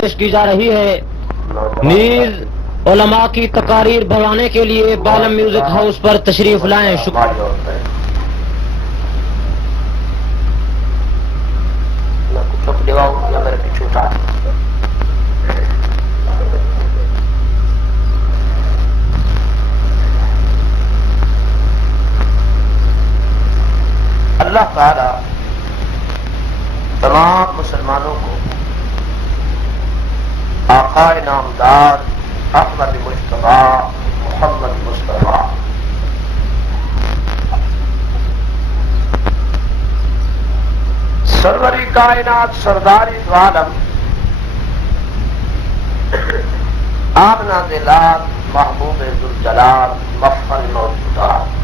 پیش کی جا رہی ہے۔ نیز علماء کی تقاریر بڑھانے کے لیے بالم میوزک ہاؤس پر تشریف لائیں۔ اللہ تعالی تمام مسلمانوں کو آقا نامدار احمد مجتبی محمد مصطفیٰ سروری کائنات سرداری دو عالم آمنہ دلال محبوب ذوالجلال مفخر موجودات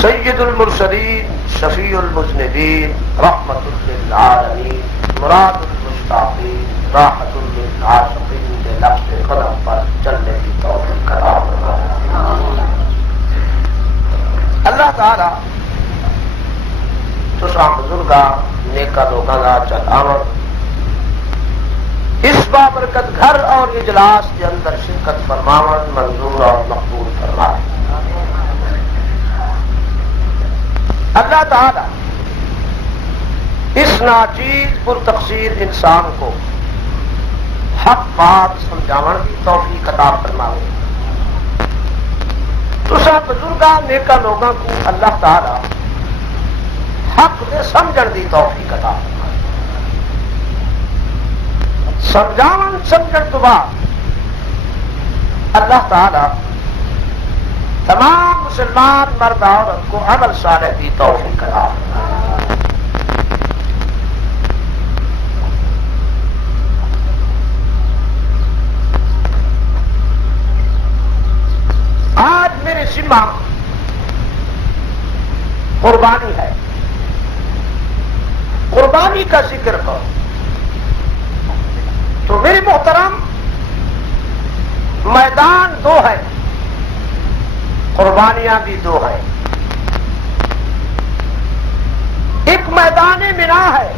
سید المرسلین شفیع المذنبین رحمت للعالمین مراد المشتاقین راحت للعاشقین کے لفظ قدم پر چلنے کی توفیق عطا فرمائے۔ اللہ تعالی تساں بزرگاں نیکا لوگاں دا چل آمد اس بابرکت گھر اور اجلاس کے اندر شرکت فرماون منظور اور مقبول فرمائے۔ اللہ تعالی اس ناچیز پر تقصیر انسان کو حق بات سمجھاون کی توفیق عطا فرمائے۔ تساں بزرگاں نیکا لوگاں کو اللہ تعالی حق دے سمجھن دی توفیق عطا فرمائے۔ سمجھاون سمجھن تو بعد اللہ تعالی تمام مسلمان مرد عورت کو عمل صالح کی توفیق عطا فرمائے۔ آج میرے ذمہ قربانی ہے، قربانی کا ذکر کرو تو میرے محترم میدان دو ہے، قربانیاں بھی دو ہیں۔ ایک میدان منا ہے،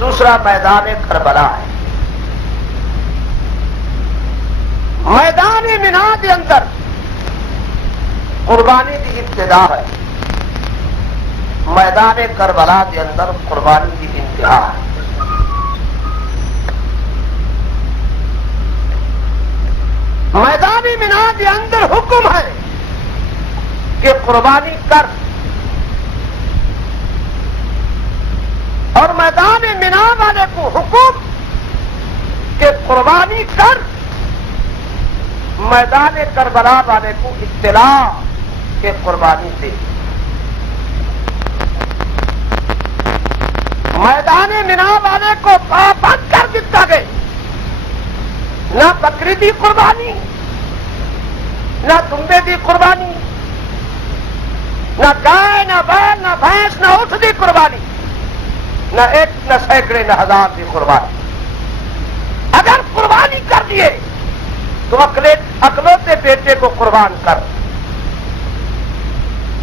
دوسرا میدان کربلا ہے۔ میدان منا کے اندر قربانی کی ابتدا ہے، میدان کربلا کے اندر قربانی کی انتہا ہے۔ میدان منا کے اندر حکم ہے کہ قربانی کر، اور میدان منا والے کو حکم کہ قربانی کر، میدان کربلا والے کو اطلاع کہ قربانی دے۔ میدان منا والے کو پابند کر دیتا گیا، نہ بکری دی قربانی، نہ دمبے دی قربانی، نہ گائے، نہ بیل، نہ بھینس، نہ اونٹ دی قربانی، نہ ایک، نہ سینکڑے، نہ ہزار دی قربانی۔ اگر قربانی کر دیے تو اکلوتے بیٹے کو قربان کر،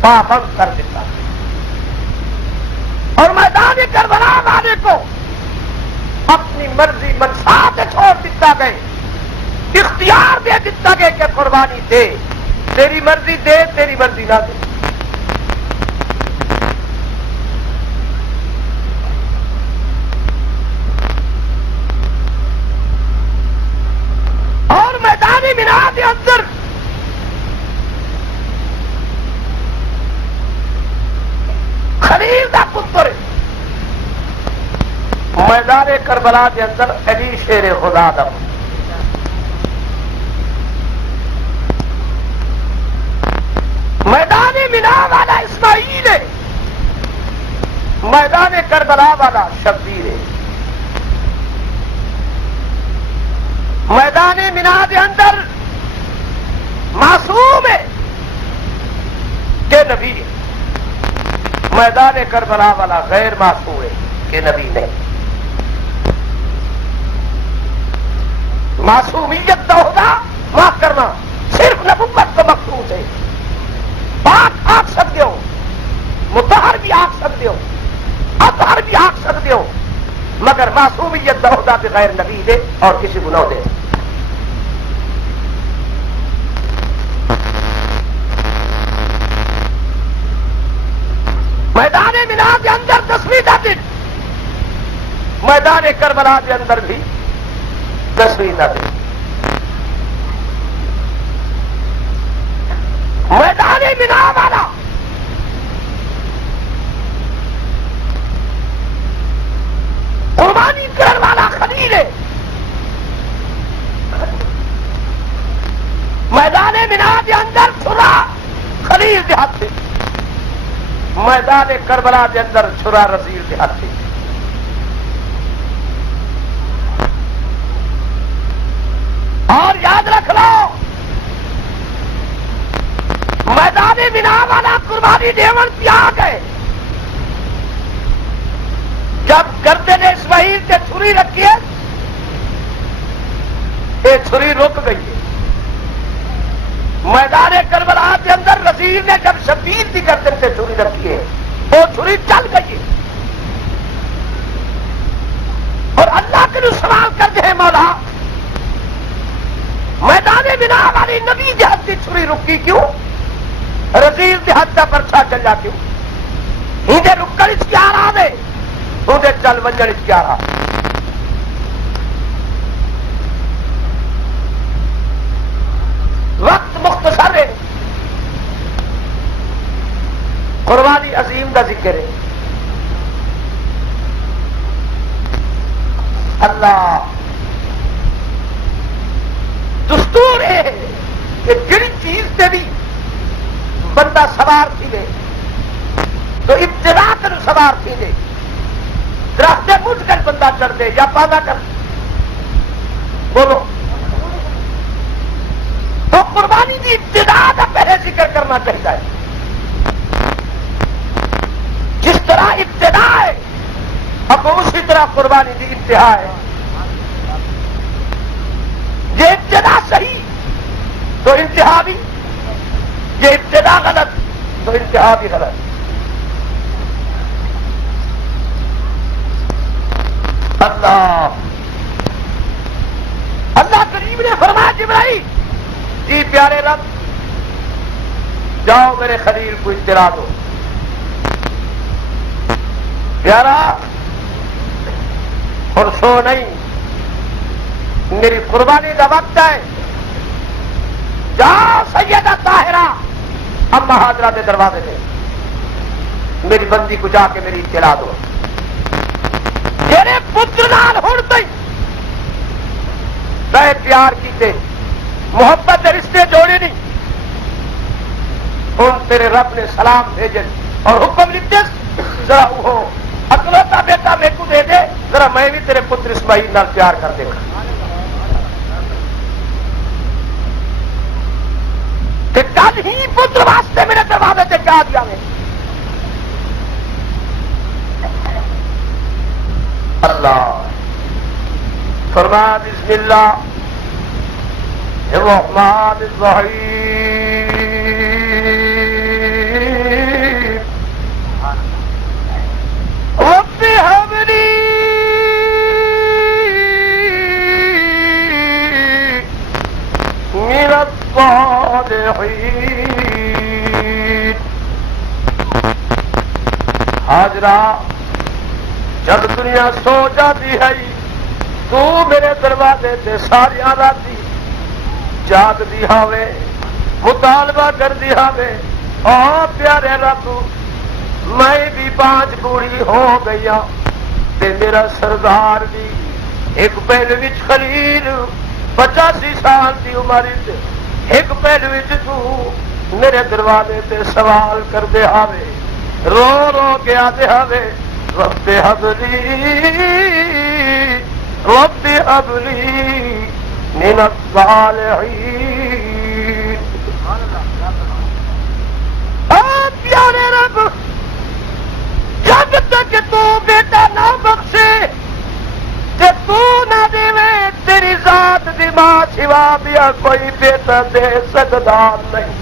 پابند کر دیتا۔ اور میدان کربلا والے کو اپنی مرضی منصات چھوڑ دیتا گئے، اختیار دے دیتا گیا کہ قربانی دے، تیری مرضی دے، تیری مرضی نہ دے۔ اور میدان منا کے اندر خلیل دا پتر، میدان کربلا کے اندر علی شیر خدا دا، میدان منا والا اسماعیل ہے، میدان کربلا والا شبیر ہے۔ میدان منا کے اندر معصوم ہے کہ نبی ہے، میدان کربلا والا غیر معصوم ہے کہ نبی نہیں۔ معصومیت کا ہوگا معاف کرنا صرف نبوت کو مخصوص ہے۔ پاک آکھ سکتے ہو، مطہر بھی آکھ سکتے ہو، اطہر بھی آکھ سکتے ہو، مگر معصومیت دا عہدہ بغیر نبی دے اور کسی کو نہ دے. میدان مینا کے اندر 10ویں کا دن، میدان کربلا کے اندر بھی 10ویں کا دن. میدان مینا والا قربانی کرنے والا خلیل ہے. میدان مینا کے اندر چھرا خلیل کے ہاتھ سے، میدان کربلا کے اندر چھرا رسول کے ہاتھ سے. اور یاد رکھ لو میدان مینا والا قربانی دیون کیا گئے جب گردے نے اسماعیل سے چھری رکھی ہے، یہ چھری رک گئی ہے. میدان کربلا کے اندر رسول نے جب شبیر کی گردن سے چھری رکھی ہے، وہ چھری چل گئی ہے. اور اللہ کے لیے سوال کرتے ہیں مولا میدان بنا والی نبی جہاد کی چھری رکی کیوں، رسول جہاد کا پرچا چلا کیوں؟ ہندے رکڑ اس کی آرام ہے، ہندے چل ونجن اس کی آرام. وقت مختصر ہے، قربانی عظیم کا ذکر ہے. اللہ دستور ہے کہ جڑی چیز سے بھی بندہ سوار تھی لے تو ابتدا کر سوار تھی لے. درخت مٹھ کر بندہ چڑھ دے یا پادا کر بولو تو قربانی کی ابتدا کا پہلے ذکر کرنا چاہیے. جس طرح ابتدا ہے اب اسی طرح قربانی کی انتہا ہے. یہ ابتدا صحیح تو انتہا بھی، یہ ابتدا غلط تو انتہا بھی غلط. اللہ کریم نے فرمایا جبرائیل جی پیارے رب جاؤ میرے خلیل کو اطلاع دو. پیارا اور سو نہیں، میری قربانی کا وقت ہے. جاؤ سیدہ طاہرہ اما حاضرہ کے دروازے میں میری بندی کو جا کے میری اطلاع دو. میرے پتر نال ہن تئی تے پیار کیتے، محبت کے رشتے جوڑے نہیں. ہن تیرے رب نے سلام بھیجے اور حکم دیتے ذرا وہ اکلوتا بیٹا میرے کو دے دے، ذرا میں بھی تیرے پتر اسماعیل نال پیار کر دے گا. کل ہی پتر واسطے میرے دروازے سے کہا دیا میں. اللہ فرما بسم اللہ الرحمن الرحیم رب هب لي من الصالحین. حاضرہ جب دنیا سو جاتی ہے تو میرے دروازے سے ساری راتی جاگ دی ہوے مطالبہ کر دی ہوے. اور پیارے رب میں بھی 5 بوڑھی ہو گئی تے میرا سردار بھی ایک پہلو وچ خلیل 85 سال کی عمر ایک پہلو وچ تو میرے دروازے سے سوال کر دے ہوے، رو رو کے آتے ہوے رب هب لي رب هب لي من الصالحين. پیارے رب جب تک تو بیٹا نہ بخشے کہ تو نہ دے تیری ذات دی ماں سوا بیا کوئی بیٹا دے سکتا نہیں.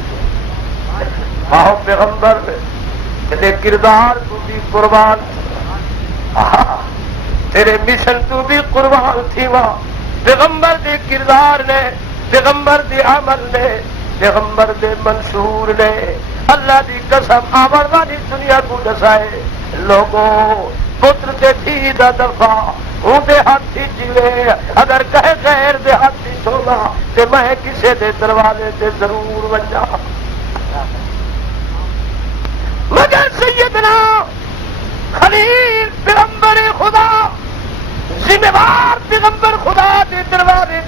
آؤ پیغمبر کہ کردار کو بھی قربان تیرے مشن تو بھی قربان تھی وا پیغمبر دے کردار نے پیغمبر دے عمل نے پیغمبر دے منصور نے اللہ دی قسم آمر والی دنیا کو دسائے لوگوں پتر تے دھی دا دفع ہوں دے ہاتھ ہی جیوے اگر کہے غیر دے ہاتھ ہی چھوڑا تے میں کسے دے دروازے تے ضرور وجا مگر سیدنا خلیل پیغمبر خدا ذمہ دار پیغمبر خدا دے دروازے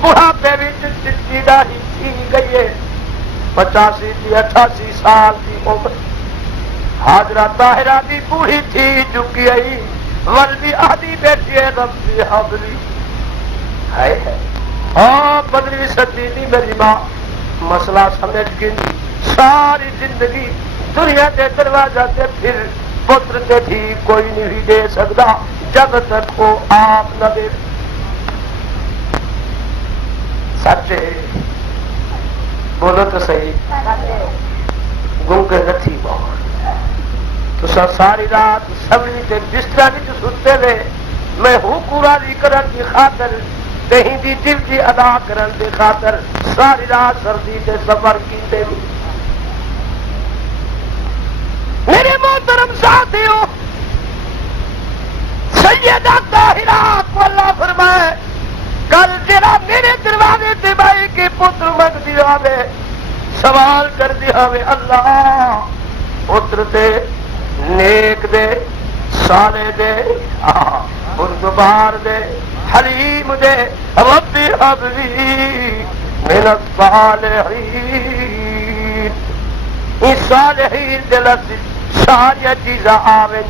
بڑھاپے بھی چٹی داڑھی تھی گئی ہے 85 کی 88 سال کی عمر حاجرہ طاہرہ دی بوڑھی تھی چکی آئی ولدی آدھی بیٹھی ہے ربی حبلی ہے ہاں 15ویں صدی دی میری ماں مسئلہ سمجھ گئی ساری زندگی دنیا کے دروازہ سے پھر پتر تے بھی کوئی نہیں دے سکتا جب تک وہ آپ نہ دے سچے بولو تو صحیح گنگے نتھی بہت تو ساری رات سبری تے بستر وچ ستے رہے میں ہوں قراری کرن کی خاطر کہیں دی دل کی ادا کرن دی خاطر ساری رات سردی تے سفر کیتے میرے محترم ساتھیوں سیدہ طاہرہ کو اللہ فرمائے کل جڑا میرے دروازے تے بائی کے پتر منگ دیا وے سوال کر دیا وے اللہ پتر دے نیک دے صالح دے بردبار دے حلیم دے رب حب لی من الصالحین اس صالحین دے لفظ ساری چیزاں آویں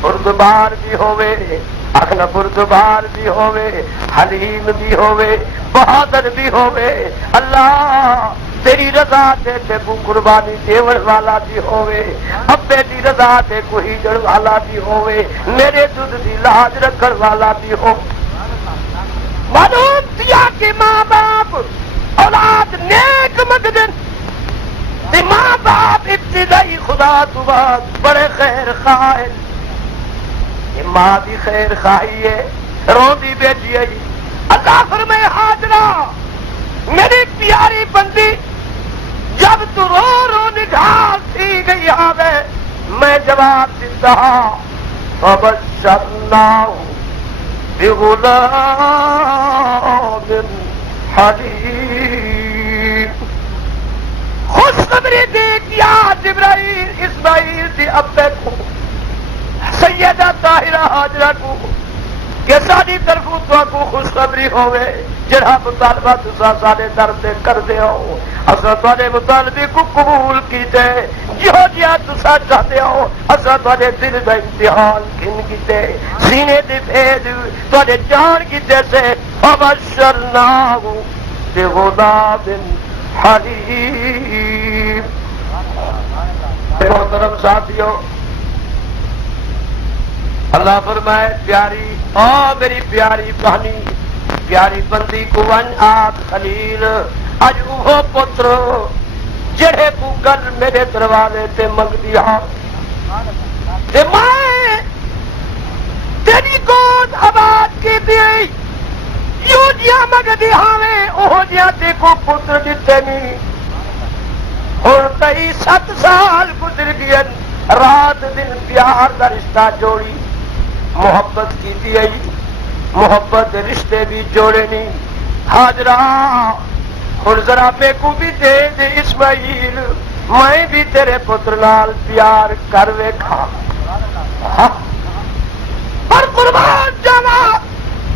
بردبار بھی ہوئے اخلا بردبار بھی ہوئے حلیم بھی ہوئے بہادر بھی ہوئے اللہ تیری رضا تے کو قربانی دیون والا بھی ہوئے ابے دی رضا تے کوئی جڑ والا بھی ہوئے میرے دودھ دی لاج رکھن والا بھی ہو معلوم کیا کہ ماں باپ اولاد نیک مقدن تے ماں باپ ابتدائی خدا تو بعد بڑے خیر خائل یہ ماں بھی خیر خائی ہے روندی بیٹھی ہے اللہ فرمائے حاجرہ میری پیاری بندی جب تو رو رو نگاہ تھی گئی آوے میں جواب دیتا فبشرناہ بغلام حلیم خوشخبری دے دیا جبرائیل اسماعیل دی ابے کو سیدہ طاہرہ حاجرہ کو کہ ساری طرفوں تو کو خوشخبری ہوئے جڑا مطالبہ تسا سارے در تے کر دے ہو اساں تواڈے مطالبے کو قبول کیتے جو جیا تسا چاہتے ہو اساں تواڈے دل دا امتحان کن کیتے سینے دے بھید تواڈے جان کیتے سے فبشرناہ بغلام حلیم محترم ساتھیوں اللہ فرمائے پیاری میری پیاری بہنی پیاری بندی کو ون آت خلیل اج وہ پتر جڑے کو گل میرے دروازے تے منگ دیا تے میں تیری گود آباد کی دی یوں جیا منگ دیا میں اوہ جیا تے کو پتر دیتے نہیں اور تئی 7 سال گزر گئے رات دن پیار دا رشتہ جوڑی محبت کی دی آئی محبت رشتے بھی جوڑے نہیں حاجرہ اور ذرا میں کو بھی دے دے اسماعیل میں بھی تیرے پتر نال پیار کر ویکھا پر قربان جانا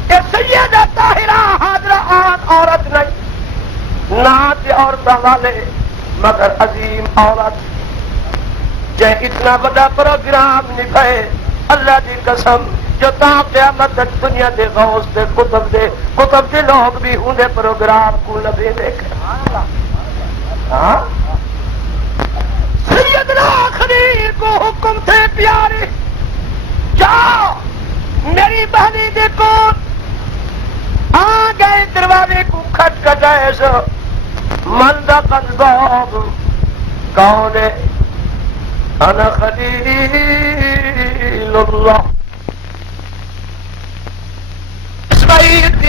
اے سیدہ طاہرہ حاجرہ عورت نہیں نات عورتوں والے مگر عظیم عورت جے اتنا بڑا پروگرام نبھائے اللہ دی قسم جو تا قیامت تک دنیا دے غوث دے کتب دے لوگ بھی ہوں دے پروگرام کو نبی دیکھے سیدنا خلیل کو حکم تھے پیارے جاؤ میری بہنی دیکھو آ گئے دروازے کو کھٹ کٹائے سو مندہ قلباب کون ہے انا خلیل اللہ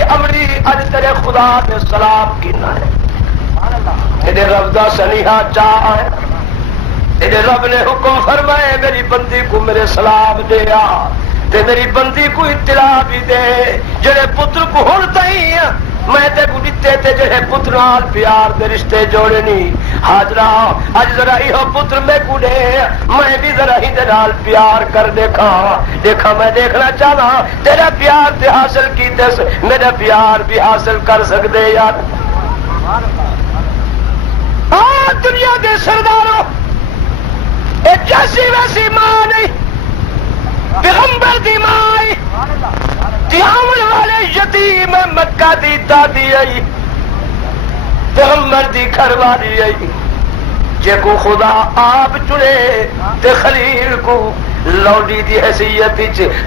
دی امڑی اج تیرے خدا نے سلام کینا ہے تیرے رب دا سنیہا چاہ ہے تیرے رب نے حکم فرمائے میری بندی کو میرے سلام دے آ تے میری بندی کو اطلاع بھی دے جڑے پتر کو ہن تئی میں تے کو دتے تے جڑے پتر نال پیار دے رشتے جوڑے نہیں حاضرہ اج ذرا ایہو پتر میں کو دے میں بھی ذرا ہی دے نال پیار کر دیکھا میں دیکھنا چاہنا تیرا پیار تے حاصل کیتے میرا پیار بھی حاصل کر سکدے یار دنیا دے سرداروں ایک جیسی ویسی ماں نہیں پیغمبر دی ماں تیامل والے یتیم مکہ دی دادی آئی پیغمبر دی گھر والی آئی جے کو خدا آپ چنے تے خلیل کو لوڈی دی حیثیت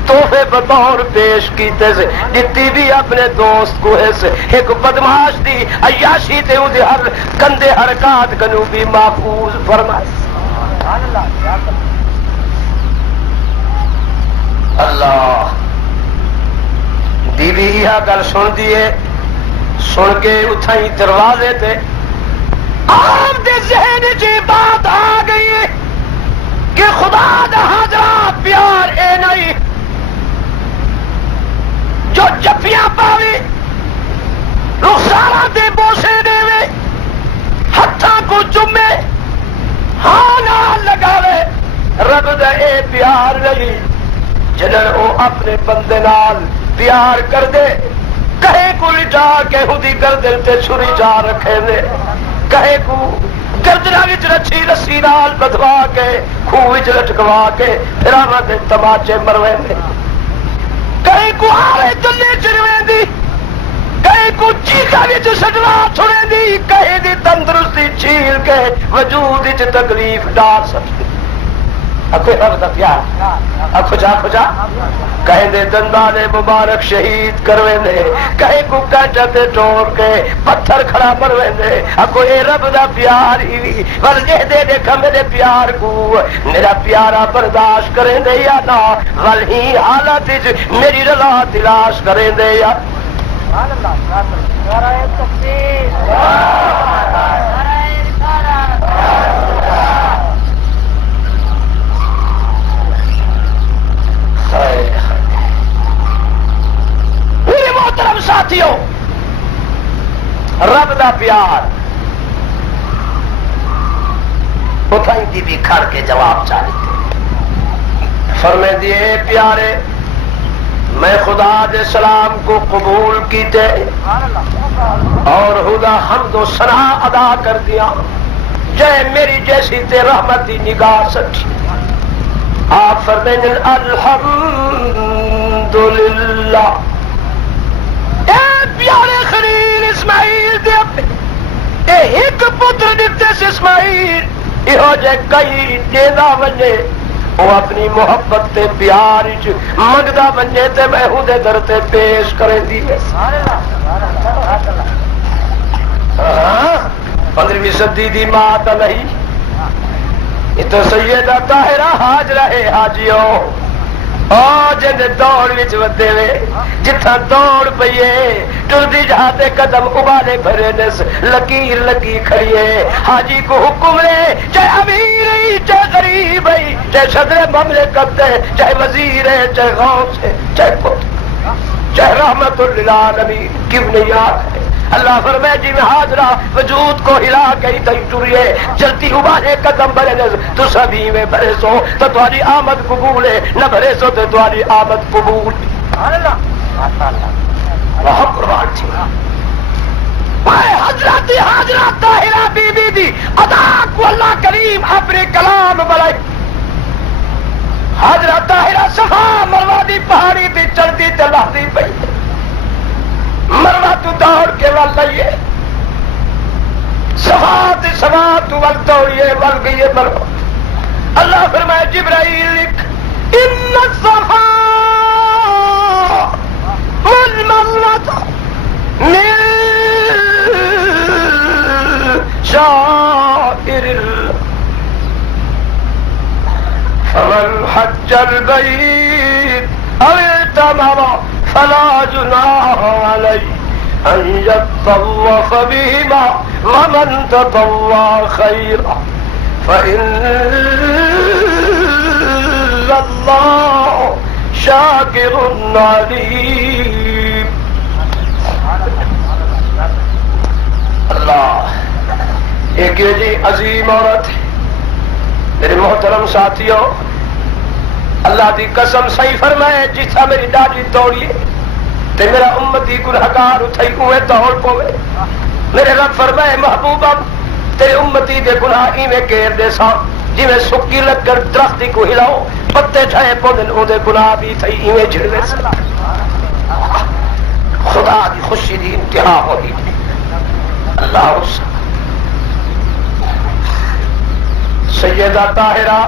تحفے بطور پیش کیتے سے دتی بھی اپنے دوست کو ہے سے ایک بدماش دی عیاشی تے اودے ہر گندے حرکات کنو بھی محفوظ فرمائے اللہ بیوی یہ گل سن دیے سن کے اتھائی دروازے تے آپ دے ذہن جی بات آ گئی کہ خدا دا حاضرہ پیار اے نہیں جو جفیاں پاوی رخسارا دے بوسے دے وے ہتھاں کو چمے ہاں نال لگاوے رب دا اے پیار نہیں جنہاں او اپنے بندے نال پیار کر دے کہے کو لٹا کے ہودی گردن تے چھری جا رکھے دے کہے کو گردنا وچ رچھی رسی نال بدوا کے خوہ وچ لٹکوا کے پھر آنا دے تماچے مروے دے کہے کو آرے دلے چروے دی کہے کو چیخا وچ سٹنا چھوڑے دی کہے دی تندرستی چھیل کے وجود وچ تکلیف ڈال سکتی اکھو رب دا پیار اکھو جا کہیں دے دندان مبارک شہید کروے دے کہیں کو کانٹا تے ٹور کے پتھر کھڑا مروے دے اکھو اے رب دا پیار ہی ور دے دیکھا میرے پیار کو میرا پیارا برداشت کریں دے یا نا ول ہی حالت میری رضا تلاش کریں دے یا میرے محترم ساتھیوں رب دا پیار اتھائی دی بھی کھڑ کے جواب چاہتے فرمے دیے پیارے میں خدا دے سلام کو قبول کیتے اور خدا حمد و ثنا ادا کر دیا جے میری جیسی تے رحمت دی نگاہ سچی آپ فرمائیں الحمدللہ اے پیارے خلیل اسماعیل دے اے ایک پتر دیتے سے اسماعیل یہ جے کئی دینا ونجے وہ اپنی محبت تے پیار منگدا ونجے تے میں ہوں دے در تے پیش کرے دی 15ویں صدی دی مات نہیں یہ تو سیدہ طاہرہ حاجرہ ہے حاجیوں جن دوڑ وچ ودے وے جتھاں دوڑ پئیے ٹردی جہاتے قدم ابالے بھرے نس لکیر لکی کھڑیے حاجی کو حکم لے چاہے امیر ہے چاہے غریب ہے چاہے صدر مملکت ہے چاہے وزیر ہے چاہے غوث ہے چاہے پتر چاہے رحمت للعالمین کیوں نہیں آتا ہے اللہ فرمائے جی میں حاضرہ وجود کو ہلا کے ہی تھی ٹریے جلتی ابالے قدم بھرے نس تو سبھی میں بھرے سو تو تمہاری آمد قبول ہے نہ بھرے سو تو تمہاری آمد قبول بہت قربان تھی میں حضرت حاضرہ طاہرہ بی بی دی ادا کو اللہ کریم اپنے کلام بلائی حاضرہ طاہرہ صفا مروہ دی پہاڑی دی چڑھتی چلاتی پئی مروا تو دوڑ کے ول لئیے صفا تو ول دوڑیے ول گئیے مروا اللہ فرمائے جبرائیل لکھ ان الصفا والمروة من شعائر اللہ فمن حج البيت او اعتمر فلا جناح علیہ ان یطوف بہما ومن تطوع خیرا فإن اللہ شاکر علیم. اللہ ایک یہ جی عظیم عورت. میرے محترم ساتھیوں، اللہ دی قسم صحیح فرمائے جیسا میری ڈاڈی توڑیے تے میرا امتی گنہگار اتھائی اوے دوڑ پوے. میرے رب فرمائے محبوبہ تیرے امتی دے گناہ ایویں گیر دے سا جی میں سکی لگ کر درختی کو ہلاؤ پتے چھائے پودن او دے گناہ بھی تھئی ایویں جھڑوے سا. خدا دی خوشی دی انتہا ہوئی. اللہ اس سیدہ طاہرہ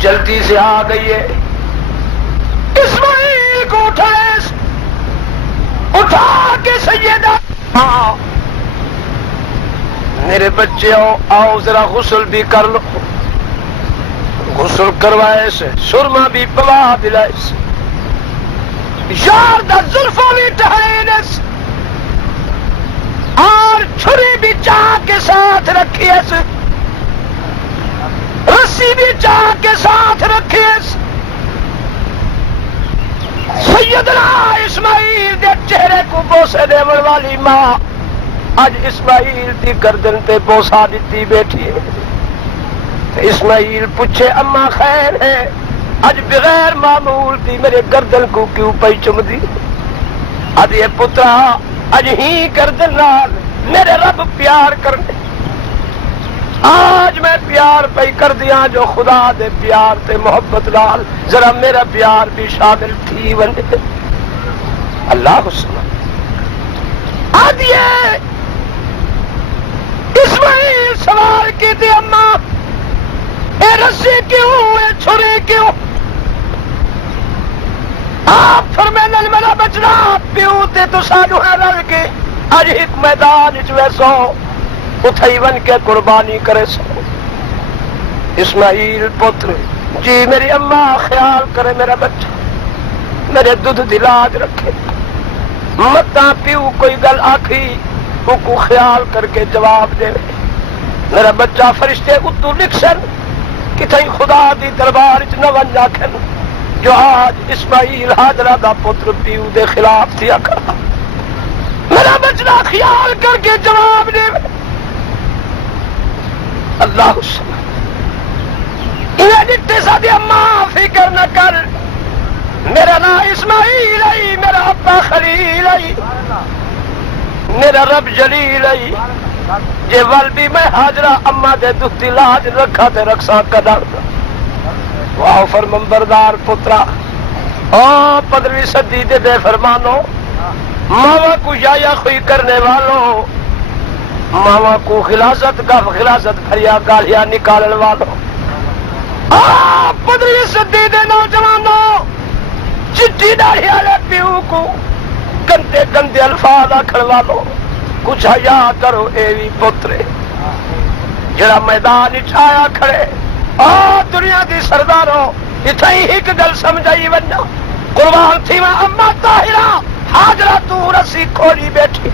جلدی سے آ گئی ہے. اسماعیل کو اٹھا کے سیدہ ہاں میرے بچے آؤ ذرا غسل بھی کر لو. غسل کروائے سے سرما بھی پوا دلائے سے یار دا زلفوں بھی ٹہرے سے اور چھری بھی چاہ کے ساتھ رکھی سے رسی بھی چاہ کے ساتھ رکھی سے. سیدنا اسماعیل دے چہرے کو بوسے دیون والی ماں اج اسماعیل دی گردن پہ بوسا دیتی بیٹھی ہے. اسماعیل پوچھے اما خیر ہے اج بغیر معمول دی میرے گردن کو کیوں پئی چم دی؟ اج یہ پترا اج ہی گردن نال میرے رب پیار کرنے. آج میں پیار پئی کر دیا جو خدا دے پیار تے محبت لال ذرا میرا پیار بھی شامل تھی بنے. اللہ حسن آج یہ اسماعیل سوال کی تھی اماں اے رسی کیوں اے چھری کیوں؟ آپ فرمینے میرا بچنا پیو تے تو سانو ہے رل کے اج ایک میدان وچ ویسو اتھائی ون کے قربانی کرے سو. اسماعیل پتر جی میری اماں خیال کرے میرا بچہ میرے دودھ دی لاج رکھے متا پیو کوئی گل آکھی کو خیال کر کے جواب دے. میرا بچہ فرشتے اتو لکھن کتھائی خدا دی دربار چ نہ ون آکھن جو آج اسماعیل حاضرہ دا پتر پیو دے خلاف تھیا کر. میرا بچہ خیال کر کے جواب دے. اللہ حسن انہیں جتے ساتھ اماں فکر نہ کر میرا نام اسماعیل آئی میرا ابا خلیل آئی میرا رب جلیل آئی جے ول بھی میں حاضرہ اما دے دکھتی لاج رکھا تے رکھسا قدر. واہ فرمانبردار پترا او 15ویں صدی دے بے فرمانو ماما کو یا خوئی کرنے والوں ماما کو خلاصت کا خلاصت بھریا گالیاں نکالن والوں 15ویں صدی دے نوجوانوں چٹی داڑھی والے پیو کو گندے گندے الفاظ آکھن والوں کچھ حیا کرو اے وی پترے جڑا میدان وچ آیا کھڑے دنیا دی سرداروں اتھائی ایک گل سمجھائی ونجا قربان تھی میں اما طاہرہ حاضرہ تو رسی کھولی بیٹھی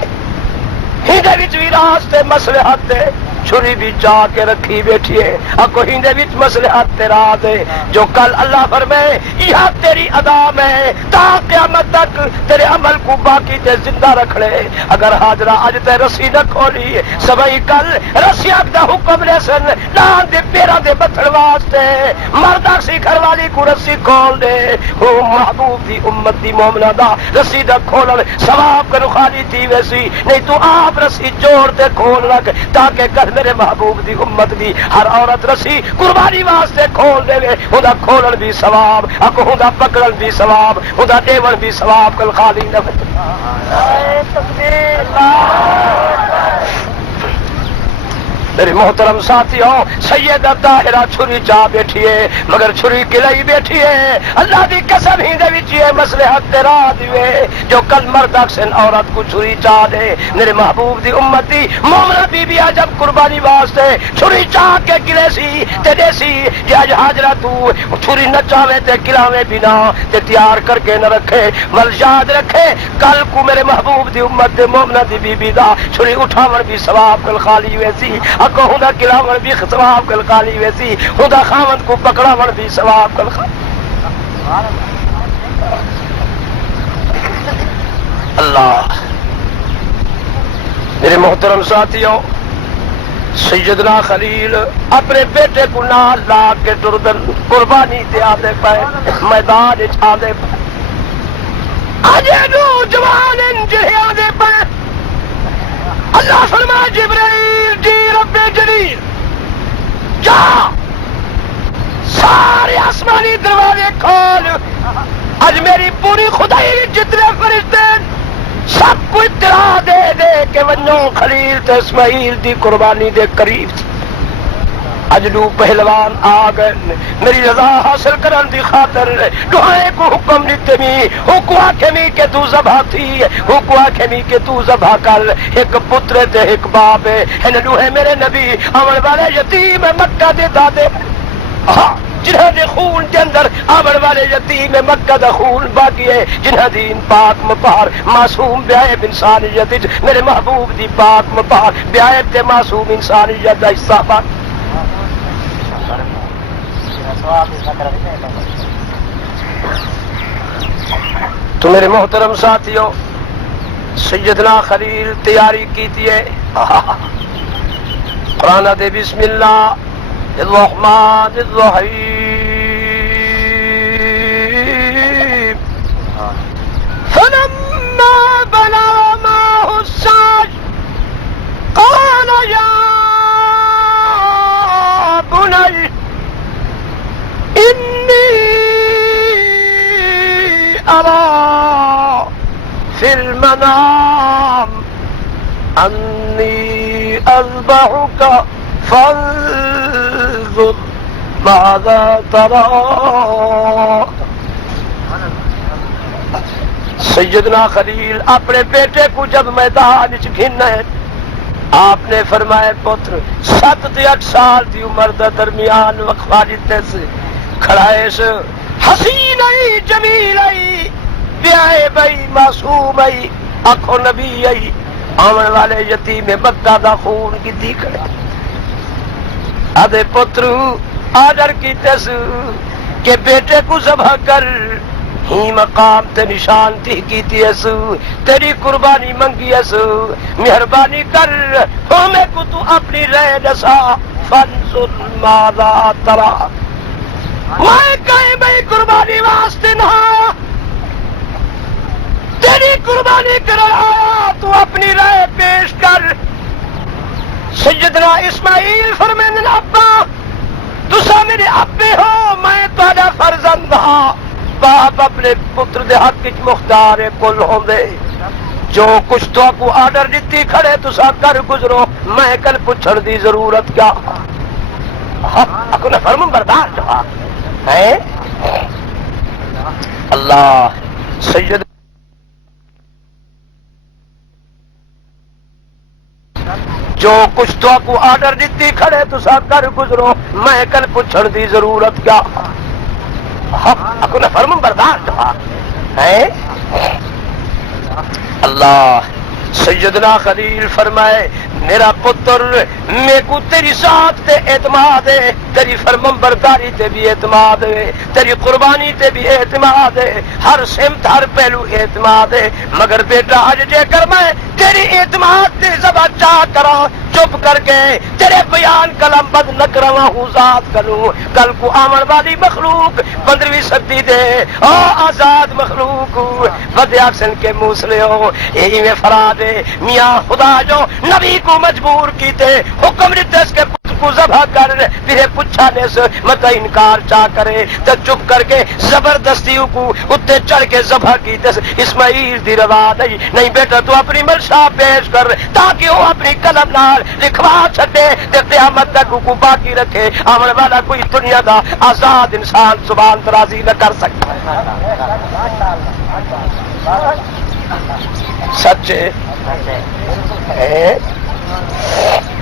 ہندے وچ بھی راستے مصلحت دے چھری بھی چاہ کے رکھی بیٹھی ہے اکو ہندے وچ مصلحت تیرا دے جو کل اللہ فرمائے یہ تیری ادا میں تا قیامت تک تیرے عمل کو باقی تے زندہ رکھ لے. اگر حاضرہ اج تے رسی نہ کھولی سبئی کل رسیاں دا حکم لے سن لان دے پیرا دے بتھڑ واسطے مردہ سی گھر والی کو رسی کھول دے. او محبوب دی امت دی مومنہ دا رسی دا کھولن ثواب کرو خالی تھی ویسی نہیں تو آپ رسی جوڑ تے کھول رکھ تاکہ کل میرے محبوب دی امت دی ہر عورت رسی قربانی واسطے کھول دے ہوندا کھولن بھی ثواب اکو ہوندا پکڑن بھی ثواب ہوندا دیون بھی ثواب کل خالی نہ میرے محترم ساتھیوں، سیدہ طاہرہ چھری چاہ بیٹھی ہے مگر چھری کلائی بیٹھی ہے. اللہ دی قسم ہی دے وچ یہ مصلحت تیرا دیوے جو کل مرد اکسن عورت کو چھری چاہ دے. میرے محبوب دی امتی مومنہ بی بی جب قربانی واسطے چھری چاہ کے گلے سی تے دے سی کہ اج حاجرہ تو چھری نہ چاہے تے کلاوے بنا تے تیار کر کے نہ رکھے. ول یاد رکھے کل کو میرے محبوب دی امت دے مومنہ دی بی بی دا چھری اٹھاون بھی ثواب کل خالی ویسی اکو ہوندا کلاون بھی ثواب کل خالی ویسی ہوندا خاوند کو پکڑاون بھی ثواب کل خالی. اللہ میرے محترم ساتھیوں، سیدنا خلیل اپنے بیٹے کو نال لا کے ٹردن قربانی تے آدے پائے میدان آدے پائے آجے نوجوان جہے آدے پائے. اللہ فرمائے جبرائیل جی رب جلیل جا سارے آسمانی دروازے کھول. آج میری پوری خدائی جتنے فرشتے سب کو اطلاع دے دے کہ ونو خلیل تے اسماعیل دی قربانی دے قریب تھی. اج لو پہلوان آ گئے میری رضا حاصل کرن دی خاطر دعائے کو حکم دیتے می ہو کو آکھے می کہ تو ذبح تھی ہو کو آکھے می کہ تو ذبح کر. ایک پتر تے ایک باپ ہے لوہے میرے نبی آمن والے یتیم مکہ دے دادے جنہاں دے خون کے اندر آمن والے یتیم مکہ دا خون باقی ہے جنہاں دین پاک مپار معصوم بیائب انسانیت میرے محبوب دی پاک مپار بیائب تے معصوم انسانیت دا حصہ باقی. تو میرے محترم ساتھیوں، سیدنا خلیل تیاری کیتی ہے. قرآن دے بسم اللہ الرحمن الرحیم. فلما بلغ معه السعي قال يا بني إني أرى في المنام أني أذبحك فانظر ماذا ترى. سیدنا خلیل اپنے بیٹے کو جب میدان گھن ہے آپ نے فرمایا پتر 7 سے 8 سال دی عمر دا درمیان وقفہ دیتے سے کھڑا ہے حسین ای جمیل ای بیائے بئی معصوم ای آنکھوں نبی ای آمن والے یتیم مکہ دا خون کی دیکھڑے آدھے پتر آڈر کی تیس کہ بیٹے کو ذبح کر ہی مقام تے نشان تھی کیتی ایسو تیری قربانی منگی ایسو مہربانی کر ہمیں کو تو اپنی رہ دسا فانظر ماذا ترى. میں کہیں بھئی قربانی واسطے نہ تیری قربانی کر آیا تو اپنی رائے پیش کر. سیدنا اسماعیل فرمائے ابا تسا میرے ابے ہو میں تہاڈا فرزند ہاں. باپ اپنے پتر دے حق وچ مختار کل ہوندے جو کچھ تو کو آرڈر دیتی کھڑے تسا کر گزرو میں کل پوچھن دی ضرورت کیا. اکو نہ فرمان بردار جواب ہے. اللہ سید جو کچھ تو کو آرڈر دیتی کھڑے تسا کر گزرو میں کل پوچھن دی ضرورت کیا. اکو نہ فرمان بردار جواب ہے. اللہ سیدنا خلیل فرمائے میرا پتر میں کو تیری ذات تے اعتماد ہے تیری فرمان برداری تے بھی اعتماد ہے تیری قربانی تے بھی اعتماد ہے ہر سمت ہر پہلو اعتماد ہے مگر بیٹا آج جے کر میں تیری اعتماد تے ذبح چاہ کرا چپ کر کے تیرے بیان کلم بد نہ کروا ہوں ذات کروں کل کو آمن والی مخلوق 15ویں صدی دے او آزاد مخلوق بد اکسن کے موسلے ہو یہی میں فراد ہے میاں خدا جو نبی کو مجبور کیتے حکم دیتے اس کے کو ذبح کر پھر پوچھانے سے مت انکار چاہ کرے تو چپ کر کے زبردستی کو اتنے چڑھ کے ذبح کی اسماعیل دی روا نہیں بیٹا تو اپنی منشا پیش کر تاکہ وہ اپنی قلم نال لکھوا چھڈے تے قیامت تک کو باقی رکھے آنے والا کوئی دنیا دا آزاد انسان زبان درازی نہ کر سکتا سچے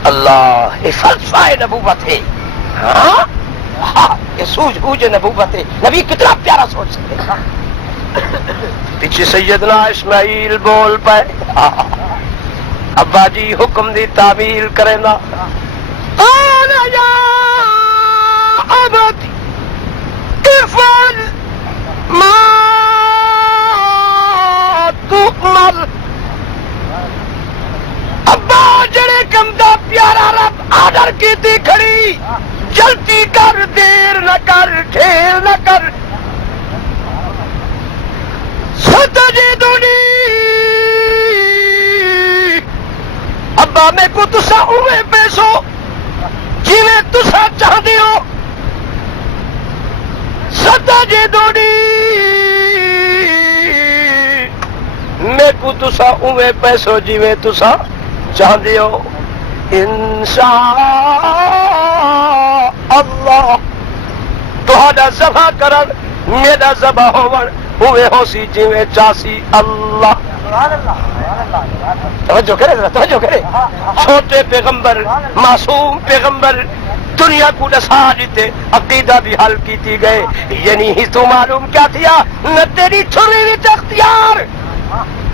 اللہ یہ فلسفہ نبوت ہے ہاں یہ سوجھ بوجھ نبوت ہے نبی کتنا پیارا سوچ سکتے پیچھے سیدنا اسماعیل بول پائے ابا جی حکم دی تعمیل کرے نا ابا جڑے کم دا پیارا رب آڈر کی تھی کھڑی جلدی کر دیر نہ کر ڈھیر نہ کر ستجدنی ابا میں کو تسا اوے پیسو جی میں تسا چاہدی ہو ستجدنی میں کو تسا اوے پیسو جی میں تسا چاہدی ہو انشاء اللہ تہاڈا ذبح کرن میرا ذبح ہون ہوئے ہو سی جی میں چاسی اللہ توجہ کرے ذرا توجہ کرے چھوٹے پیغمبر معصوم پیغمبر دنیا کو نسا دیتے عقیدہ بھی حل کیتی گئے یعنی ہی تو معلوم کیا تھیا نہ تیری چھری وچ اختیار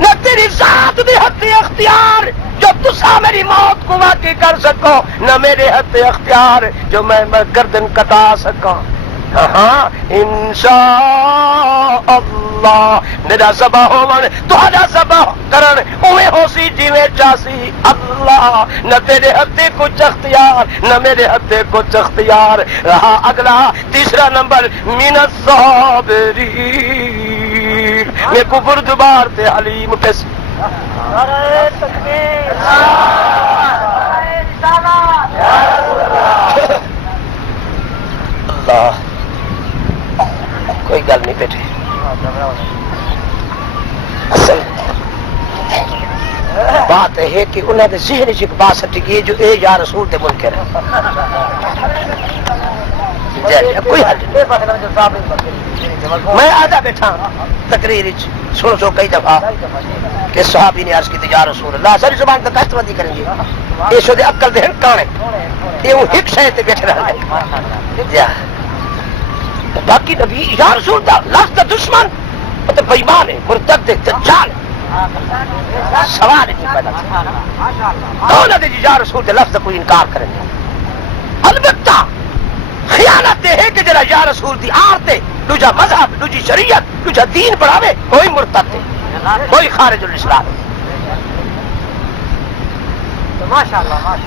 نہ تیری ذات دی حد اختیار جو تسا میری موت کو واقع کر سکو نہ میرے حد اختیار جو میں گردن کٹا سکا ہاں انشاء اللہ میرا ذبح ہون تہاڈا ذبح کرن اوے ہو سی جویں چاسی اللہ نہ تیرے ہتھے کچھ اختیار نہ میرے ہتھے کچھ اختیار رہا اگلا تیسرا نمبر من الصابرین میں کو بردبار تے حلیم کس اللہ کوئی گل نہیں بیٹھے اصل بات ہے کہ انہوں نے ذہن ایک بات سٹی کی جو اے یا رسول دے منکر ہے کوئی حل نہیں میں آدھا بیٹھا تقریر سن سو کئی دفعہ کہ صحابی نے عرض کی یا رسول اللہ ساری زبان کا دستبندی کریں گے یہ شو دے عقل دے کانے یہ وہ ایک شے تے بیٹھ رہا ہے باقی نبی یا رسول اللہ لفظ دشمن تو بےمان ہے مرتد دجال سوال نہیں پیدا کون ہے یا رسول اللہ لفظ کوئی انکار کریں گے البتہ خیانت ہے کہ جرا یا رسول دی آرتے دوجا مذہب دوجی شریعت دوجا دین بڑھاوے کوئی مرتد ہے کوئی خارج الاسلام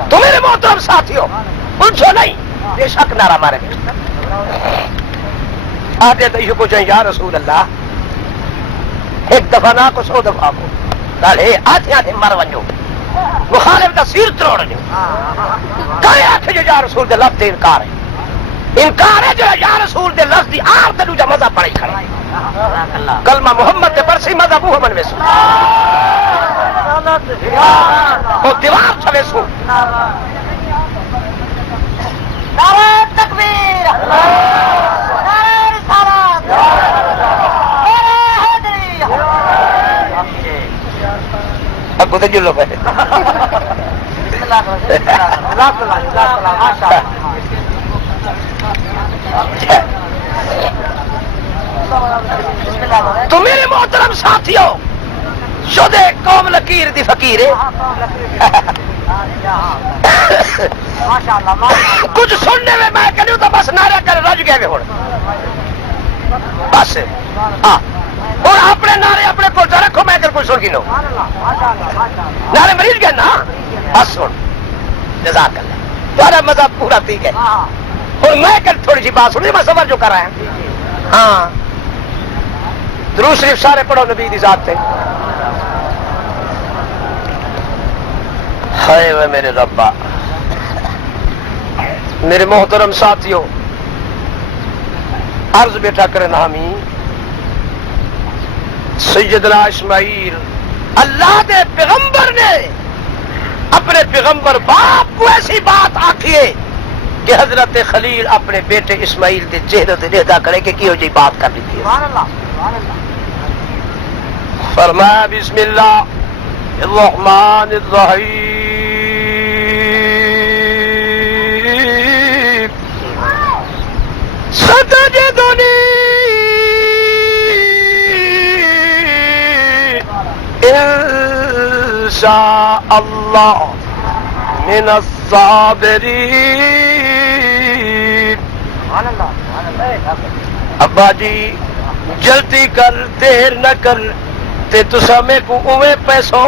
تو میرے محترم ساتھیوں الجھو نہیں بے شک نعرہ مارے آتے تو یہ کچھ یا رسول اللہ ایک دفعہ نہ کو 100 دفعہ کو ڈالے آتے آتے مر ونجو مخالف کا سیر تروڑ جو کہے آتے جو یا رسول دے لفظ دے انکار ہے انکار ہے جو یا رسول دے لفظ دی آر تے دوجا مذہب پڑھائی کھڑا کلمہ محمد دے پرسی مذہب وہ من ویسو وہ دیوار چھوے سو نعرہ تکبیر اب تو جلو پہلے تو میرے محترم ساتھیوں شدے قوم لکیر دی فقیر کچھ سننے میں کہوں تو بس نعرہ کر رج گئے ہوں بس اور اپنے نعرے اپنے کو رکھو میں کر کوئی سن گی نو نعرے مریض گئے نا بس سن جزاک اللہ تمہارا مذہب پورا ٹھیک ہے اور میں کر تھوڑی سی بات سنی میں سمجھ جو کر رہا ہے ہاں درود شریف سارے پڑھو نبی دی ذات پہ ہائے وہ میرے ربا میرے محترم ساتھیوں، عرض بیٹھا کرن حامی سیدنا اسماعیل اللہ دے پیغمبر نے اپنے پیغمبر باپ کو ایسی بات آکھیے کہ حضرت خلیل اپنے بیٹے اسماعیل دے چہرے تے دیکھا کرے کہ کیوں جی بات کر لیتی ہے. فرمایا بسم اللہ الرحمن الرحیم ستجدنی ان شاء اللہ من الصابرین. ابا جی جلدی کر، دیر نہ کر، تے تسا میں کو اوے پیسو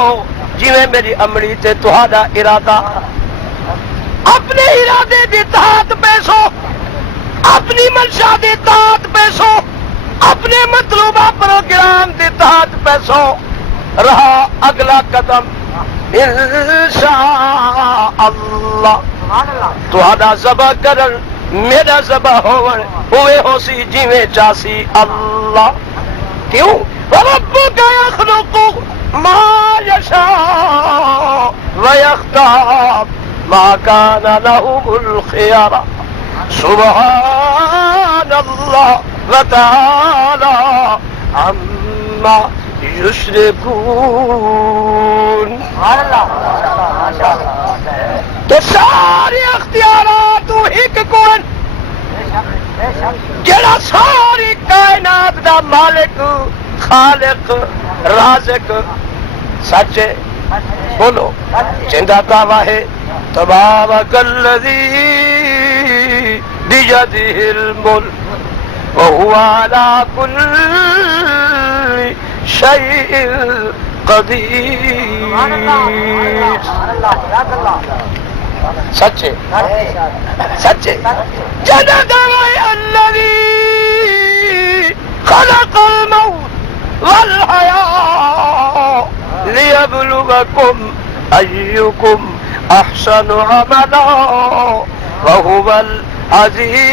جویں میری امڑی تے تہاڈا ارادہ. اپنے ارادے دے تحت پیسو، اپنی منشا دے تحت پیسو، اپنے مطلوبہ پروگرام دے تحت پیسو. رہا اگلا قدم انشاء اللہ تہاڈا ذبح کرن میرا ذبح ہون ہوئے ہو سی جویں چاسی اللہ. کیوں؟ ربک یخلق ما یشاء ویختار ما کان لهم الخیار. سبحان اللہ وتعالی عما یشرکون. تو سارے اختیارات ایک کون جڑا ساری کائنات دا مالک خالق رازق سچے بولو چندہ دعویٰ ہے. تبارک الذی بیدہ الملک وہو علی کل شیء قدیر. سچے سچے جنہ دعوی الذی خلق الموت والحیاء لیبلوکم ایکم احسن عملا وہو العزیز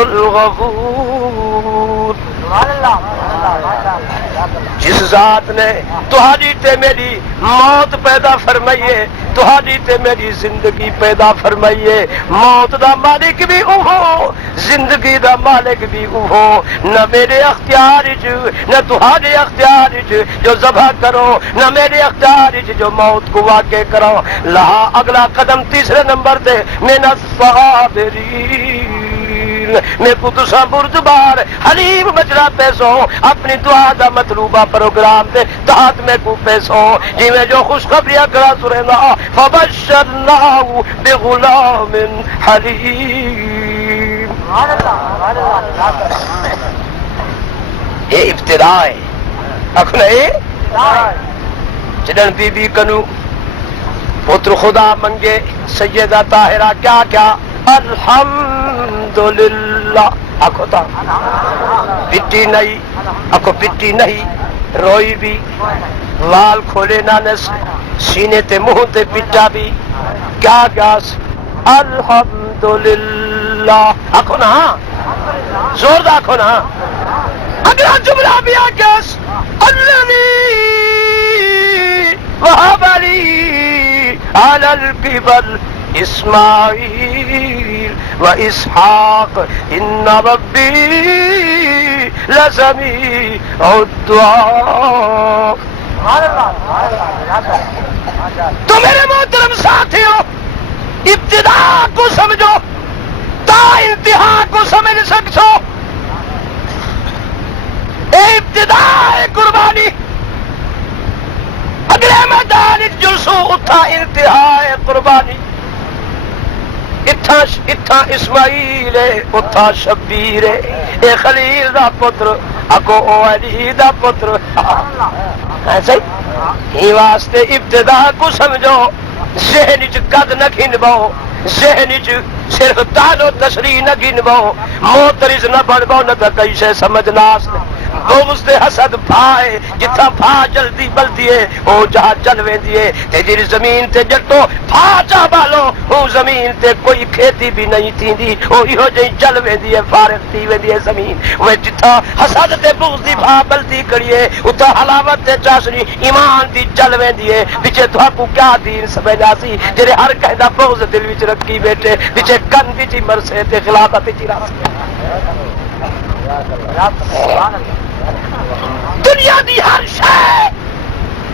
الغفور. جس ذات نے تہاڈی تے میری موت پیدا فرمائیے، تہاڈی تے میری زندگی پیدا فرمائیے. موت دا مالک بھی اوہو، زندگی دا مالک بھی اوہو. نہ میرے اختیار نہ تہاڈے اختیار جو ذبح کرو، نہ میرے اختیار جو موت کو واقع کرو. لہا اگلا قدم تیسرے نمبر تے من الصابرین. میں کو تسا بردبار حلیم مجرا پیسو اپنی دعا دا مطلوبہ پروگرام دے تحت میں کو پیسو جی میں جو خوشخبریاں کرا سرینا فبشرناہ بغلام حلیم. یہ ابتدا ہے. اکھنا جدن بی بی کنو پتر خدا منگے سیدہ طاہرہ کیا کیا الحمدللہ آکھو تا پٹی نہیں آکھو پٹی نہیں روئی بھی وال کھولے نانس سینے تے منہ تے پٹا بھی کیا گاس الحمدللہ آکھو نا زور دا آکھو نا. اگلا جملہ بھی آگاس الذی وہب لی علی الکبر اسماعیل و اسحاق ان ربی لسمیع الدعاء. تو میرے محترم ساتھیوں ابتدا کو سمجھو تا انتہا کو سمجھ سکو. اے ابتدا ہے قربانی، اگلے میدان جلسو اتھا انتہا ہے قربانی. اتھا اسماعیل ہے اتھا شبیر ہے. اے خلیل دا پتر اکو او علی دا پتر. ایسے ہی واسطے ابتدا کو سمجھو، ذہن چ قد نہ گھنبو، ذہن چ صرف تعال و تشریح نہ گھنبو، موترز نہ بن بو نہ کئی شے سمجھنا. بغض تے حسد بھائے جتھا بھا جلدی بلدی ہے او جہاں چل ویندی ہے تے جڑی زمین تے جٹو بھا چا بالو او زمین تے کوئی کھیتی بھی نہیں تھیندی او ایہو جہی چل ویندی ہے فارغ تھی ویندی ہے زمین وہ جتھا حسد تے بغض دی بھا بلدی کڑی ہے اتھا حلاوت تے چاشنی ایمان دی چل ویندی ہے وچے تھاکو کیا دین سمجھا سی جڑے ہر کہدا بغض دل وچ رکھی بیٹھے وچے کن وچ مرسے تے خلافت وچ راسی دنیا دی ہر شے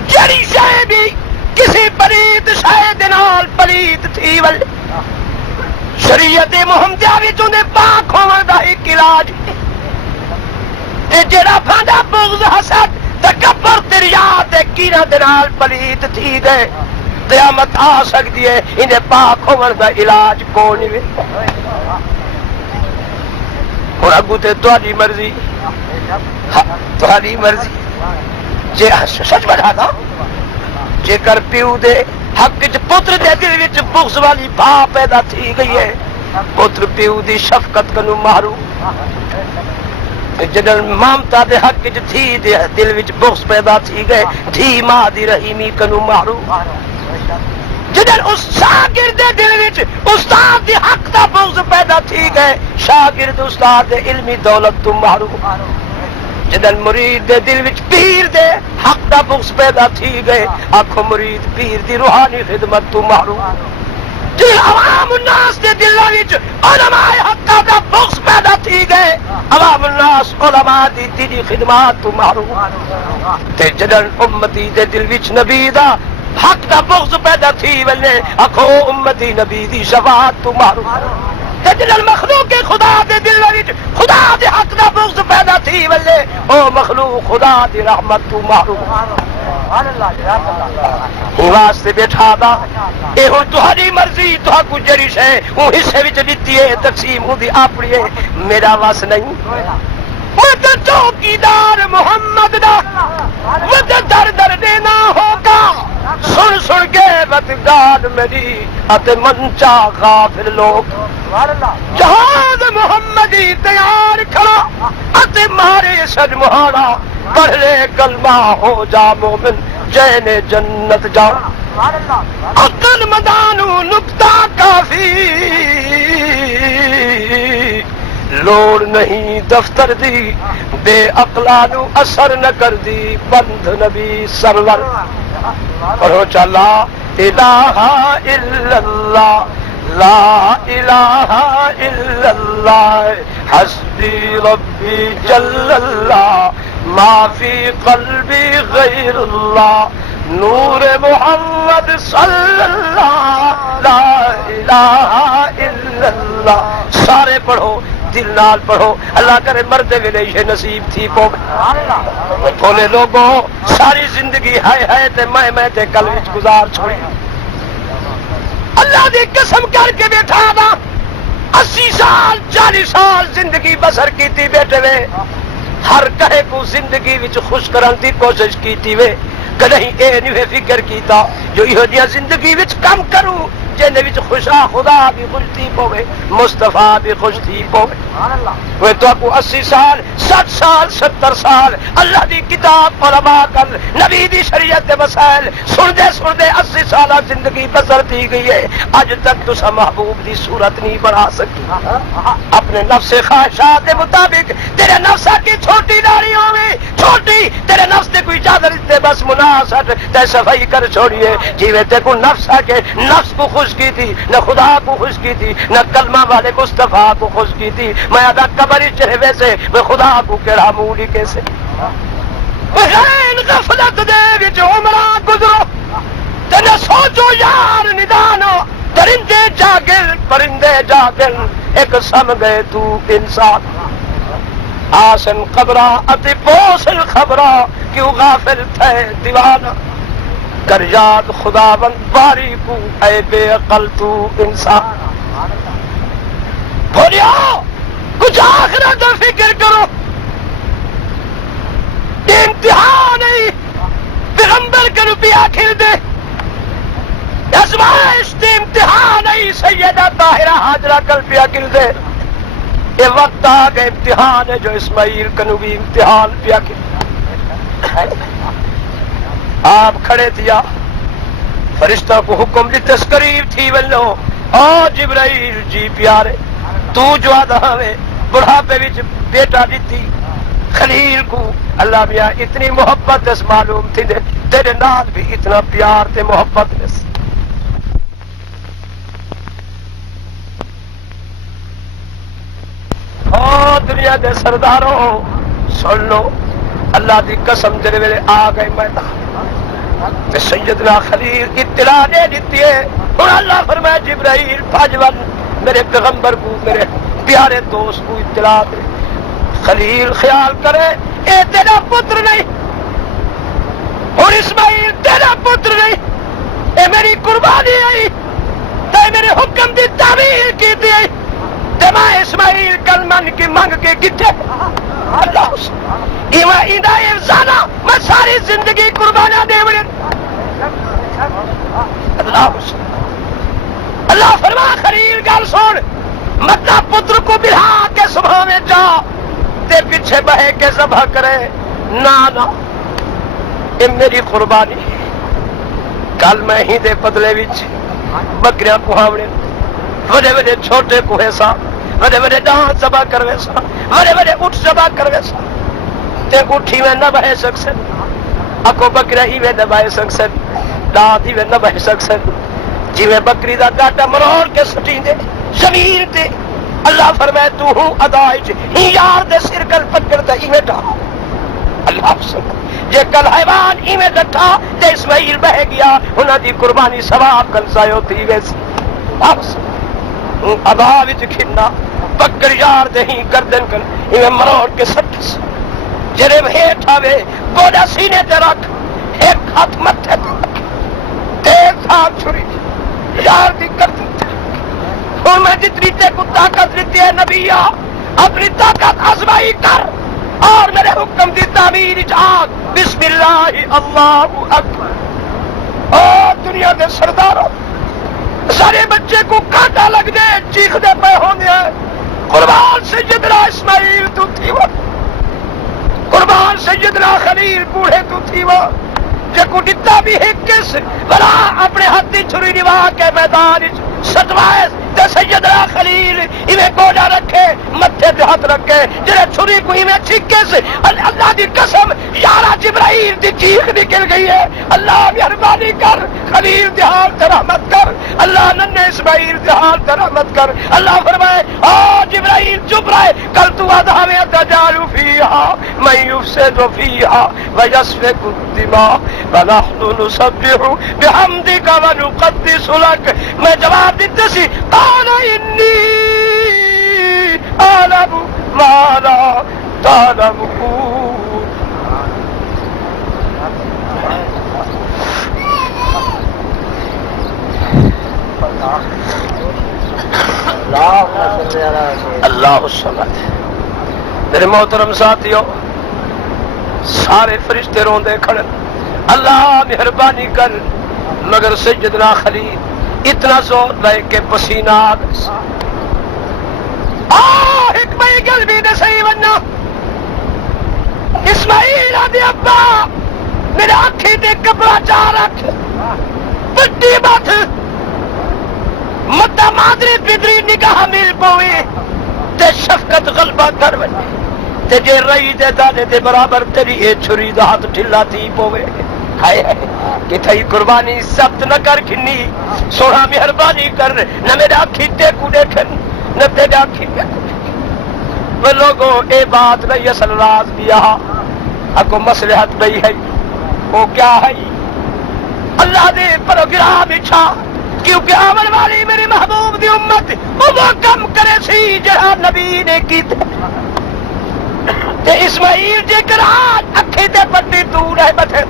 جڑی شے بھی کسی پلیت شے دے نال پلیت تھی ول شریعت محمدیہ وچ اونے پاک ہون دا ایک علاج تے جڑا بھاندا بغض حسد تکبر تے ریا تے کینہ دے نال پلیت تھی گئے قیامت آ سکتی ہے انہیں پاک ہون دا علاج کون وے اور اگو تے تہاڈی مرضی تہاڈی مرضی جے سچ بتا دا جے کر پیو دے حق وچ پتر دے دل وچ بغض والی بھا پیدا تھی گئی ہے پتر پیو دی شفقت کنو محروم جدن مامتا دے حق وچ تھی دے دل وچ بغض پیدا تھی گئے دھی ماں دی رحیمی کنو محروم جدن اس شاگرد دے دل وچ استاد دی حق دا بغض پیدا تھی گئے شاگرد استاد دے علمی دولت تو محروم جدن مرید دے دل وچ پیر دے حق دا بغض پیدا تھی گئے آکھو مرید پیر دی روحانی خدمت تو محروم جدن عوام الناس دے دل وچ علماء حق دا بغض پیدا تھی گئے عوام الناس علماء دی دینی خدمات تو محروم تے جدن امتی دے دل وچ نبی دا حق دا بغض پیدا تھی ولے اکھو امتی نبی دی شفاعت تو محروم تے جدن مخلوق خدا دے دل وچ خدا دے حق دا بغض پیدا تھی ولے او مخلوق خدا دی رحمت تو محروم ہی واسطے بیٹھا دا اے ہن تہاڈی مرضی تہا کو جڑی شے او حصے وچ دتی ہے تقسیم دی اپنی ہے میرا واس نہیں مد چوکیدار محمد دا مد در در دینا ہوگا سن سن کے بدگان میری ات منچا غافل لوگ جہاز محمدی تیار کھڑا ات مارے سج مہارا پڑھ لے کلمہ ہو جا مومن جین جنت جا عقل مدانو نکتہ کافی لوڑ نہیں دفتر دی بے عقلانو اثر نہ کر دی بند نبی سرور پڑھو چلا الہ الا اللہ لا الہ الا اللہ حسبی ربی جل اللہ ما فی قلبی غیر اللہ نور محمد صلی اللہ لا الہ الا اللہ سارے پڑھو دل نال پڑھو اللہ کرے مردے ویلے یہ نصیب تھی پو بھولے لوگوں ساری زندگی ہے تے میں تے کل وچ گزار چھوڑی اللہ دی قسم کر کے بیٹھا دا 80 سال 40 سال زندگی بسر کیتی بیٹھے وے ہر کہے کو زندگی وچ خوش کرن دی کوشش کیتی وے کدی اے نہیں فکر کیتا جو یہ دیا زندگی وچ کم کروں جن وچ خوشا خدا بھی خوش تھی پوے مصطفیٰ بھی خوش تھی پوے وہ تو کو 80 سال 60 سال 70 سال اللہ دی کتاب علماء کل نبی دی شریعت دے مسائل سن دے 80 سالہ زندگی بسر تھی گئی ہے اج تک تو محبوب دی صورت نہیں بنا سکی اپنے نفس خواہشات کے مطابق تیرے نفس کی چھوٹی داڑھی ہوئے چھوٹی تیرے نفس نے کوئی اجازت دے بس مناسب تے صفائی کر چھوڑیے جیوے تے کو نفس کے نفس کو خوش کی تھی نہ خدا کو خوش کی تھی نہ کلمہ والے مصطفیٰ کو خوش کی تھی میں ادا قبر چہرے سے میں خدا کو کہڑا مولی کیسے غفلت دے وچ عمرہ گزرو تے نہ سوچو یار ندانو درندے جاگل پرندے جاگل ایک سم گئے تو انسان آسن خبرہ اتی پوسل خبرہ کیوں غافل تھے دیوانہ کر یاد خداوند باری کو اے بے عقل تو انسان بھولیا کچھ آخرت فکر کرو امتحان نہیں پیغمبر کے روپیہ کھل دے ازمائش دے امتحان نہیں سیدہ طاہرہ حاجرہ کل پیا کل دے یہ وقت آ گئے امتحان ہے جو اسماعیل کنو بھی امتحان پیا کے آپ کھڑے تھیا فرشتہ کو حکم دیتس قریب تھی ولو او جبرائیل جی پیارے تو جو آدھا میں بڑھاپے وچ بیٹا دیتی خلیل کو اللہ میاں اتنی محبت اس معلوم تھی دے تیرے نال بھی اتنا پیار تے محبت اس دنیا دے سرداروں سن لو اللہ دی قسم جڑے ویلے آ گئے میدان سیدنا خلیل اطلاع دے دیتی ہے اور اللہ فرمایا جبرائیل فاجول میرے پیغمبر کو میرے پیارے دوست کو اطلاع دے خلیل خیال کرے اے تیرا پتر نہیں اور اسماعیل تیرا پتر نہیں اے میری قربانی آئی تے میرے حکم دی تعمیل کی دی تے میں اسماعیل کل من کی منگ کے کتے اللہ میں ساری زندگی قربانہ دے بڑے اللہ فرما خلیل گل سن متا پتر کو بلا کے صبح میں جا تے پیچھے بہے کے ذبح کرے نا یہ میری قربانی کل میں ہی دے بدلے وچ بکریاں کہاوڑے بڑے بڑے چھوٹے کوہے سا بڑے بڑے ڈان ذبح کروے سا بڑے بڑے اٹھ ذبح کروے سا تے اٹھی میں نہ بہ سکسن اکو بکرا ہی میں نہ بہ سکسن ڈان ہی میں نہ بہ سکسن جی میں بکری دا ڈاٹا مروڑ کے سٹی دے زمین تے اللہ فرمائے تو ہوں ادائج ہی یار دے سر کل پکڑ تے ہی میں ڈا اللہ سب جے کل حیوان ہی میں ڈٹھا تے اسماعیل بہ گیا انہاں دی قربانی ثواب کل ضائع ہوتی ویسی آپ سب ادا وچ کھنا پکڑ یار دے ہی گردن کل ہی میں مروڑ کے سٹس جرے ہیٹھ آوے گوڑا سینے تے رکھ ایک ہاتھ متھے تے رکھ تیز ہاتھ چھری یار دی گردن تے رکھ اور میں جتنی تے کو طاقت دیتی ہے نبیہ اپنی طاقت آزمائی کر اور میرے حکم دی تعمیر اجھاگ بسم اللہ اللہ اکبر اور دنیا دے سرداروں سارے بچے کو کانٹا لگ دے چیخ دے پہ ہوں گے قربان سیدنا اسماعیل تو تھی وہ قربان سیدنا خلیل بوڑھے تو تھی وہ جے کو ڈٹا بھی ہے کس بلا اپنے ہاتھی چھری نوا کے میدان سٹوائے تے سیدنا خلیل انہیں گوڑا رکھے متھے پہ ہاتھ رکھے جنہیں چھری کو انہیں چھکے سے اللہ دی قسم یارہ جبرائیل دی چیخ نکل گئی ہے اللہ مہربانی کر خلیل دی حال تے رحمت کر اللہ ننے اسماعیل دی حال تے رحمت کر اللہ فرمائے آ جبرائیل چپ رہے کل تو آدھا میں تجالو فیہا من یفسد فیہا ویسفک الدماء ونحن نسبح بحمدک ونقدس لک میں جواب دیتے سی قال انی اعلم ما لا تعلمون اللہ الصمد میرے محترم ساتھیوں سارے فرشتے روندے کھڑے اللہ مہربانی کر مگر سیدنا خلیل اتنا زور لے کے پسینہ آ گئے حکمت قلبی نے صحیح بننا اسماعیل آدھے ابا میرے آنکھی دے کپڑا چاہ رکھ پٹی بات مدہ مادری پدری نگاہ مل پوئی تے شفقت غلبہ کر بنی تے جے رئی دے دانے دے برابر تیری اے چھری دا ہاتھ ٹھلا تھی پوے ہائے ہائے کہ تھئی قربانی ثبت نہ کر کھنی سونا مہربانی کر نہ میرے آنکھی ٹیکو دیکھن نہ تیرے آنکھی ٹیکو دیکھن وہ لوگوں اے بات نہیں اصل راز دیا اکو مصلحت نہیں ہے وہ کیا ہے اللہ دے پروگرام اچھا کیونکہ آمن والی میری محبوب دی امت وہ کم کرے سی جہاں نبی نے کی تے اسماعیل جے کران اکھی تے پٹی دور ہے بٹھے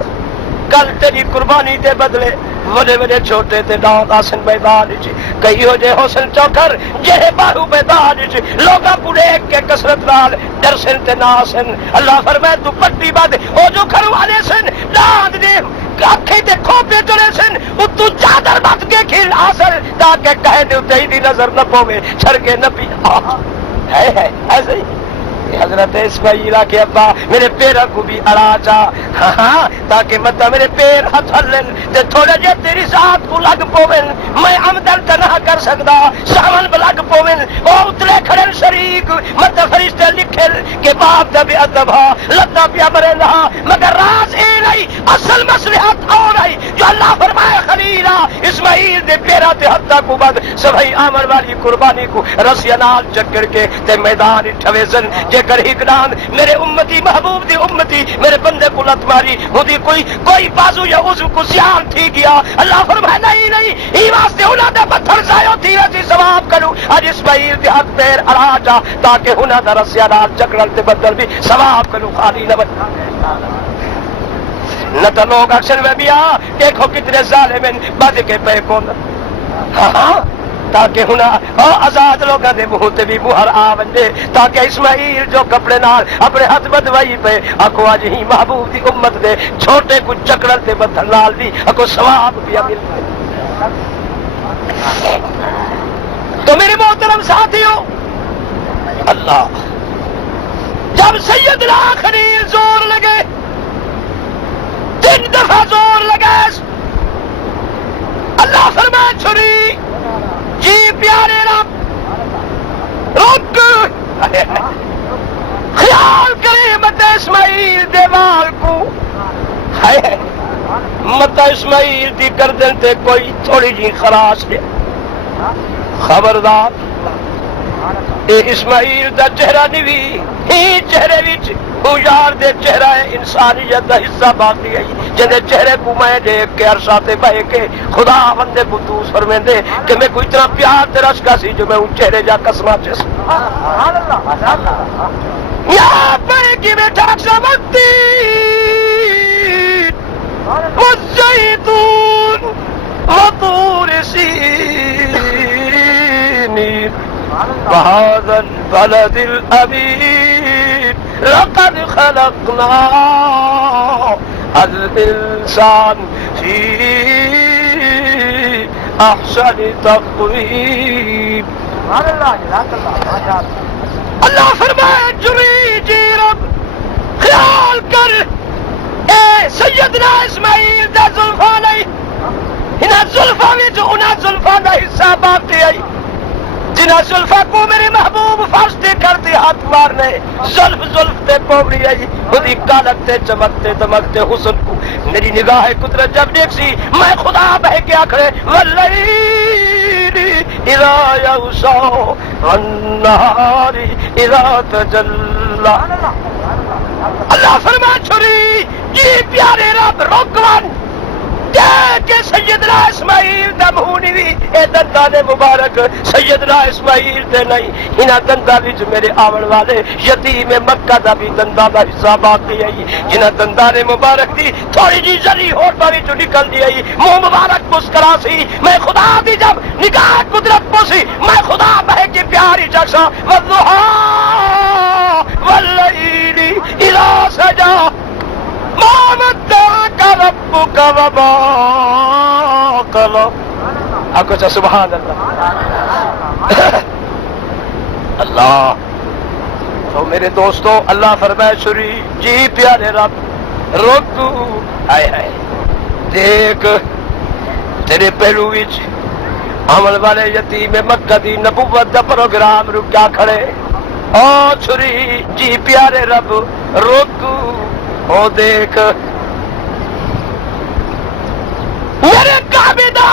کل تیری قربانی دے بدلے بڑے بڑے چھوٹے تے ڈاؤن آسن میدان کئی ہو جے حسن چوکر جے باہو میدان لوگا کو دیکھ کے کسرت نال ڈرسن تے ناسن اللہ فرمائے تو پٹی بد او جو گھر والے سن لاند دے اکھی تے کھوپے چڑے سن او تو چادر بات کے کھل حاصل تاکہ کہے دے تے دی نظر نہ پوے چھڑکے نہ پی ہے ایسے ہی حضرت اسماعیل کے ابا میرے پیروں کو بھی اڑا جا، ہاں تاکہ متا میرے پیر ہاتھ ہلن تے تھوڑا جے تیری ذات کو لگ پوین، میں آمدن تے نہ کر سکدا سامن بلگ پوین، او اتلے کھڑے شریک مت فرشتے لکھل کہ باپ دا بے ادب ہا لتا پیا مرنا، مگر راز اے نہیں اصل مصلحت اور ہے جو اللہ فرمائے خلیلا اسماعیل دے پیرا تے ہتھا کو بعد سبھی آمر والی قربانی کو رسیا نال چکر کے تے میدان ٹھویزن جے کر ہکڑان میرے امتی محبوب دی امتی میرے بندے کو لت ماری ہودی کوئی بازو یا عضو کو سیان تھی گیا، اللہ فرمائے نہیں ای واسطے انہاں دا پتھر ضائع تھی ویسی ثواب کروں اج اسماعیل دے ہاتھ پیر اڑا جا تاکہ انہاں دا رسیا نال چکرن تے بدل بھی ثواب کروں خالی نہ بن نہ تو لوگ اکثر میں بھی دیکھو کتنے ظالم بد کے پے کون ہاں تاکہ ہن آزاد لوگوں کے منہ تے بھی مہر آ ونجے تاکہ اسماعیل جو کپڑے نال اپنے ہاتھ بدوائی پے اکو اج ہی محبوب دی امت دے چھوٹے کو چکرن تے بدل نال بھی اکو ثواب بھی مل تو میرے محترم ساتھیوں اللہ جب سیدنا خلیل زور لگے 3 دفعہ زور لگا اللہ فرمائے چھری جی پیارے رب رک خیال کرے مت اسماعیل دیوال کو ہے مت اسماعیل دی گردن تے کوئی تھوڑی جی خراش ہے خبردار اے اسماعیل دا چہرہ نہیں ہی چہرے وچ یار دے چہرہ انسانیت دا حصہ باقی ہے جنے چہرے کو میں دیکھ کے عرصہ تے بہ کے خدا بندے قدوس فرمیندے کہ میں کوئی اتنا پیار تے رشکا سی جو میں ان چہرے جا قسمہ چے سبحان اللہ یا پہ کی بیٹھا سمتی والزیتون وطور سینین وهذا البلد الأمين لقد خلقنا الإنسان في أحسن تقويم اللہ فرمائے جری جی رب خیال کر اے سیدنا اسماعیل دا زلفا نہیں انہاں زلفا میں جو انہاں زلفا دا حصہ باقی ہے جنہاں زلفا کو میرے محبوب فرشتے کرتے ہاتھ مارنے زلف تے کوبری آئی خودی کالکتے چمکتے دمکتے حسن کو میری نگاہ قدرت جب دیکھ سی میں خدا بہ کے آکھرے واللیل اذا یغشا والنہار اذا تجلی اللہ فرما چھری جی پیارے رب روکوان کہ سیدنا اسماعیل دا مہونی بھی اے دندان مبارک سیدنا اسماعیل دے نہیں انہاں دندہ وچ میرے آون والے یتیم مکہ دا بھی دندہ دا حصہ باقی ہے جنہاں دندان مبارک دی تھوڑی جی زری ہوٹا وچ نکل دی ہے منہ مبارک مسکرا سی میں خدا دی جب نگاہ قدرت پوسی میں خدا بہ کے پیاری جگسا والضحا واللیل اذا سجا ما ودعك ربك وما قلى اکو سبحان اللہ اللہ تو میرے دوستو اللہ فرمائے سری جی پیارے رب رک ہائے ہائے دیکھ تیرے پہلو وچ عمل والے یتیم مکہ دی نبوت دا پروگرام رکا کھڑے او چھری جی پیارے رب رک او دیکھ میرے کعبے دا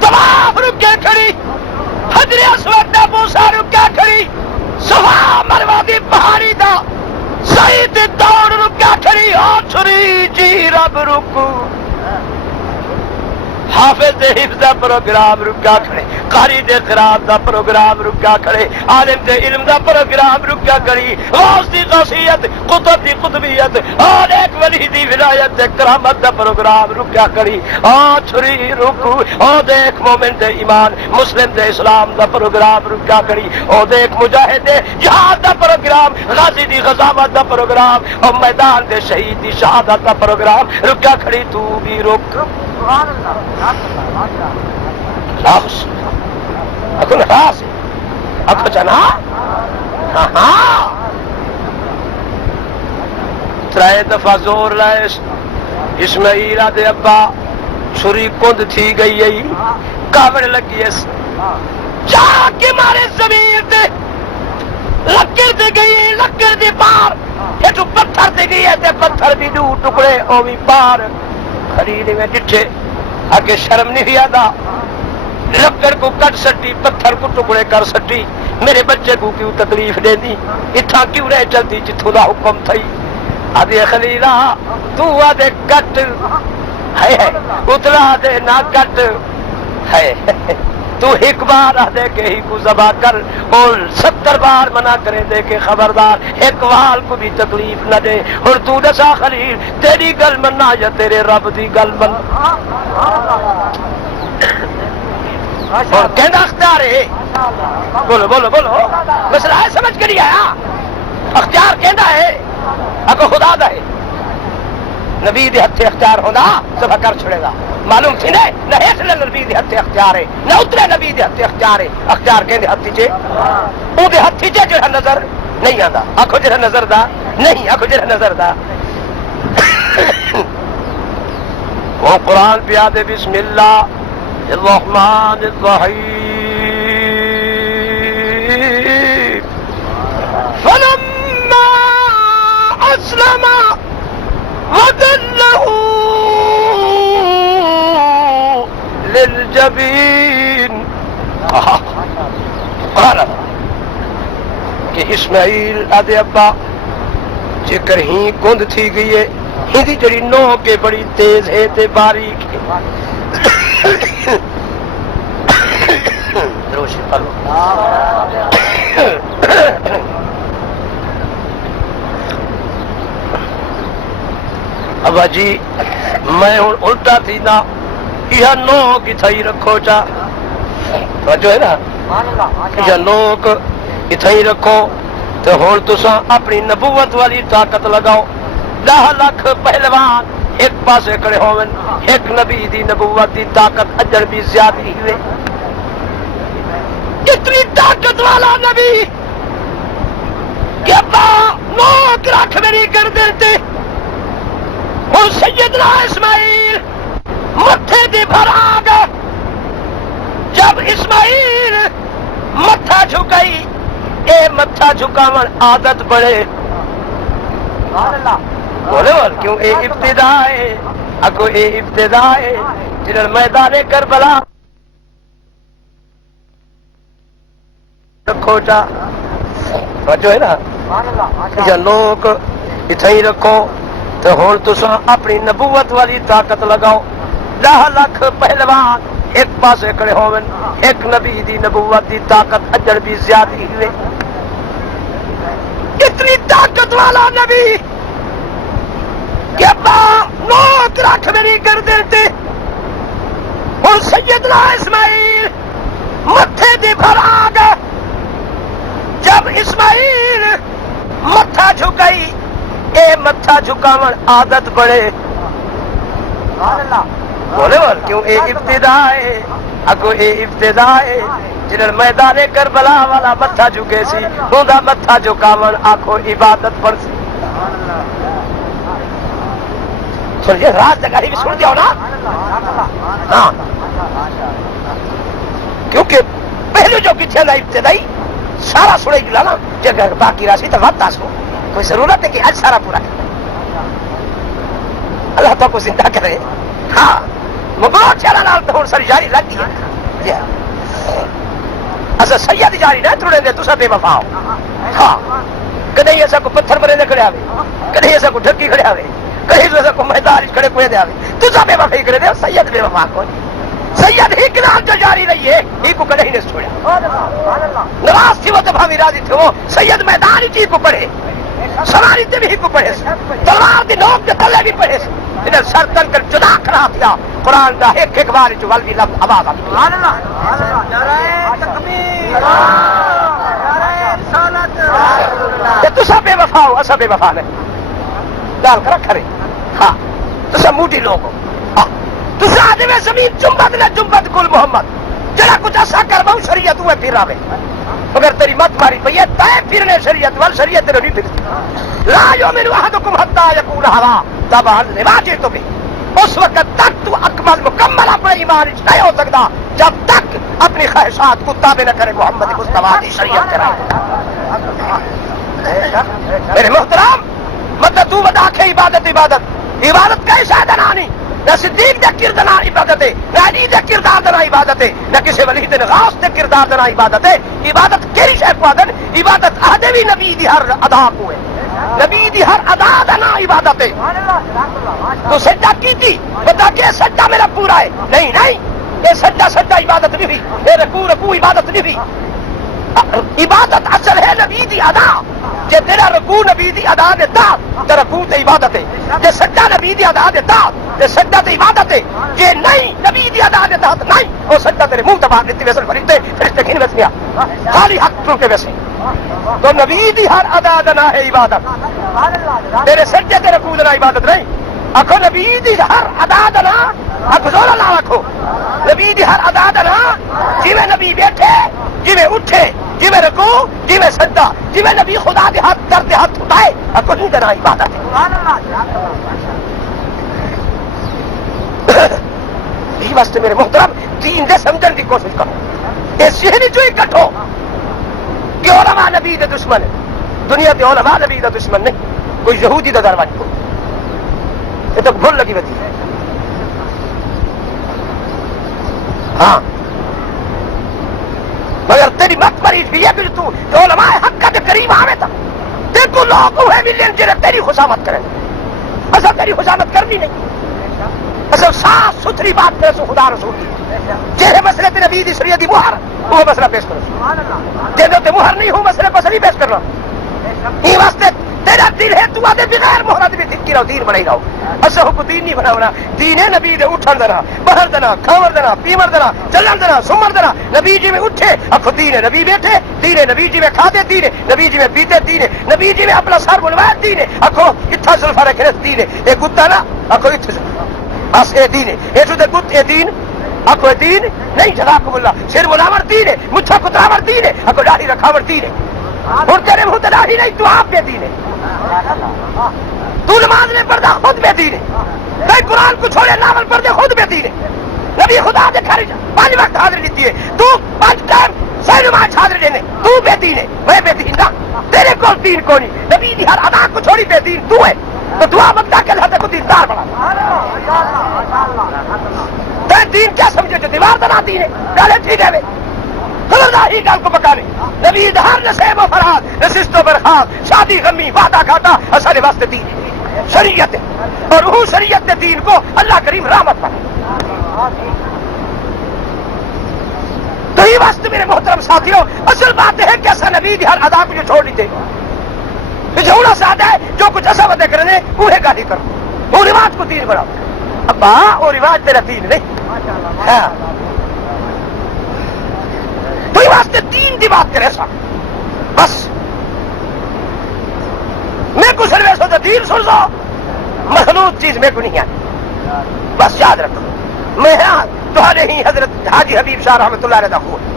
طواف رکے کھڑی حجر اسود دا موسیٰ رکے کھڑی صفا مروہ دی پہاڑی دا سعید دوڑ رکے کھڑی او چھری جی رب رکو حافظ دے حفظ دا پروگرام رکا کھڑے قاری دے قرآن دا پروگرام رکا کھڑے عالم دے علم دا پروگرام رکا کھڑی غوث دی غوثیت قطب دی قطبیت اور ایک ولی دی ولایت دے کرامت دا پروگرام رکا کھڑی چھری رکو او دیکھ مومن دے ایمان مسلم دے اسلام دا پروگرام رکا کھڑی او دیکھ مجاہد دے جہاد دا پروگرام غازی دی غزامت دا پروگرام او میدان دے شہید دی شہادت دا پروگرام رکا کھڑی تو بھی رک لاس اکن خاص اکو چنا ہاں ترائے دفعہ زور لائے اسماعیل دے ابا چھری کند تھی گئی ای کاوڑ لگی اس جا کے مارے زمین دے لکڑ دے گئی لکڑ دے پار یہ تو پتھر دے گئی ہے تے پتھر بھی دو ٹکڑے اوی پار خرید میں ڈٹھے آگے شرم نہیں آتا لکڑ کو کٹ سٹی پتھر کو ٹکڑے کر سٹی میرے بچے کو کیوں تکلیف دے دی اتھا کیوں رہ چلتی جتھوں دا حکم تھئی آدھے خلیلہ تو آدھے کٹ ہے اتلا دے نہ کٹ ہے تو ایک بار آدھے کہ ہی کو ذبح کر اور 70 بار منع کرے دے کہ خبردار ایک وال کو بھی تکلیف نہ دے اور تو دسا خلیل تیری گل مننا یا تیرے رب دی گل من اور کہنا اختیار ہے بولو بولو بولو مسئلہ ہے سمجھ کے نہیں آیا اختیار کہنا ہے اگر خدا دا ہے نبی دے ہتھے اختیار ہونا سب کر چھڑے گا معلوم تھی نہ ہیٹلے نبی دے ہتھے اختیار ہے نہ اترے نبی دے ہتھے اختیار ہے اختیار کہندے ہتھی چے او دے ہتھی چے جڑا نظر نہیں آندا آکھو جڑا نظر دا نہیں آکھو جڑا نظر دا وہ قرآن پیا دے بسم اللہ الرحمن الرحیم فلما اسلم وَتَلَّهُ لِلْجَبِينِ قال کہ اسماعیل آدھے ابا جکر ہی گند تھی گئی ہے ہی دی جڑی نو کے بڑی تیز ہے تے باریک ہے دروشی پڑھو ابا جی میں ہوں الٹا تھی نا یہ نو کتھائی رکھو چا جو ہے نا یہ نوک اتھائی رکھو تو ہوں تساں اپنی نبوت والی طاقت لگاؤ 10 لاکھ پہلوان ایک پاسے کھڑے ہوون ایک نبی دی نبوت دی طاقت اجر بھی زیادہ ہوئے اتنی طاقت والا نبی کہ ابا نوک رکھ میری گردن تے اور سیدنا اسماعیل متھے دی بھراگ جب اسماعیل متھا جھکائی اے متھا جھکاون عادت بڑے بولے بول کیوں اے ابتدا ہے اگو اے ابتدا ہے جنہاں میدان کربلا رکھو چا جو ہے نا یہ لوگ اتھائی رکھو تو ہوں تساں اپنی نبوت والی طاقت لگاؤ 10 لاکھ پہلوان ایک پاسے کھڑے ہوون ایک نبی دی نبوت دی طاقت اجر بھی زیادہ ہوئے اتنی طاقت والا نبی کہ ابا نوک رکھ میری گردن تے اور سیدنا اسماعیل متھے دی بھراگ جب اسماعیل متھا جھکائی اے متھا جھکاون عادت بڑے بولے بول کیوں اے ابتدا ہے اگو اے ابتدا ہے جنہاں میدان کربلا والا متھا جھکے سی اوندا متھا جھکاون آکھو عبادت پر سی سن یہ راز جگہ بھی سن دیو نا ہاں کیونکہ پہلے جو کتھے دا ابتدائی سارا سنے گلا نا جگہ باقی راسی تو وقت آسو کوئی ضرورت ہے کہ آج سارا پورا کرے اللہ تو کو زندہ کرے ہاں مبارک چالا نال تو ساری جاری لگتی ہے اصل سید جاری نہ تھوڑے دے تو سب بے وفا ہو ہاں کدی ایسا کو پتھر مرے دے کھڑے آوے کدی ایسا کو ڈھکی کھڑے آوے کدی ایسا کو میدان کھڑے کوئے دے آوے تو سب بے وفا ہی کرے دے سید بے وفا کو سید ہی کنال جو جاری رہی ہے ہی کو کدی نہیں چھوڑا نواز تھی وہ تو بھاوی راضی تھے وہ سید میدان ہی کو پڑھے سواری تے بھی کو پڑھے تلوار دی نوک دے تلے بھی پڑھے انہیں سر تن کر جدا کرا دیا قرآن دا ایک ایک بار جو والدی لفظ آواز آتی سبحان اللہ نعرہ تکبیر نعرہ رسالت تو سب بے وفا ہو اسا بے وفا نہیں ڈال کر کھڑے ہاں تو سب موٹی لوگ ہو تو آدمی زمین جنبت نہ جنبت گل محمد جڑا کچھ ایسا کر بہو شریعت ہوئے پھر آوے مگر تیری مت ماری پئی ہے تے پھرنے شریعت وال شریعت تیرے نہیں پھر لا یؤمن احدکم حتی یکون ہوا تبعا لما جئت به اس وقت تک تو اکمل مکمل اپنے ایمان نہیں ہو سکتا جب تک اپنی خواہشات کو تابع نہ کرے محمد مصطفیٰ کی شریعت کے رائے. میرے محترم مطلب تو بتا کے عبادت کا شاید نہ نہ صدیق دے کردار عبادت ہے نہ علی دے کردار دنا عبادت ہے نہ کسی ولی دے غوث دے کردار دنا عبادت ہے. عبادت کیری شے کو آدن عبادت آدے بھی نبی دی ہر ادا کو ہے نبی دی ہر ادا دنا عبادت ہے. تو سجدہ کی تھی بتا کہ سجدہ میرا پورا ہے نہیں یہ سجدہ عبادت نہیں ہوئی یہ رکوع عبادت نہیں ہوئی. عبادت اصل ہے نبی دی ادا جے تیرا رکوع نبی دی ادا دیتا تو رکوع تے عبادت ہے جے سجدہ نبی دی ادا دیتا تے سجدہ تے عبادت ہے جے نہیں نبی دی ادا دیتا تو نہیں وہ سجدہ تیرے منہ تبار دیتی ویسے فرشتے کھین ویسے خالی حق چونکے ویسے تو نبی دی ہر ادا دنا ہے عبادت تیرے سجدے تے رکوع دنا عبادت نہیں. آخو نبی دی ہر ادا دنا حق زورا نہ رکھو نبی دی ہر ادا دنا جی میں نبی بیٹھے جی میں اٹھے جی میں رکو جی میں سجدہ جی میں نبی خدا دے ہاتھ درد ہاتھ اٹھائے آخو نہیں دنا عبادت یہی واسطے میرے محترم دین دے سمجھن کی کوشش کرو اس شہری جو اکٹھو کہ علماء نبی دے دشمن ہے دنیا دے علماء نبی دا دشمن نہیں کوئی یہودی دا دروازہ کو یہ تو بھول لگی ہوتی ہے. ہاں مگر تیری مت مریض بھی ہے کہ تو علماء حق کا قریب آوے تھا دیکھو لوگ ہوئے ملین جنہیں تیری خوشامت کریں اصل تیری خوشامت کرنی نہیں اصل صاف ستھری بات کرے سو خدا رسول کی جہے مسئلے تے نبی دی شریعت دی مہر وہ مسئلہ پیش کرو جہے تے مہر نہیں ہو مسئلے پس نہیں پیش کرنا یہ واسطے تیرا دل ہے تو آدھے بغیر محرت بھی دھکی رہو دین بنائی رہو اصل کو دین نہیں بناونا دین ہے نبی دے اٹھن دینا بہر دینا کھاور دینا پیمر دینا چلن دینا سمر دینا نبی جی میں اٹھے اکھو دین ہے نبی بیٹھے دین ہے نبی جی میں کھاتے دین ہے نبی جی میں پیتے دین ہے نبی جی میں اپنا سر بلوایا دین ہے اکھو اتھا زلفہ رکھنے دین ہے اے گتا نا اکھو اتھا بس اے دین ہے اے تو دے گت اے دین اکھو اے دین نہیں جزاکم اللہ شیر بلاور دین ہے مچھا کتراور دین ہے اکھو داڑھی رکھاور دین ہے اور تیرے منہ داڑھی نہیں تو آپ بے دین ہے تو نماز میں پڑھتا خود بے دین ہے کئی قرآن کو چھوڑے ناول پڑھتے خود بے دین ہے نبی خدا دے گھر 5 وقت حاضری دیتی ہے تو 5 ٹائم صحیح نماز حاضری دینے تو بے دین ہے میں بے دین نہ تیرے کو دین کو نہیں نبی دی ہر ادا کو چھوڑی بے دین تو ہے تو دعا مانگتا کہ اللہ کو دیندار بنا تے دین کیا سمجھے جو دیوار بنا دین ہے پہلے ٹھیک ہے خبردار ہی گل کو پکانے نبی ہر نصیب و فراد نشست و برخاست شادی غمی وعدہ کھاتا اصل واسطے دین ہے شریعت ہے اور وہ شریعت کے دین کو اللہ کریم رحمت بنے. تو یہ واسطے میرے محترم ساتھیوں اصل بات ہے کہ ایسا نبی ہر ادا کو جو چھوڑ دیتے جھوڑا سادہ ہے جو کچھ ایسا وعدے کرنے وہ گالی کرو وہ رواج کو دین بناؤ ابا وہ رواج تیرا دین نہیں ہاں تو یہ واسطے دین کی بات کرے سا بس میں کو سروے سو تو دین سن لو مخلوط چیز میں کو نہیں آتی بس یاد رکھو میں تمہارے ہی حضرت حاجی حبیب شاہ رحمۃ اللہ علیہ خون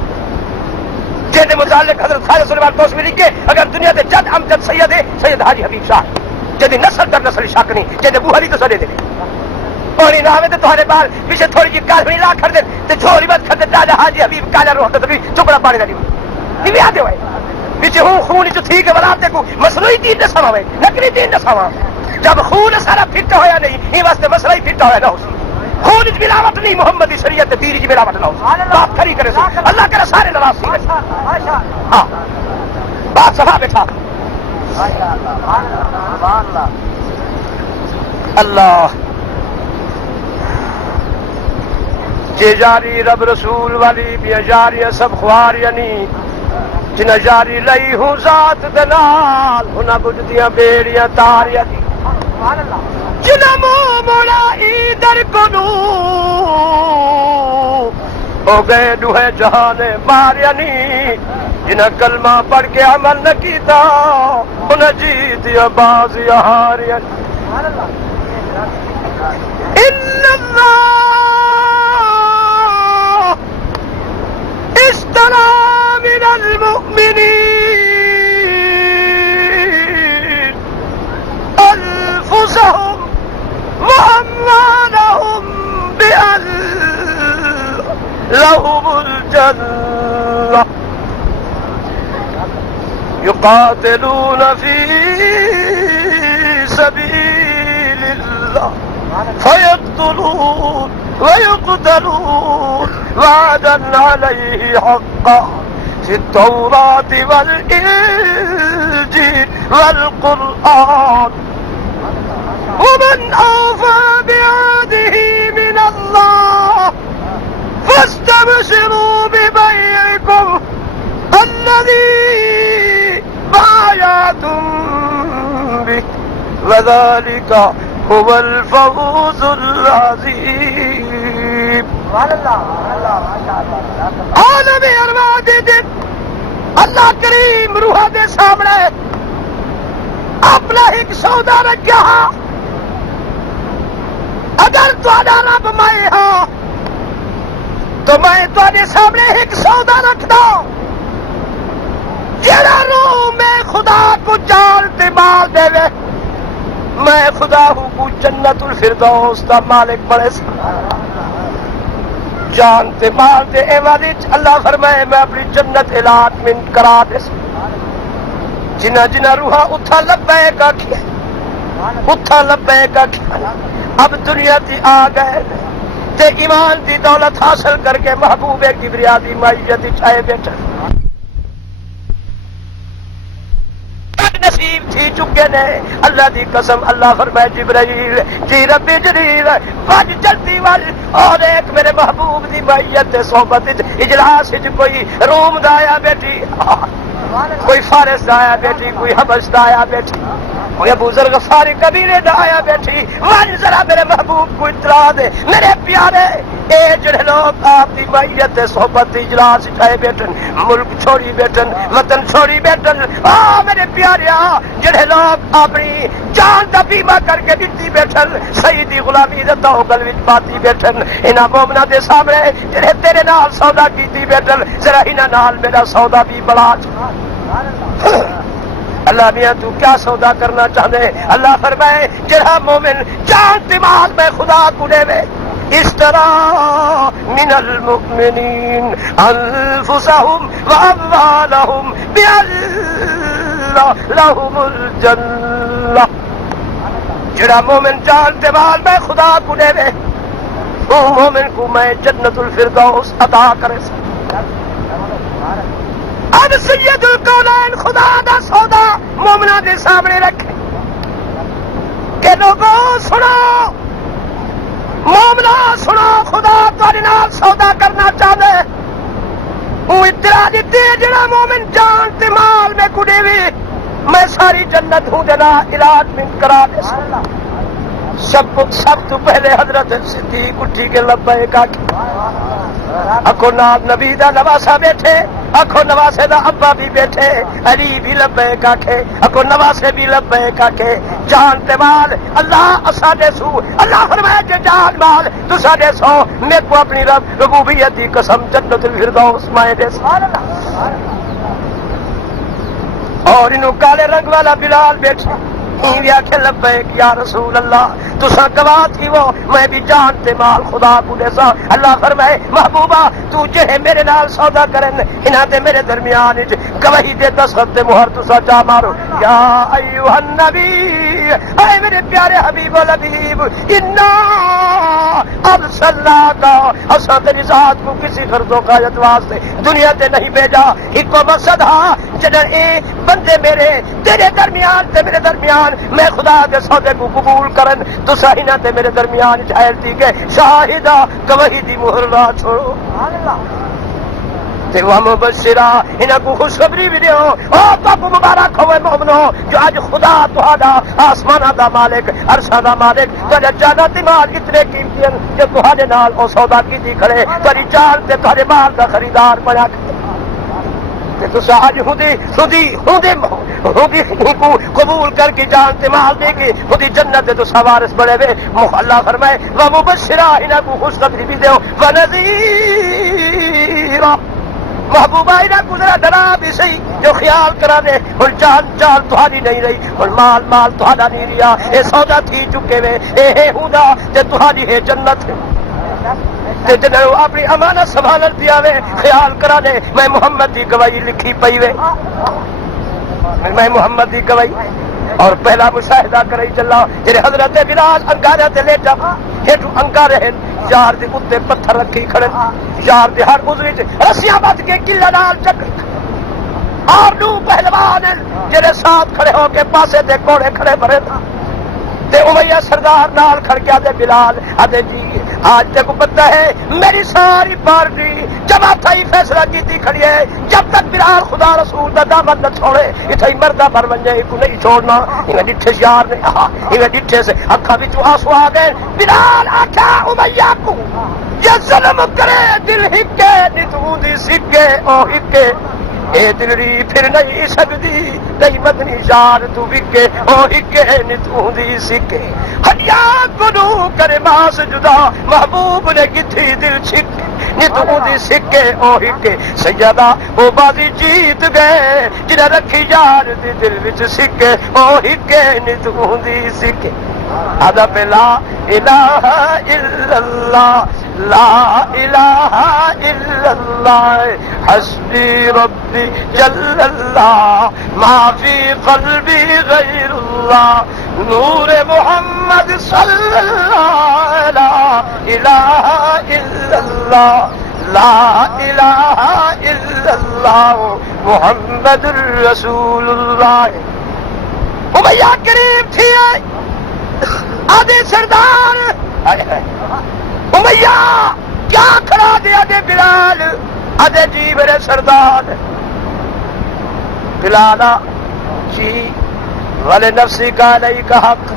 جیسے متعلق حضرت خالد سلیمان توسوی لکھے اگر دنیا کے جد امجد سید ہے سید حاجی حبیب شاہ جدی نسل در نسل شک نہیں جیسے بوہری تو سڑے دے اور نہ آئے تو تمہارے بال پیچھے تھوڑی جی کال لا کر دیں تو جھوڑی مت کر دے راجا حاجی حبیب کالا روح تو بھی چپڑا پانی کا نہیں بھی آتے ہوئے پیچھے ہوں خون جو تھی کہ بلاتے کو مصنوعی دین نہ سوا نقلی دین نہ سوا جب خون سارا فٹ ہوا نہیں یہ واسطے مسئلہ ہی فٹ ہوا نہ ہو خون کی ملاوٹ نہیں محمد کی شریعت تیری کی ملاوٹ نہ ہو بات کھڑی کرے سو اللہ کرے سارے نواز سی ہاں بات سفا بیٹھا اللہ جے جاری رب رسول والی بھی جاری سب خوار یعنی جن جاری لئی ہوں ذات دنال ہونا بجدیاں بیڑیاں تاریاں دی جن منہ موڑا ادھر کنو ہو گئے دوہے جہان ماریا نی جن کلمہ پڑھ کے عمل نہ کیتا انہیں جیت یا باز یا ہاریا يقاتلون في سبيل الله فيقتلون ويقتلون وعدا عليه حقا في التوراة والإنجيل والقرآن ومن أوفى بعهده من الله فاستبشروا ببيعكم الذي بايعتم به وذلك هو الفوز العظيم. عالم ارواح دے دن اللہ کریم روح دے سامنے اپنا ایک سودا رکھا. اگر تہاڈا رب میں ہاں تو میں تہاڈے سامنے ایک سودا رکھدا جڑا روح میں خدا کو جان تے مال دے وے میں خدا ہوں کو جنت الفردوس دا مالک بڑے سا. جان تے مال دے ایوانی اللہ فرمائے میں اپنی جنت اعلان من کرا دے سا. جنہ جنہ روحا اتھا لبیک آکھیا اتھا لبیک آکھیا اب دنیا دی آ گئے تے ایمان دی دولت حاصل کر کے محبوب کبریا دی معیت چاہے بیٹھے نصیب تھی چکے نے. اللہ دی قسم اللہ فرمائے جبرائیل جی ربی جلیل وج جلدی وج اور ایک میرے محبوب دی معیت صحبت اجلاس کوئی روم دا آیا بیٹھی کوئی فارس دا آیا بیٹھی کوئی حبش دا آیا بیٹھی کوئی ابو ذر غفاری قبیلے دا آیا بیٹھی وج ذرا میرے محبوب کو اطلاع دے میرے پیارے اے جڑے لوگ آپ دی معیت صحبت اجلاس چاہے بیٹھن ملک چھوڑی بیٹھن وطن چھوڑی بیٹھن میرے پیاریا جڑے لوگ اپنی جان دا بیمہ کر کے دیتی بیٹھن سیدی غلامی رتا ہو گل وچ پاتی بیٹھن انہاں مومنا دے سامنے جڑے تیرے نال سودا کیتی بیٹھن ذرا انہاں نال میرا سودا بھی بڑا. اللہ میاں تو کیا سودا کرنا چاہتے؟ اللہ فرمائے جڑا مومن جان دماغ میں خدا کو دے وے اشترى من المؤمنين انفسهم واموالهم بان لهم الجنة. جڑا مومن جان دماغ میں خدا کو دے وے وہ مومن کو میں جنت الفردوس عطا کرے. اب سید الکونین خدا دا سودا مومنہ دے سامنے رکھے کہ لوگوں سنو مومنہ سنو خدا تہاڈے نال سودا کرنا چاہدے وہ اطلاع دیتی ہے جڑا مومن جان تے مال میں کڈے وی میں ساری جنت ہوں دینا علاج من کرا دے. سب تو پہلے حضرت صدیق اٹھی کے لبیک اکھو نال نبی دا نواسا بیٹھے اکھو نواسے دا ابا بھی بیٹھے علی بھی لبیک آکھے اکھو نواسے بھی لبیک آکھے. جان تے مال اللہ اساڈے سو اللہ فرمایا کہ جان مال تساڈے سو میں کو اپنی رب ربوبیت دی قسم جنت الفردوس میں دے. اور انہوں کالے رنگ والا بلال بیٹھا آخر لبیک یا رسول اللہ تساں گواہ تھی وہ میں بھی جان تے مال خدا کو دے سا. اللہ فرمائے محبوبہ تو جہے میرے نال سودا کرن انہاں تے میرے درمیان گواہی دے دستخط تے مہر تساں جا مارو. یا ایھا النبی اے میرے پیارے حبیب و لبیب انا ارسلناک اساں تیری ذات کو کسی غرض و غایت واسطے دنیا تے نہیں بھیجا ایک مقصد ہاں جڑا اے بندے میرے تیرے درمیان تے میرے درمیان میں خدا دے سودے کو قبول کرن تو ساہینا تے میرے درمیان جائل دی کہ شاہدہ گواہی دی مہر نہ چھوڑو. تے وہ مبشرہ انہاں کو خوشخبری بھی دیو او پاک مبارک ہوئے مومنو جو آج خدا تہاڈا آسماناں دا مالک عرشاں دا مالک تہاڈا جانت مال اتنے قیمتی ہیں کہ تہاڈے نال او سودا کیتی کھڑے تہاڈی جان تے تہاڈے مال دا خریدار بنیا کھڑے تے تساں اج خودی کو قبول کر کے جان تے مال دے کے خودی جنت تو وارث بڑے وے. اللہ فرمائے و مبشرہ انہاں کو خوشخبری بھی دیو و نذیرہ محبوبہ انہاں کو ذرا ڈرا بھی صحیح جو خیال کرا دے اور جان تہاڈی نہیں رہی اور مال تہاڈا نہیں رہیا اے سودا تھی چکے وے اے ہوندا تے تہاڈی ہے جنت تے جنہوں اپنی امانت سنبھالن دیا وے خیال کرا دے میں محمد دی گواہی لکھی پئی وے میں محمد دی گواہی اور پہلا مشاہدہ کرئی چلا جڑے حضرت بلال انگارے تے لیٹا ہیٹو انگارے ہیں یار دے اوتے پتھر رکھی کھڑے یار دے ہر عضو وچ رسیاں بندھ کے قلعے نال چکر اور نو پہلوان جڑے ساتھ کھڑے ہو کے پاسے تے کوڑے کھڑے بھرے تے امیہ سردار نال کھڑ گیا تے بلال آدھے جی آج تک پتہ ہے میری ساری پارٹی جماعت ہی فیصلہ کیتی کھڑی ہے جب تک بلال خدا رسول دا دامن نہ چھوڑے اتھے مردہ بھر ونجے کو نہیں چھوڑنا انہیں ڈٹھے یار نے انہیں ڈٹھے سے اکھا بھی آنسو آ گئے بلال آکھا امیہ کو یہ ظلم کرے دل ہکے نتوں دی سکے او ہکے اے دلری پھر نہیں سکتی نہیں مدنی یار تو وکے او ہکے نتوں دی سکے ہڈیاں گنو کرے ماس جدا محبوب نے کتھی دل چھکے نتوں دی سکے او ہکے سیدہ او بازی جیت گئے جنہیں رکھی یار دی دل وچ سکے او ہکے نتوں دی سکے ادب لا الہ الا اللہ لا الہ الا اللہ حسبی ربی جل اللہ ما فی قلبی غیر اللہ نور محمد صلی اللہ لا الہ الا اللہ لا الہ الا اللہ محمد الرسول اللہ امیہ قریب تھی آدھے سردار امیہ کیا کھڑا دیا دے بلال آدھے جی میرے سردار بلالا جی والے نفسی کا نہیں کا حق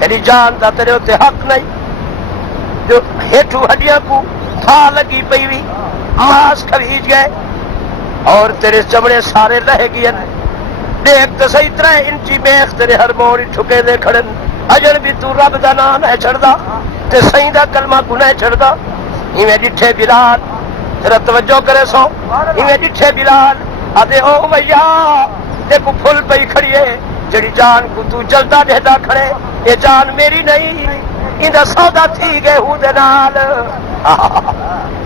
تیری جان دا تیرے ہوتے حق نہیں جو ہیٹھو ہڈیاں کو تھا لگی پئی ہوئی ماس کھویج گئے اور تیرے چمڑے سارے رہ گئے دیکھ تو صحیح طرح انچی بیخ تیرے ہر موڑی ٹھکے دے کھڑن اجر بھی تو رب دا نام ہے چھڑدا تے صحیح دا کلمہ کو نہیں چھڑدا ایویں ڈٹھے بلال تیرا توجہ کرے سو ایویں ڈٹھے بلال آدھے او امیہ تے کو پھل پئی کھڑیے جڑی جان کو تو جلدا ڈہدا کھڑے یہ جان میری نہیں اندا سودا تھی گئے ہوں دے نال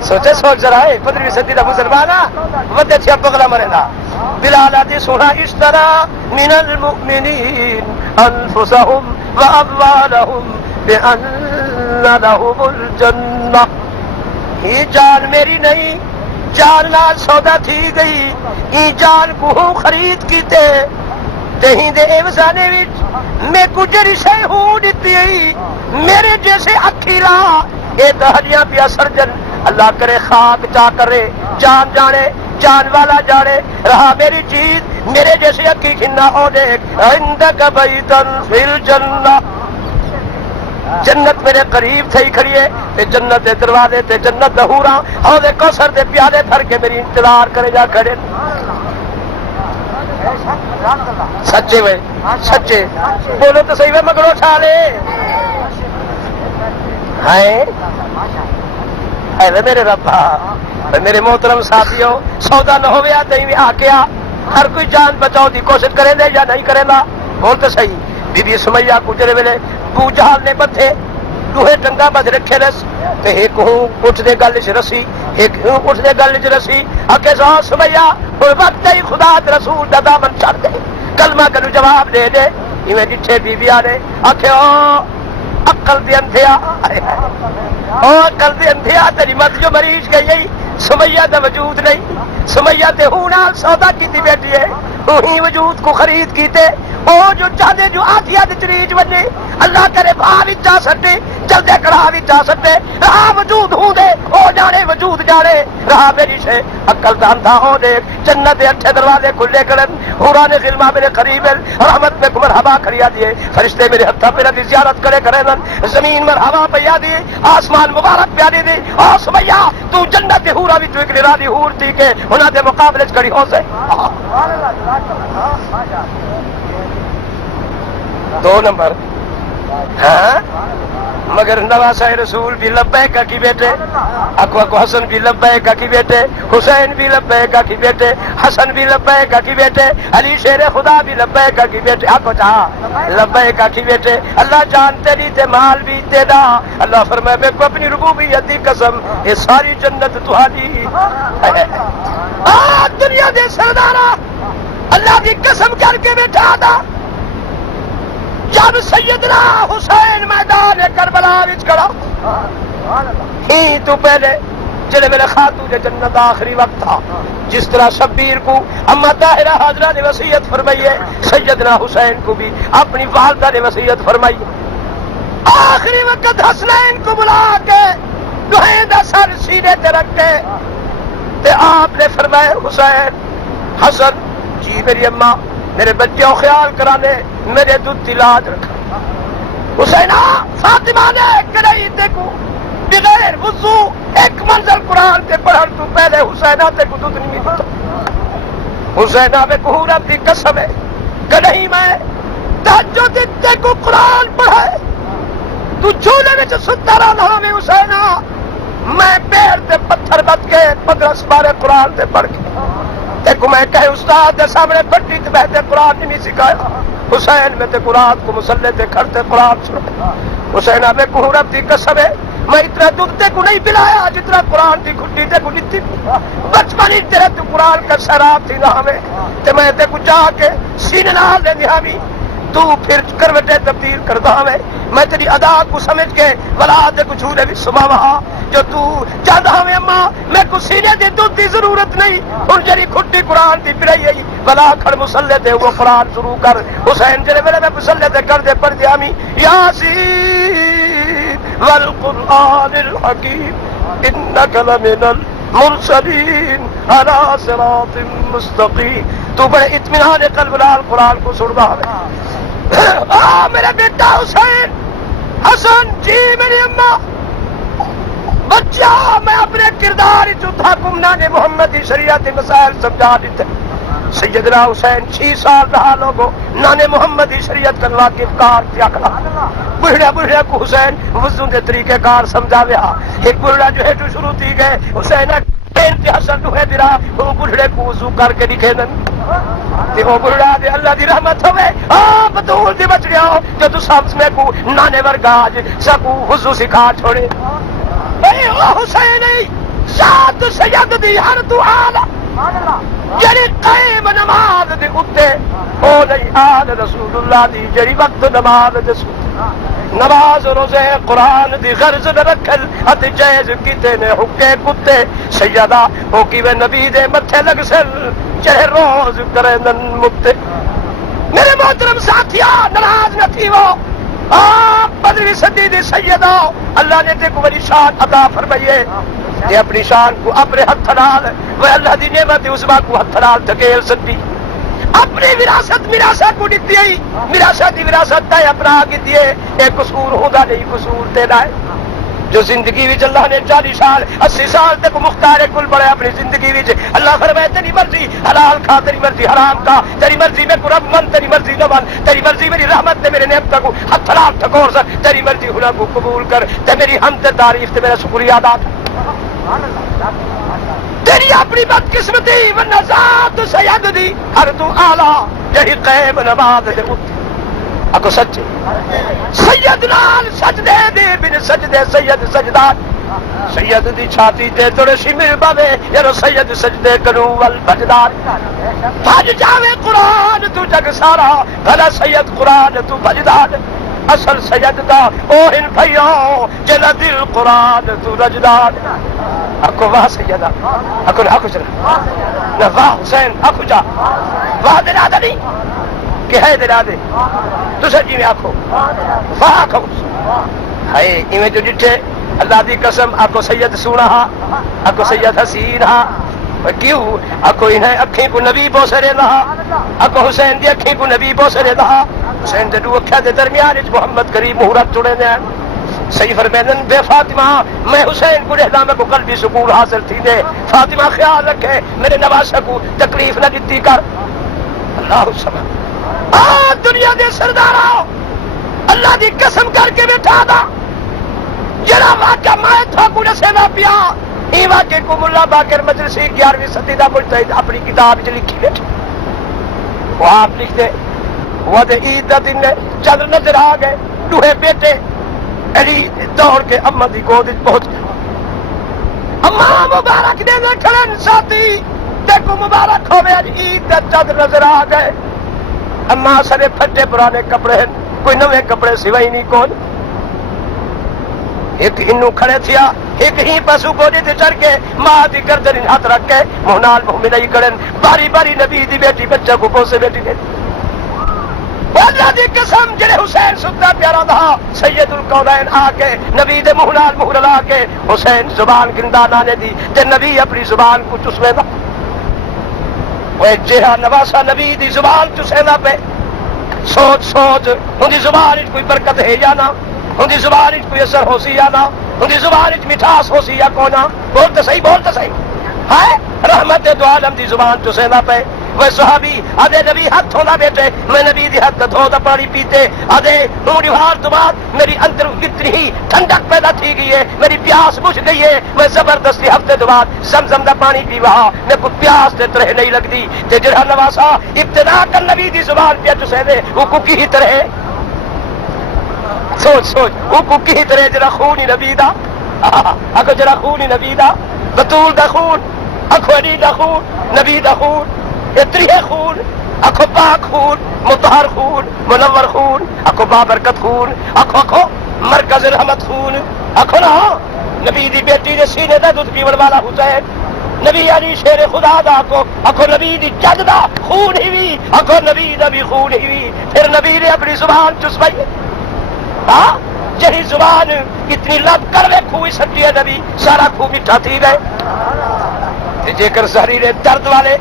سوچے سوچ ذرا ہے 15ویں صدی دا مسلمانا ودے تھیا پگلا مرے دا بلال آدھی سونا اشترا من المؤمنین انفسهم واموالهم بان لهم الجنہ یہ جان میری نہیں جان نال سودا تھی گئی یہ جان کو خرید کیتے تہیں دے افسانے وچ میں کچھ شے ہوں دتی میرے جیسے اکھیلا اے دہلیاں پیا سرجن اللہ کرے خاک چا کرے جان جانے جان والا جانے رہا میری چیز میرے جیسے اکی کھنا ہو دیکھ عندک بیتن فی الجنہ جنت میرے قریب تھئی کھڑی ہے تے جنت دے دروازے تے جنت دہوراں حوض کوثر دے پیالے بھر کے میری انتظار کرے جا کھڑے سچے وے سچے بولو تو صحیح وے مگرو چھالے ہیں اے میرے ربا میرے محترم ساتھیوں سودا نہ ہویا تہیں بھی آ کے آ ہر کوئی جان بچاؤ دی کوشش کریں دے یا نہیں کریں گا بول تو صحیح بی بی سمیہ کو جڑے ویلے ابو جہل نے بدھے دوہے ٹنگا بدھ رکھے رس تے ایک ہوں اٹھ دے گل چ رسی ایک ہوں اٹھ دے گل چ رسی اکے سو سمیہ ہن وقت ہی خدا تے رسول دا دامن چھڑ دے کلمہ کنو جواب دے دے ایویں ڈٹھے بیبیاں نے آکھے او عقل دی اندھیا او عقل دی اندھیا تیری مت جو مریض گئی سمیہ دا وجود نہیں سمیہ تے ہوں نال سودا کیتی بیٹھی ہے وہی وجود کو خرید کیتے او جو چاہدے جو آتھیا دے چریج بنے اللہ کرے بھاوی جا سکتے جلدے کڑھا بھی جا سکتے رہا وجود ہوں دے او جانے وجود جانے رہا میری شے عقل دان تھا ہو دے جنت دے اٹھے دروازے کھلے کرن حوران غلما میرے قریب رحمت میں مرحبا کھڑیا دیے فرشتے میرے ہتھا پہ دی زیارت کرے کرن زمین مرحبا پیا دی آسمان مبارک پیا دی او سمیہ تو جنت دے حورا بھی تو ایک نرادی حور تھی کہ انہاں دے مقابلے کھڑی ہو سے دو نمبر ہاں مگر نواسہ رسول بھی لبیک کی بیٹے اکو حسن بھی لبیک کی بیٹے حسین بھی لبیک کی بیٹے حسن بھی لبیک کی بیٹے علی شیر خدا بھی لبیک کی بیٹے اکو چاہا لبیک کی بیٹے اللہ جانتے نہیں تے مال بھی تیدا اللہ فرمائے میں کو اپنی ربوبیت دی قسم یہ ساری جنت تہاڈی دنیا دے سردارا اللہ کی قسم کر کے بیٹھا تھا جب سیدنا حسین میدان کربلا وچ کھڑا ہی تو پہلے جڑے میرے خاتون جنت آخری وقت تھا، جس طرح شبیر کو اما طاہرہ حاضرہ نے وصیت فرمائی ہے، سیدنا حسین کو بھی اپنی والدہ نے وصیت فرمائی ہے۔ آخری وقت حسنین کو بلا کے دوہیں دا سر سینے تے رکھ کے تے آپ نے فرمایا حسین حسن جی میری اماں میرے بچوں خیال کرانے میرے دودھ کی لاج رکھا۔ حسینہ فاطمہ نے کڑائی تے کو بغیر وضو ایک منظر قرآن تے پڑھن تو پہلے حسینہ تے کو دودھ نہیں ملتا۔ حسینہ میں کہورت کی قسم ہے کڑائی میں تہجد تے کو قرآن پڑھائے تو جھولے میں ستا رہا میں حسینہ میں پیر تے پتھر بت کے 15 سپارے قرآن تے پڑھ کے دیکھو میں کہے استاد کے سامنے پٹی تے بہتے قرآن نہیں سکھایا حسین میں تے قرآن کو مسلح تے کھڑتے قرآن سنا۔ حسین میں کہورت کی قسم ہے میں اتنا دودھ تے کو نہیں پلایا جتنا قرآن کی گھٹی تے کو نیتی بچپن ہی تیرے تو قرآن کا سراب تھی نہ ہمیں تے میں تے کو جا کے سینے نال دے دی ہمیں تو پھر کروٹیں تبدیل کرتا ہمیں میں تیری ادا کو سمجھ کے ولا تے کو جھولے بھی صبح وہاں جو تو چاہتا ہمیں اماں میں کو سینے دی دودھ دی ضرورت نہیں ان جری کھٹی قرآن دی پڑھائی ہے ولا کھڑ مسلح تے وہ قرآن شروع کر حسین جڑے میرے میں مسلح تے کر دے پڑھ دے ہمیں یاسین والقرآن الحکیم انک لمن المرسلین علی صراط مستقیم۔ تو بڑے اطمینان قلب لال قرآن کو سنوا ہے۔ میرا بیٹا حسین حسن جی میری اماں بچہ میں اپنے کردار چوتھا گمنا نے محمدی شریعت مسائل سمجھا دیتے سیدنا حسین 6 سال رہا لوگوں نانے محمدی شریعت کا واقف کار کیا کرا بڑھڑا بڑھڑا کو حسین وضو کے طریقہ کار سمجھا لیا ایک بڑھڑا جو ہے تو شروع تھی گئے حسین حسن تو ہے درا وہ بڑھڑے کو وضو کر کے دکھے دن تے وہ بڑھڑا دے اللہ دی رحمت ہوئے بطول دی بچ گیا جو تو سامس میں کو نانے ورگاج سکو وضو سکھا چھوڑے اے حسین ذات سید دی ہر دعا جڑی قائم نماز دے اتے او نہیں آل رسول اللہ دی جڑی وقت نماز دے نماز روزے قرآن دی غرض نہ رکھل اتے جائز کیتے نے حکے کتے سیدہ ہو کی وے نبی دے متھے لگ سل چہر روز کرے نن متے میرے محترم ساتھیا ناراض نہ تھی وہ آپ 15ویں صدی دی سیدہ اللہ نے تے کو بڑی شان عطا فرمائیے یہ اپنی شان کو اپنے ہتھ نال وہ اللہ دی نعمت اس با کو ہتھ نال دھکیل سکتی اپنی وراثت کو دیتی ہے وراثت دی وراثت تے اپنا کیتی ہے اے قصور ہوندا نہیں قصور تیرا ہے جو زندگی وچ اللہ نے 40 سال 80 سال تک مختار کل بڑے اپنی زندگی وچ اللہ فرمائے تیری مرضی حلال کھا تیری مرضی حرام کھا تیری مرضی میں قرب من تیری مرضی نہ من تیری مرضی میری رحمت تے میرے نعمت کو ہتھ نال ٹھکور سر تیری مرضی خدا کو قبول کر تے میری حمد تعریف تے میرا شکریہ ادا کر تیری اپنی بدقسمتی ورنہ ذات سید دی ہر تو اعلی یہی قائم نماز دے اکو سچے سید نال سجدے دے بن سجدے سید سجدات سید دی چھاتی تے تڑے شمیر باوے یارو سید سجدے کروں ول بجدار بھج جاوے قرآن تو جگ سارا بھلا سید قرآن تو بجدار اصل سید دا او ہن بھائیو جنا دل قرآن تو رجدار اکو واہ سیدہ اکو چلا نہ واہ حسین اکو جا واہ دلا دلی کہ ہے دلا دے تو سجی میں آکھو واہ آکھو ہائے ایویں جو ڈٹھے اللہ دی قسم اکو سید سونا ہا اکو سید حسین ہا کیوں اکو انہیں اکھیں کو نبی بوسرے رہا اکو حسین دی اکھیں کو نبی بوسرے رہا حسین دے دو اکھیں دے درمیان محمد کریم مہورت چڑے دیں صحیح فرمائن بے فاطمہ میں حسین کو رہنا میں کو قلبی سکون حاصل تھی دے فاطمہ خیال رکھے میرے نواسہ کو تکلیف نہ دیتی کر اللہ سبحانہ دنیا دے سرداروں اللہ دی قسم کر کے بیٹھا دا جڑا واقعہ میں تھا کو نسے نہ پیا ای واقعے کو ملا باقر مجلسی 11ویں صدی دا مجتہد اپنی کتاب وچ لکھی بیٹھے وہ آپ لکھ دے وہ دے عید دا دن چند نظر آ گئے دوہے بیٹے علی دوڑ کے اماں دی گود وچ پہنچ گئے اماں مبارک دے کھڑن ساتھی کتے کو مبارک ہوے اج عید دا چند نظر آ گئے اما سارے پھٹے پرانے کپڑے ہیں کوئی نوے کپڑے سوائی نہیں کون ایک انو کھڑے تھیا ایک ہی پسو گوڑی تے چڑھ کے ماں دی گردن ہاتھ رکھ کے مہنال مومنائی کرن باری باری نبی دی بیٹی بچہ کو پوسے بیٹی دے اللہ دی قسم جڑے حسین ستا پیارا دا سید القونین آ کے نبی دے مہنال مہر لا کے حسین زبان گندا نانے دی تے نبی اپنی زبان کو چسوے دا وہ جہا نواسا نبی دی زبان چسے دا پہ سوچ سوچ ان دی زبان کوئی برکت ہے یا نہ ان دی زبان کوئی اثر ہو سی یا نہ ان دی زبان مٹھاس ہو سی یا کونا بولتے صحیح ہے رحمت دو عالم دی زبان چسے دا پہ وہ صحابی آدھے نبی ہاتھ دھونا بیٹے میں نبی دی ہاتھ دھو دا پانی پیتے آدھے اونی ہار تو بعد میری اندر اتنی ہی ٹھنڈک پیدا تھی گئی ہے میری پیاس بجھ گئی ہے میں زبردستی ہفتے تو بعد زمزم دا پانی پی وہاں میں کوئی پیاس تے طرح نہیں لگتی تے جڑا نواسا ابتدا کر نبی دی زبان پہ چسے دے وہ کو کی طرح سوچ وہ کو کی طرح جڑا خون ہی نبی دا اگو جڑا خون ہی نبی دا بطول دا خون اکھو علی دا خون نبی دا خون اتری ہے خون اکھو پاک خون مطہر خون منور خون اکھو بابرکت خون اکھو مرکز رحمت خون اکھو نا نبی دی بیٹی دے سینے دا دودھ پیون والا حسین نبی علی شیر خدا دا اکھو نبی دی جد دا خون ہی وی اکھو نبی دا بھی خون ہی وی پھر نبی نے اپنی زبان چسوائی ہاں جہی زبان اتنی لب کر وے خوی سکتی ہے نبی سارا خون میٹھا تھی گئے جے کر زہریلے درد والے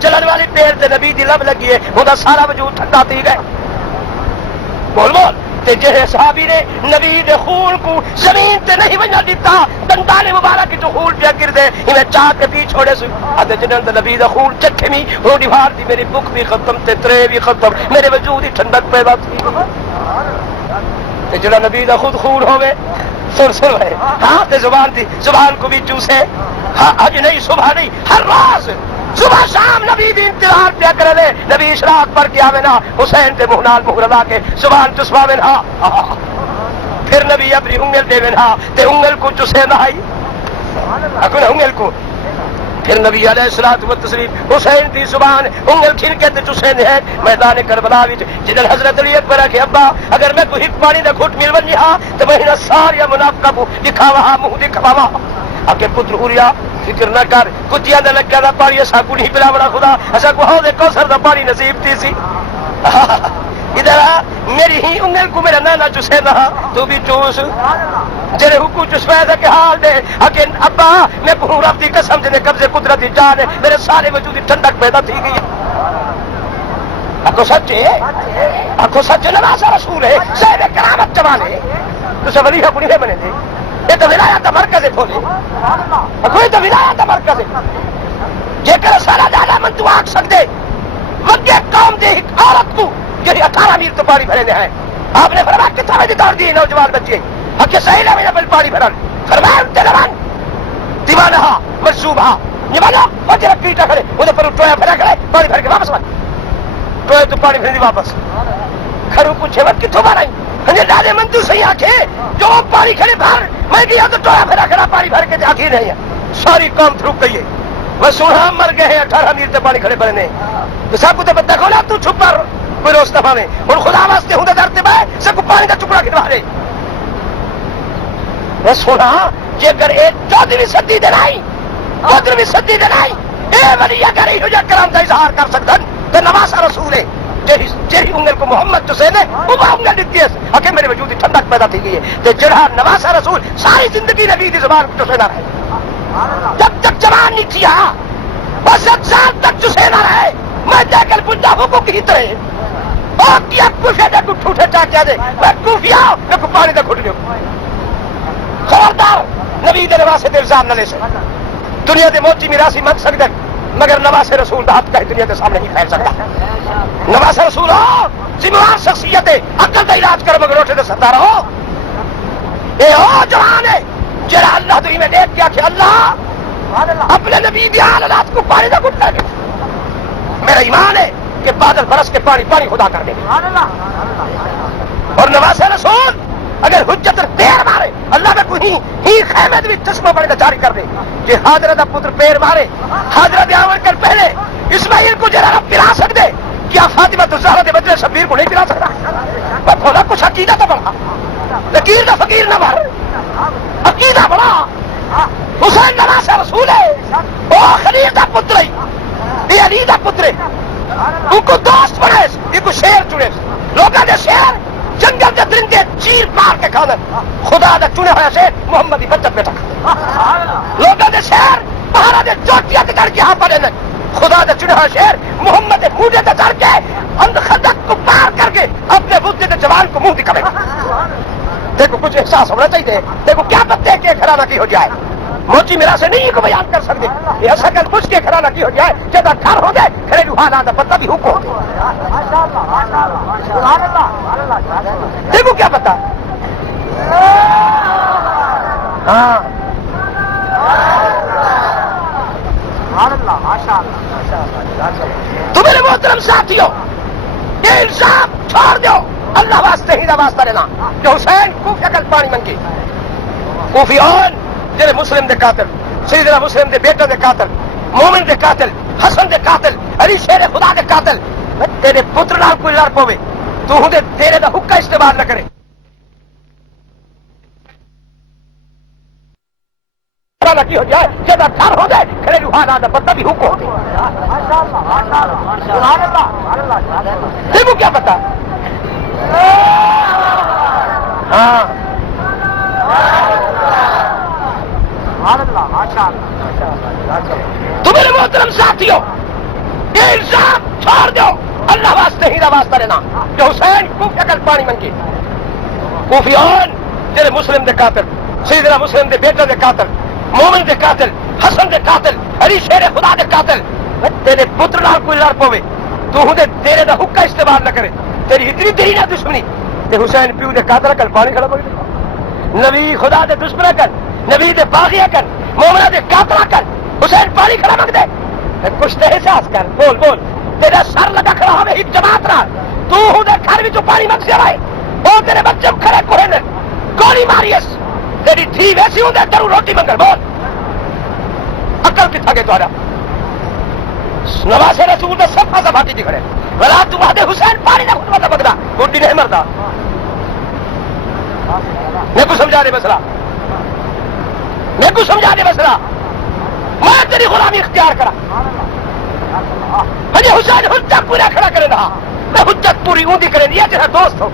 جلن والے پیر تے نبی دی لب لگی ہے وہ سارا وجود ٹھنڈا تھی گئے بول تے جہے صحابی نے نبی دے خون کو زمین تے نہیں بنا دیتا دندانے مبارک جو خون پیا گر دے انہیں چاہ کے پی چھوڑے سے آدھے جنہوں نے نبی دے خون چکھے می وہ دیوار دی میری بھوک بھی ختم تے ترے بھی ختم میرے وجود ہی ٹھنڈک پیدا تھی تے جڑا نبی دا خود خون ہوئے سر ہے ہاں تے زبان کو بھی چوسے ہاں اج نہیں صبح نہیں ہر راز صبح شام نبی دی انتظار پیا کرے لے نبی اشراق پر کیا میں نا حسین تے مہنال مہر لا کے زبان چسوا میں نا پھر نبی اپنی انگل دے میں نا تے انگل کو چسے نہ آئی اکن انگل کو پھر نبی علیہ الصلوۃ والتسلیم حسین دی زبان انگل کھل کے تے چسے نے میدان کربلا وچ جدل حضرت علی اکبر کہ ابا اگر میں کوئی پانی دا گھٹ مل ونی ہاں تے میں نہ سارا منافقہ کو دکھاوا منہ دکھاوا اکے پتر اوریا فکر نہ کر کتیاں دے لگا دا پانی اسا کو نہیں پلاونا خدا اسا کو ہو دے کوثر دا پانی نصیب تھی سی ادھر میری ہی انگل کو میرا نانا چسے نہ تو بھی چوس جڑے حکو چسوائے دا کہ حال دے اکن ابا میں کو رب دی قسم جنے قبضے قدرت دی جان ہے میرے سارے وجود دی ٹھنڈک پیدا تھی گئی اکو سچ نواسا رسول ہے صاحب کرامت جوانے تو سب ولی حق نہیں بنے دے یہ تو ولایت دا مرکز ہے کھولے کوئی تو ولایت دا مرکز ہے جے کر سارا دادا من تو آنکھ سکتے وگے قوم دے ایک عورت کو یہی 18 میل تو پانی بھرے ہیں آپ نے فرمایا کتنا بجے دوڑ دی نوجوان بچے کہ صحیح نہ میں بل پانی بھرن فرمایا تیران دیوانہ مرسوب ہاں نیوانا اور جرا کیٹا کھڑے وہ پر ٹویا بھرا کھڑے پانی بھر کے واپس ون ٹویا تو پانی بھرنے واپس کھڑو پوچھے وقت کتوں مارائی ہنجے دادے من تو صحیح آکھے جو پانی کھڑے بھر میں گیا تو ٹویا بھرا کھڑا پانی بھر کے آگے نہیں ہے ساری قوم تھرک گئی ہے وہ سونا مر گئے ہیں 18 میل تے پانی کھڑے بھرنے تو سب کو تو بتا کھولا تو چھپ پر کوئی روز دفعہ میں اور خدا واسطے ہوں درتے بائے سب کو پانی کا ٹکڑا کھڑوا رہے وہ سونا جے کر اے 14ویں صدی دے نہیں 15ویں صدی دے نہیں اے ولی اگر ہو جا کرام دا اظہار کر سکدن تے نواسا رسول ہے جہی انگل کو محمد حسین نے وہ انگل دیتی ہے اکے میرے وجود کی ٹھنڈک پیدا تھی گئی ہے تے جڑا نواسا رسول ساری زندگی نبی دی زبان کو چسے نہ رہے جب تک جوان نہیں تھیا بس 1 سال تک چسے نہ رہے میں جا کر پوچھا حقوق کی طرح اور کیا کوفے دے گٹھ اٹھے چا کیا دے میں کوفیا میں کو پانی دے گھٹ لیو خبردار نبی دے نواسے دے الزام نہ لے سے دنیا دے موتی میراثی مت سکدے مگر نواسے رسول دا ہاتھ کہیں دنیا کے سامنے نہیں پھیل سکتا نواسے رسول ہو ذمہ شخصیت ہے عقل دا علاج کرو مگر روٹے دے ستارہ ہو اے ہو جوان ہے جڑا اللہ دنیا میں دیکھ کیا کہ اللہ اپنے نبی دی حالات کو پانی دا گھٹ لے میرا ایمان ہے کہ بادل برس کے پانی خدا کر دے اور نواسے رسول اگر حجت دیر مارے اللہ میں کوئی ہی خیمے بھی چشمہ بڑے جاری کر دے کہ حاضرہ دا پتر پیر مارے حاضرہ دے آون کر پہلے اسماعیل کو جرا پلا سکتے کیا فاطمہ الزہرا دے بدلے شبیر کو نہیں پلا سکتا؟ میں کھولا کچھ عقیدہ تو بڑھا لکیر دا فقیر نہ مار عقیدہ بڑھا حسین نواز رسول ہے وہ خلیل دا پتر ہے یہ علی دا پتر ہے ان کو دوست بنے ان کو شیر چنے لوگوں نے شیر جنگل کے درندے چیر پار کے کھانا خدا دا چنے ہوا شیر محمد کی بچت بیٹھا لوگوں نے شیر پہاڑا دے چوٹیاں تے چڑھ کے ہاں پڑے خدا دا چنے ہوا شیر محمد کے موڈے تے چڑھ کے اندر خندق کو پار کر کے اپنے بدھے کے جوان کو منہ دکھاوے دیکھو کچھ احساس ہونا چاہیے دیکھو کیا بتے کے گھرانہ کی ہو جائے موچی میرا سے نہیں کو بیان کر سکتے یہ شکل پوچھ کے گھرانہ کی ہو جائے جب گھر ہو جائے گھریلو حالات پتہ بھی حکم دیکھو کیا پتا ہاں تو میرے محترم ساتھیوں یہ الزام چھوڑ دو اللہ واسطے ہی نہ واسطہ لینا کہ حسین کوفہ کل پانی منگی کوفیون جنہیں مسلم دے قاتل سیدنا مسلم دے بیٹے دے قاتل مومن دے قاتل حسن دے قاتل علی شیر خدا دے قاتل تیرے پتر نال کوئی لڑ پوے تو ہوں تیرے دا حق کا استعمال نہ کرے کی ہو جائے جب گھر ہو جائے گھریلو حالات پتہ بھی حکم ہوتے دیکھو کیا پتا ہاں تو میرے محترم ساتھیوں یہ الزام چھوڑ دو اللہ واسطے ہی نہ واسطہ لینا کہ حسین کوفہ کل پانی منگی کوفیون جنہیں مسلم دے قاتل سیدنا مسلم دے بیٹے دے قاتل مومن دے قاتل حسن دے قاتل علی شیر خدا دے قاتل تیرے پتر نال کوئی لڑ پوے تو ہوں تیرے دا حق کا استعمال نہ کرے تیری اتنی تیری نہ دشمنی تے حسین پیو دے قاتل کل پانی کھڑا پڑے نبی خدا دے دشمن کر نبی دے باغیہ کر مومنہ دے قاتل کر حسین پانی کھڑا مانگ دے کچھ تے احساس کر بول بول تیرا سر لگا کھڑا ہوے ایک جماعت رہا تو ہوں دے گھر وچوں پانی منگ سے آئے او تیرے بچے کھڑے کوہے نے گولی ماریس تیری تھی ویسی ہوں دے درو روٹی منگل بول عقل کتھا گئے تہاڈا نواز رسول دے صفا صفاتی دی کھڑے بلا تو وحدے حسین پانی نہ خود بگدا بوٹی نہیں مردا میں کو سمجھا دے مسئلہ میں کو سمجھا دے مسئلہ میں تیری غلامی اختیار کرا مجھے حسین حجت پورا کھڑا کرے رہا میں حجت پوری اونی کرے دیا تیرا دوست ہو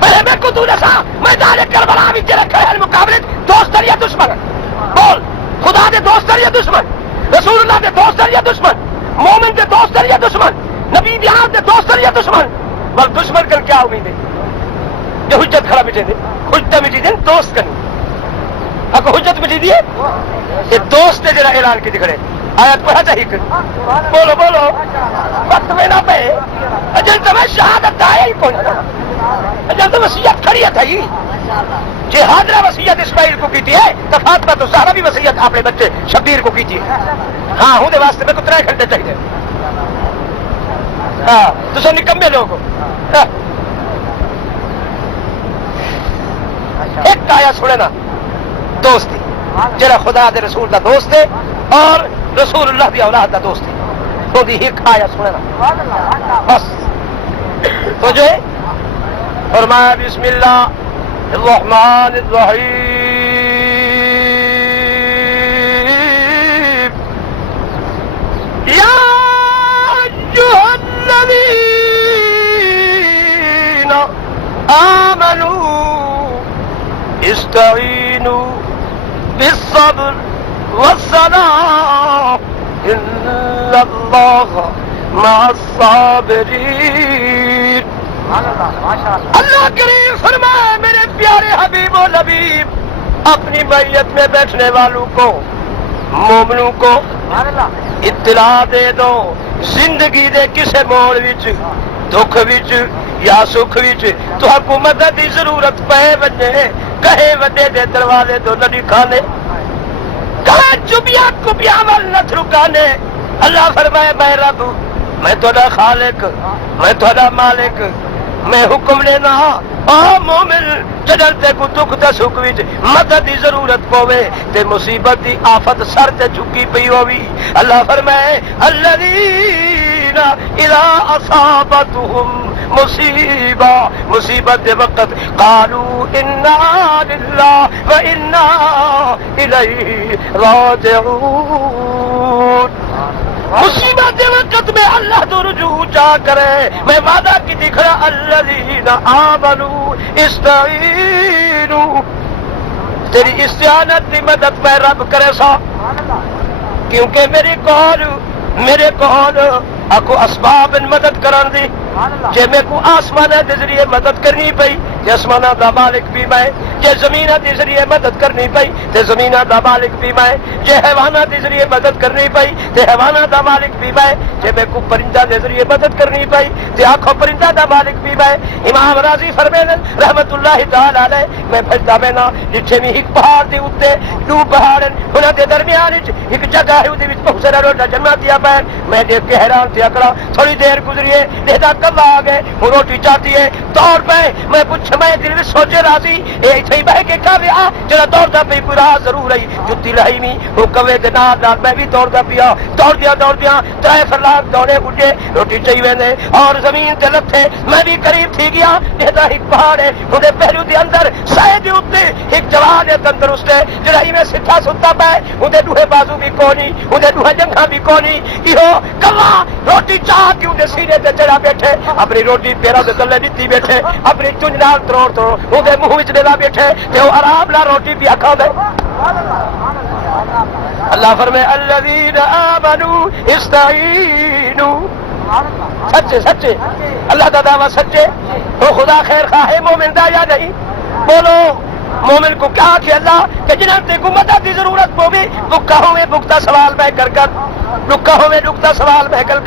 پہلے میں کو تو دسا میدان کربلا میں تیرے کھڑے مقابلے دوست یا دشمن بول خدا دے دوست یا دشمن رسول اللہ دے دوست یا دشمن مومن دے دوست یا دشمن نبی دیان دے دوست یا دشمن بل دشمن کر کیا امید ہے یہ حجت کھڑا مٹے دے حجت مٹی دے دوست کرنی اگر حجت مٹی دیے یہ دوست نے جڑا اعلان کی دکھڑے آیت پڑھا چاہیے بولو بولو وقت میں نہ پہ اجل تمہیں شہادت آیا ہی کون اجل تو وصیت کھڑی ہے تھا ہی جی حاضرہ وصیت اسماعیل کو کیتی ہے تو فاطمہ تو زہرا بھی وصیت اپنے بچے شبیر کو کیتی ہے ہاں ہوں دے واسطے میں کو 3 گھنٹے چاہیے ہاں تو سو نکمے لوگ ایک آیا سنے نا دوستی جڑا خدا دے رسول دا دوست ہے اور رسول اللہ دی اولاد دا دوست ہے تو دی ایک آیا سنے نا بس تو جو ہے فرمایا بسم اللہ الرحمن الرحیم یا ایھا الذین آمنوا استعینوا بالصبر والصلاة ان اللہ مع الصابرین اللہ کریم فرمائے میرے پیارے حبیب و لبیب اپنی بیعت میں بیٹھنے والوں کو مومنوں کو اطلاع دے دو زندگی دے کسے موڑ وچ دکھ وچ یا سکھ وچ تو حکومت دی ضرورت پے بنے کہے وڈے دے دروازے تو نہ کھانے کہے چبیا کبیا ول نہ رکانے اللہ فرمائے میں رب میں تہاڈا خالق میں تہاڈا مالک میں حکم لینا او مومن جدل تے کو دکھ تے سکھ وچ مدد دی ضرورت پوے تے مصیبت دی آفت سر تے چکی پئی ہووی اللہ فرمائے الذین اذا اصابتهم مصیبت دے وقت قالوا انا للہ و انا الیہ راجعون مصیبت دے وقت میں اللہ تو رجوع چاہ کرے میں وعدہ کی دکھ رہا الذین آمنوا استعینوا تیری استعانت کی مدد میں رب کرے سا کیونکہ میرے کول اکو اسباب مدد کران دی جے میں کو آسمانہ دے ذریعے مدد کرنی پئی تے آسمانہ دا مالک بھی میں جے زمینہ دے ذریعے مدد کرنی پئی تے زمینہ دا مالک بھی میں جے حیوانہ دے ذریعے مدد کرنی پئی تے حیوانہ دا مالک بھی میں جے میں کو پرندہ دے ذریعے مدد کرنی پئی تے آکھو پرندہ دا مالک بھی میں امام راضی فرمیندن رحمت اللہ تعالی علیہ میں بھجدا میں نا جتھے بھی ایک پہاڑ دے اوتے دو پہاڑن انہاں دے درمیان وچ ایک جگہ ہے اودے وچ بہت سارا روٹا جنماتیا پین میں دیکھ کے حیران تھیا کرا تھوڑی دیر گزریے دیکھتا کب آ گئے وہ روٹی چاہتی ہے دوڑ پہ میں پوچھ میں دل میں سوچے راضی اے ایتھے ہی بہ کے کھا لیا جڑا دوڑدا پئی کوئی راہ ضرور ہے جُتی رہی نہیں وہ کوے دے نال میں بھی دوڑدا پیا دوڑ دیا ترے فرلاق دوڑے اٹھے روٹی چاہیے ویندے اور زمین تے لتھے میں بھی قریب تھی گیا دیکھتا ایک پہاڑ ہے اودے پہلو دے اندر سائے دے اوتے ایک جوان ہے تندرست ہے جڑا ہی میں سٹھا ستا پے اودے دوہے بازو بھی کونی اودے دوہے جنگھاں بھی کونی ایہو کلا روٹی چاہ کے اودے سینے تے چڑھا بیٹھے اپنی روٹی پیرا دے تلے دتی بیٹھے اپنی چنج نال تروڑ اودے منہ وچ ڈلا بیٹھے تے او آرام نال روٹی بھی کھا دے اللہ فرمائے الذین آمنوا استعینوا سچے اللہ کا دعویٰ سچے وہ خدا خیر خواہ ہے مومن دا یا نہیں بولو مومن کو کیا کہ اللہ کہ جنہاں تے کو مدد دی ضرورت پوے بکا ہوئے بکتا سوال میں کر ڈکا ہوئے ڈکتا سوال میں کر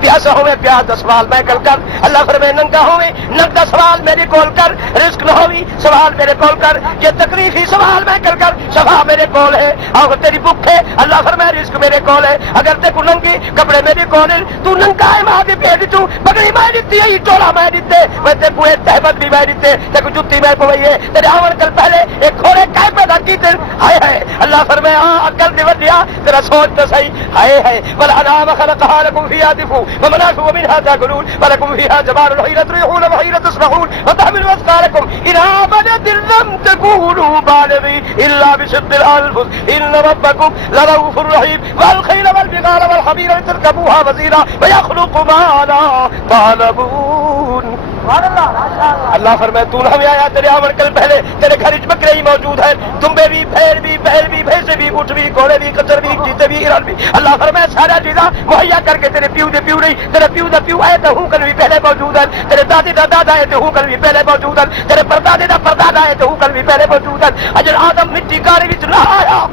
پیاسا ہوئے پیاس دا سوال میں کر اللہ فرمائے ننگا ہوئے ننگا سوال میرے کول کر رزق نہ ہوئی سوال میرے کول کر یہ تکلیفی سوال میں کر شفا میرے کول ہے اگر تیری بھوک ہے اللہ فرمائے رزق میرے کول ہے اگر تے کو ننگی کپڑے میرے کول ہے تو ننگا ہے ماں دی بھیج تو پگڑی میں دتی ہے ٹولا میں دتے میں تے کو تہمت بھی میں دتے تے کو جُتی میں پوئی ہے تیرے آون کل پہلے ایک گھوڑے کائے پیدا کیتے ہائے اللہ فرمایا عقل دے ودیا تیرا سوچ تے صحیح ہائے والانعام خلقها لكم فيها دفء ومنافع ومنها تاكلون ولكم فيها جمال حين تريحون وحين تسرحون وتحملوا اثقالكم الى بلد لم تكونوا بالغي الا بشق الانفس ان ربكم لرؤوف رحيم والخيل والبغال والحمير لتركبوها وزيرا ويخلق ما لا تعلمون اللہ فرمائے تو نہ ہمیں آیا تیرے آمن کل پہلے تیرے گھر بکرے ہی موجود ہیں تمبے بھی بھیڑ بھی بیل بھی بھینسے بھی اونٹ بھی گھوڑے بھی کچر بھی چیتے بھی ہرن بھی اللہ فرمائے سارا چیزاں مہیا کر کے تیرے پیو دے پیو نہیں تیرے پیو دا پیو آئے تو ہوں کل بھی پہلے موجود ہیں تیرے دادی دا دادا آئے تو ہوں کل بھی پہلے موجود ہیں تیرے پردادے دا پردادا آئے تو ہوں کل بھی پہلے موجود ہیں اجل آدم مٹی کاری وچ نہ آیا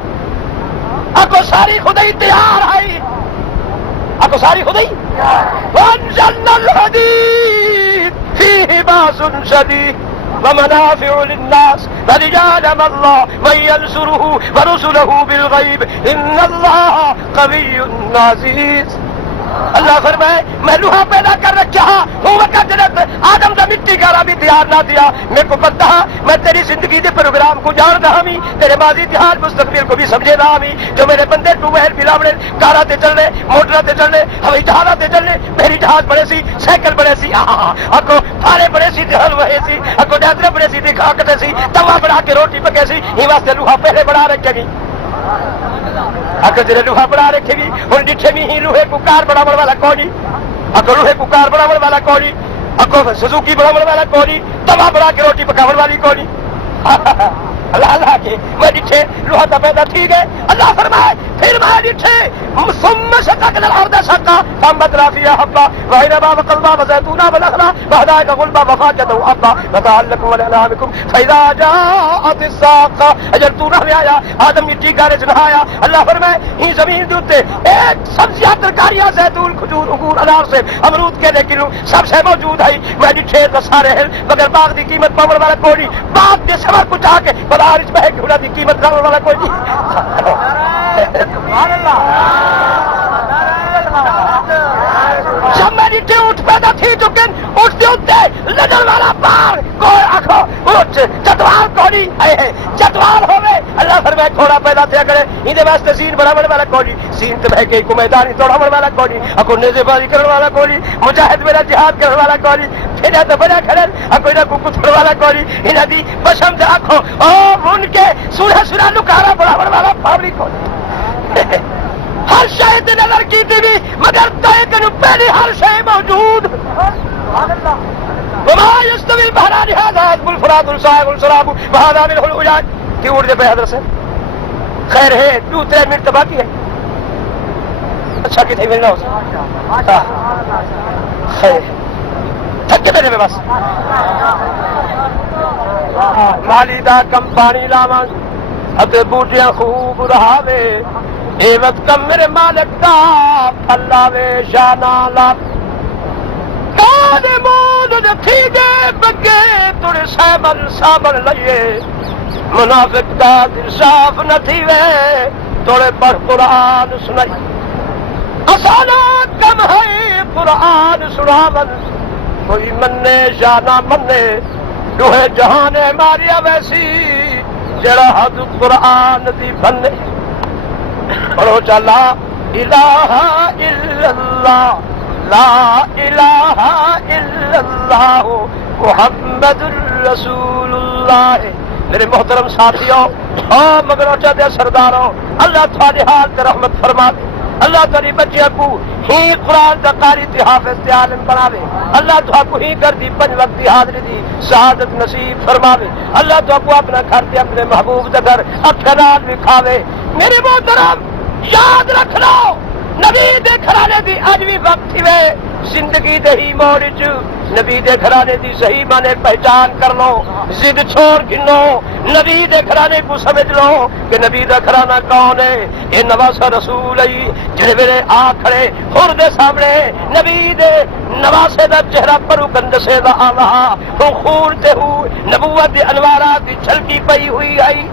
اکو ساری خدائی تیار آئی اکو ساری خدائی وانزلنا الحدید فيه باس شديد ومنافع للناس وليعلم الله من ينصره ورسله بالغيب ان الله قوي عزيز اللہ فرمائے میں لوہا پیدا کر رکھا ہوں وقت جنت آدم دا مٹی کا بھی تیار نہ دیا میرے کو پتہ میں تیری زندگی دے پروگرام کو جان رہا ہوں تیرے ماضی اتحاد مستقبل کو بھی سمجھے رہا ہوں جو میرے بندے ٹوبیل پلاوڑے کارا تے چلنے موٹر تے چلنے ہوائی جہاز تے چلنے میری جہاز بڑے سی سائیکل بڑے سی اکو پھارے بڑے سی تے ہل وہے سی اکو ڈیترے بڑے سی تے کھاکتے سی توا بنا کے روٹی پکے سی ہی واسطے لوہا پہلے بڑا رکھے گی اگر تیرے لوہا بڑا رکھے گی اور ڈٹھے بھی ہی لوہے کو کار بڑھاون والا کونی اگر لوہے کو کار بڑھاون والا کونی اگر سزوکی بڑھاون والا کونی توا بڑھا کے روٹی پکاون والی کونی اللہ کے میں ڈٹھے لوہا تا پیدا تھی گئے اللہ فرمائے پھر میں ڈٹھے ثم شققنا الارض شقا فانبتنا فيها حبا وعنبا وقضبا وزيتونا ونخلا وحدائق غلبا وفاكهة وابا متاعا لكم ولانعامكم فاذا جاءت الساقه اجل تو نہ آیا آدم مٹی گارے چ نہایا اللہ فرمائے ہی زمین دے اوتے ایک سبزیاں ترکاریاں زیتون کھجور انگور انار سے امرود کے کلو سب سے موجود ہے میں ڈٹھے تو سارے مگر باغ دی قیمت پاون والا کوئی باغ دے سبر کچھ آ کے بازار میں گھوڑا دی قیمت کرنے والا کوئی نہیں جب میں ڈٹھے اٹھ پہ پیدا تھی چکن اس کے اتنے لجن والا پار کوئی آخو اچ چتوال کوڑی ہے چتوال ہوئے اللہ فرمائے تھوڑا پیدا تھیا کرے اندے واسطے سین بڑھاون والا کوئی سین تے بہ کے کو میدان توڑاون والا کوئی اکو نیزے بازی کرن والا کوئی مجاہد میرا جہاد کرن والا کوئی پھر تو بڑا کھڑن کوئی نہ کو کچھ والا کوئی انہاں دی بشم تے آکھو او من کے سورہ سورہ لکارا بڑھاون والا پاوڑی کوئی ہر شے تے نظر کیتی بھی مگر تے کنو پہلی ہر شے موجود وما يستوي البحران هذا عذب الفرات سائغ الشراب وهذا ملح الأجاج کی اڑ دے پہ حضرت سے خیر ہے 2-3 منٹ باقی ہے اچھا کتنے ملنا ہو خیر تھک دینے میں بس مالی دا کم پانی لاواں اتے بوٹیاں خوب رہاوے اے وقت کم میرے مالک دا پھل لاوے شانہ لا کانے مود دکھی دے بگے تڑ سامن لئیے منافق دا دل صاف نہ تھی وے توڑے پڑھ قرآن سنائی اسانا کم ہے قرآن سناون کوئی مننے یا نہ مننے دوہے جہان ماریا ویسی جڑا حد قرآن دی بننے پڑھو چا لا الہ الا اللہ لا الہ الا اللہ محمد الرسول اللہ میرے محترم ساتھیوں اور مگر چاہتے سرداروں اللہ تھوڑی حال تے رحمت فرما دے اللہ تاری بچیاں کو ہی قرآن دا قاری تے حافظ تے عالم بناوے اللہ تو کو ہی کر دی 5 وقت دی حاضری دی سعادت نصیب فرماوے اللہ تو کو اپنا گھر تے اپنے محبوب دے گھر اکھنال دکھاوے میرے محترم یاد رکھ لو نبی دے گھرانے دی اج بھی وقت تھی وے زندگی دے ہی موڑ وچ نبی دے گھرانے دی صحیح معنی پہچان کر لو ضد چھوڑ گنو نبی دے گھرانے کو سمجھ لو کہ نبی دا گھرانہ کون ہے یہ نواسا رسول ہے جڑے ویلے آ کھڑے خور دے سامنے نبی دے نواسے دا چہرہ پرو گندسے دا آلہ وہ خون تے ہو نبوت دی انوارات دی چھلکی پئی ہوئی آئی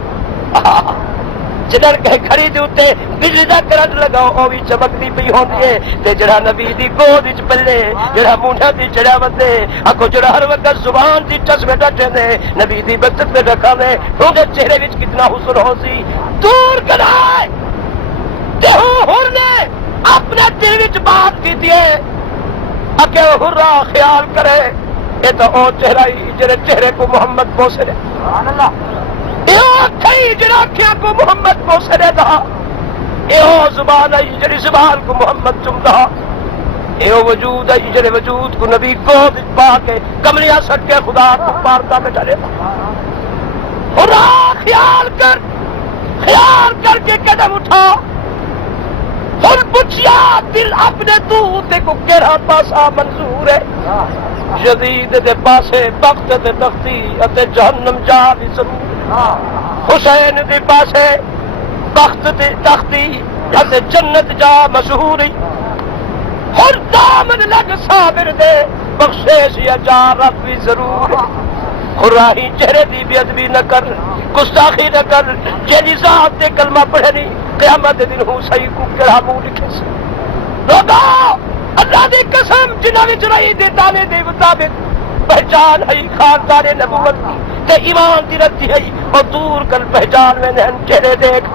جدھر کہ کھڑی دے اتے بجلی دا کرنٹ لگاؤ او بھی چمکتی پئی ہوندی ہے تے جڑا نبی دی گود وچ پلے جڑا مونڈا دی چڑھا وندے اکو جڑا ہر وقت زبان دی چشمے ڈٹے نے نبی دی بچت تے رکھا نے اوندا چہرے وچ کتنا حسن ہو سی دور کرائے تے ہور نے اپنے دل وچ بات کیتی ہے اکے ہرا خیال کرے اے تو او چہرہ ہی جڑے چہرے کو محمد بوسے سبحان اللہ جڑا کو محمد کو سرے دا یہ زبان آئی جڑی زبان کو محمد چمدا یہ وجود آئی جڑے وجود کو نبی کو پا کے کملیاں سٹ کے خدا کو پارتا میں ڈالے خدا خیال کر کے قدم اٹھا اور پوچھیا دل اپنے تو تے کو کیڑا پاسا منظور ہے یزید دے پاسے بخت تے تختی اتے جہنم جا بھی ضرور حسین دے پاسے بخت تے تختی اتے جنت جا مشہور ہر دامن لگ صابر دے بخشش یا جا رب بھی ضرور خراہی چہرے دی بے ادبی نہ کر گستاخی نہ کر جیلی ذات دے کلمہ پڑھنی قیامت دن ہو صحیح کو کہا منہ لکھے سے لوگا اللہ دی قسم جنہ وچ رہی دے تانے دے مطابق پہچان ہے خاندان نبوت کی تے ایمان دی رتی ہے اور دور کر پہچان میں نہن چہرے دیکھ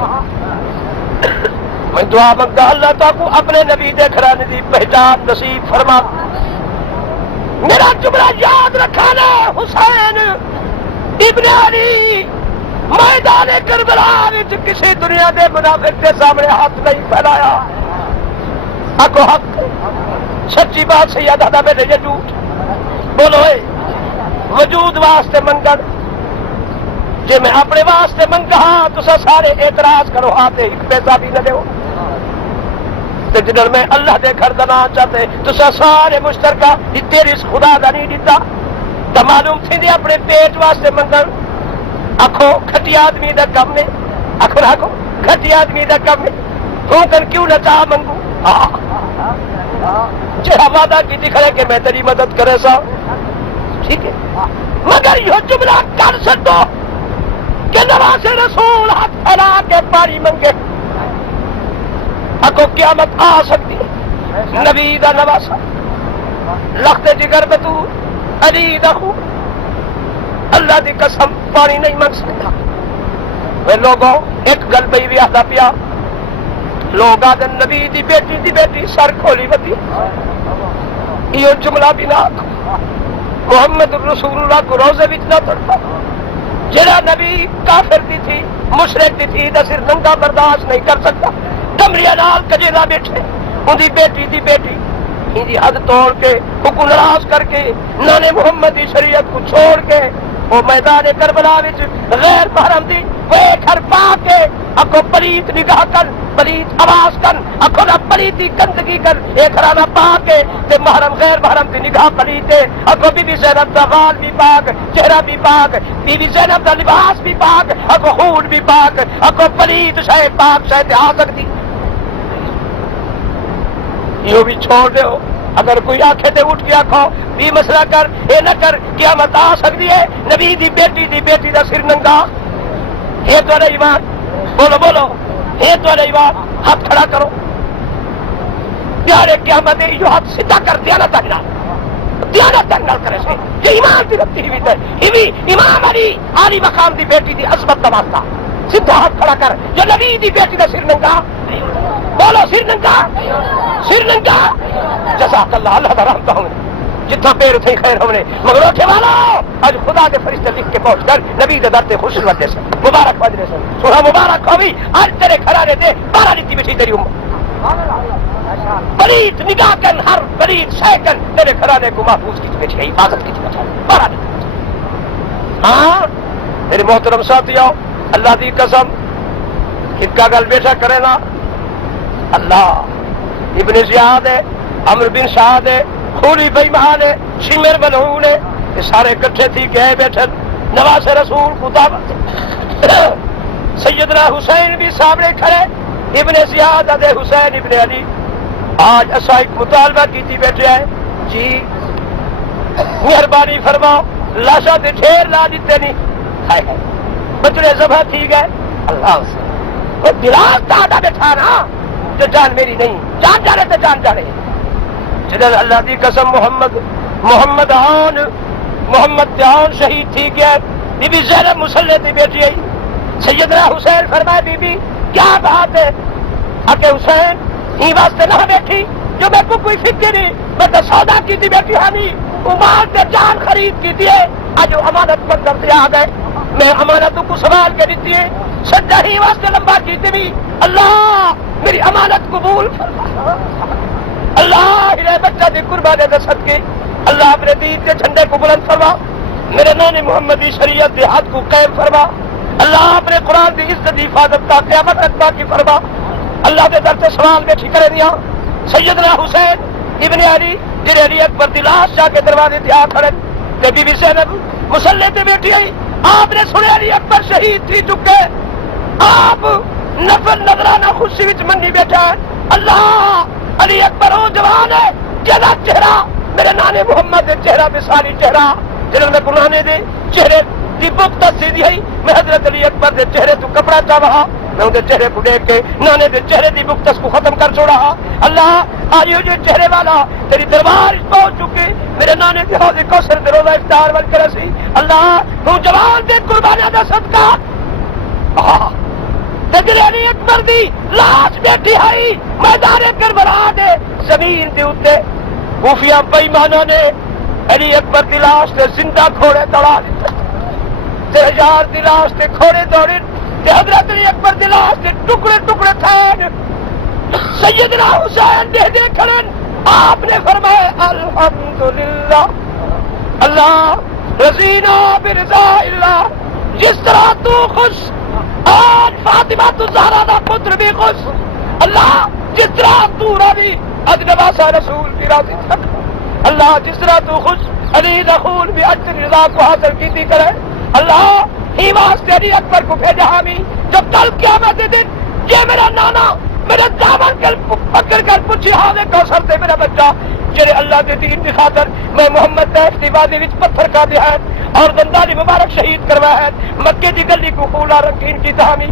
میں دعا منگتا اللہ تعالیٰ کو اپنے نبی دے گھرانے دی پہچان نصیب فرما میرا جملہ یاد رکھانا حسین ابن علی میدان کربلا وچ کسی دنیا دے منافق کے سامنے ہاتھ نہیں پھیلایا حق و حق سچی بات سے یاد آتا میرے یہ جھوٹ بولو وجود واسطے منگن جی میں اپنے واسطے منگا تو سارے اعتراض کرو آتے ایک پیسہ بھی نہ دو جدھر میں اللہ دے گھر دنا چاہتے تو سارے مشترکہ تیری اس خدا کا نہیں دیتا تو معلوم تھی دی اپنے پیٹ واسطے منگن آخو کھٹی آدمی دا کم نے آخو رکھو کھٹی آدمی دا کم نے تو کر کیوں نہ چاہ منگو جہاں وعدہ کی دکھڑے کہ میں تیری مدد کرے سا ٹھیک ہے مگر یہ جملہ کر سکو کہ نواز رسول ہاتھ پھیلا کے پانی منگے اکو قیامت آ سکتی نبی دا نواسا لخت جگر بتو علی دخو اللہ دی قسم پانی نہیں منگ سکتا. وہ لوگوں ایک گل پہ بھی آدھا پیا لوگ آدھے نبی دی بیٹی سر کھولی بتی یہ جملہ بھی نہ محمد رسول اللہ کو روزے بچ نہ پڑتا جڑا نبی کافر دی تھی مشرک دی تھی سر ننگا برداشت نہیں کر سکتا کمریا نال کجیلا بیٹھے ان دی بیٹی ہی حد توڑ کے حکم ناراض کر کے نانے محمد دی شریعت کو چھوڑ کے وہ میدان کربلا وچ غیر محرم دی وہ گھر پا کے اکو پلیت نگاہ کر پلیت آواز کر اکو نہ پلیتی گندگی کر ایک گھرانہ پا کے تے محرم غیر محرم دی نگاہ پلیتے اکو بی بی زینب دا غال بھی پاک چہرہ بھی پاک بی بی زینب دا لباس بھی پاک اکو خون بھی پاک اکو پلیت شاید پاک شاید آ سکتی یہ بھی چھوڑ دے ہو. اگر کوئی آنکھیں تے اٹھ کے آکھو بھی مسئلہ کر اے نہ کر قیامت آ سکتی ہے نبی دی بیٹی دا سر ننگا ہے تو نہیں بات بولو ہے تو نہیں بات ہاتھ کھڑا کرو پیارے قیامت جو ہاتھ سیدھا کر دیا نا تنگل کرے سے کہ ایمان دی رکھتی ہوئی تھی امام علی مقام دی بیٹی دی عظمت دا واسطہ سیدھا ہاتھ کھڑا کر جو نبی دی بیٹی دا سر ننگا بولو سر ننگا جزاک اللہ اللہ کا رحمتہ ہوں جتنا پیر تھے خیر ہونے مگر اٹھے والا آج خدا کے فرشتے لکھ کے پہنچ کر نبی دے درتے خوش وجہ سے مبارک وجہ سے سورہ مبارک ہوئی آج تیرے گھرانے دے 12 لیتی بیٹھی تیری پلیت نگاہ کن ہر پلیت سیکن تیرے گھرانے کو محفوظ کی بیٹھی حفاظت کی بیٹھی 12 لیتی. ہاں میرے محترم ساتھیو اللہ دی قسم کس کا گل بیٹھا کرے نا اللہ ابن زیاد ہے عمرو بن سعد ہے خولی بے ایمان ہے شمر ملعون ہے یہ سارے اکٹھے تھی گئے بیٹھے نواز رسول کو دعوت سیدنا حسین بھی سامنے کھڑے ابن زیاد ادے حسین ابن علی آج اسا ایک مطالبہ کیتی بیٹھے ہیں جی مہربانی فرماؤ لاشا تے ڈھیر لا دیتے نہیں بچڑے ذبح تھی گئے اللہ سے وہ دلاس دادا بیٹھا نا جو جان میری نہیں جان جانے تے جان جانے جدر اللہ دی قسم محمد آن شہید تھی گیا بی بی زینب مسلح دی بیٹی آئی سیدنا حسین فرمائے بی بی کیا بات ہے آکے حسین ہی واسطے نہ بیٹھی جو میں کو کوئی فکر نہیں میں تو سودا کی تھی بیٹی ہانی امال تے جان خرید کی تھی آج امانت پر کرتے آ گئے میں امانتوں کو سوال کے دیتی ہے سجا ہی واسطے لمبا کیتے بھی اللہ میری امانت قبول اللہ ہرے بچہ دی قربانے دے صدقے اللہ اپنے دین کے جھنڈے کو بلند فرما میرے نان محمدی شریعت دی حد کو قائم فرما اللہ اپنے قرآن دی عزت دی حفاظت کا قیامت تک باقی فرما اللہ دے در تے سوال بیٹھی کرے دیا سیدنا حسین ابن علی جڑے علی اکبر دی لاش جا کے دروازے تے آ کھڑے تے بی بی زینب مسلح تے بیٹھی آئی آپ نے سنے علی اکبر شہید تھی چکے آپ نفل نظرانہ خوشی وچ منی بیٹھا ہے اللہ علی اکبر وہ جوان ہے جہاں چہرہ میرے نانے محمد دے چہرہ مثالی چہرہ جنہوں نے قرآن دے چہرے دی بک تصدیق ہے میں حضرت علی اکبر دے چہرے تو کپڑا چاہا میں ان دے چہرے کو دیکھ کے نانے دے چہرے دی بک تس کو ختم کر چھوڑا اللہ آئیو جو چہرے والا تیری دربار پہنچ چکے میرے نانے دے حوض کوثر دے روزہ افطار ول کر سی اللہ تو جوان دے قربانیاں دا صدقہ تجرے علی اکبر دی لاش بیٹھی ہے میدان کربلا دے زمین دے اوتے کوفیاں بے ایماناں نے علی اکبر دی لاش تے زندہ گھوڑے دوڑا دیتے تے ہزار دی لاش تے گھوڑے دوڑے تے حضرت علی اکبر دی لاش تے ٹکڑے ٹکڑے تھے سیدنا حسین دے کھڑن آپ نے فرمایا الحمدللہ اللہ رضینا برضا اللہ جس طرح تو خوش آج فاطمہ تو زہرا دا پتر بھی خوش اللہ جس طرح تو راضی اج نواسا رسول بھی راضی تھا اللہ جس طرح تو خوش علی دخول بھی اجر رضا کو حاصل کیتی کرے اللہ ہی واسطے علی اکبر کو بھیجا ہمیں جب کل قیامت کے دن یہ میرا نانا میرا دامن پکڑ کر پوچھی حاضر کوثر سے میرا بچہ جڑے اللہ کے دین کی خاطر میں محمد طیف دی وادی وچ پتھر کا دیا ہے اور دندالی مبارک شہید کروایا ہے مکے دی گلی کو خولا رنگین کی تہامی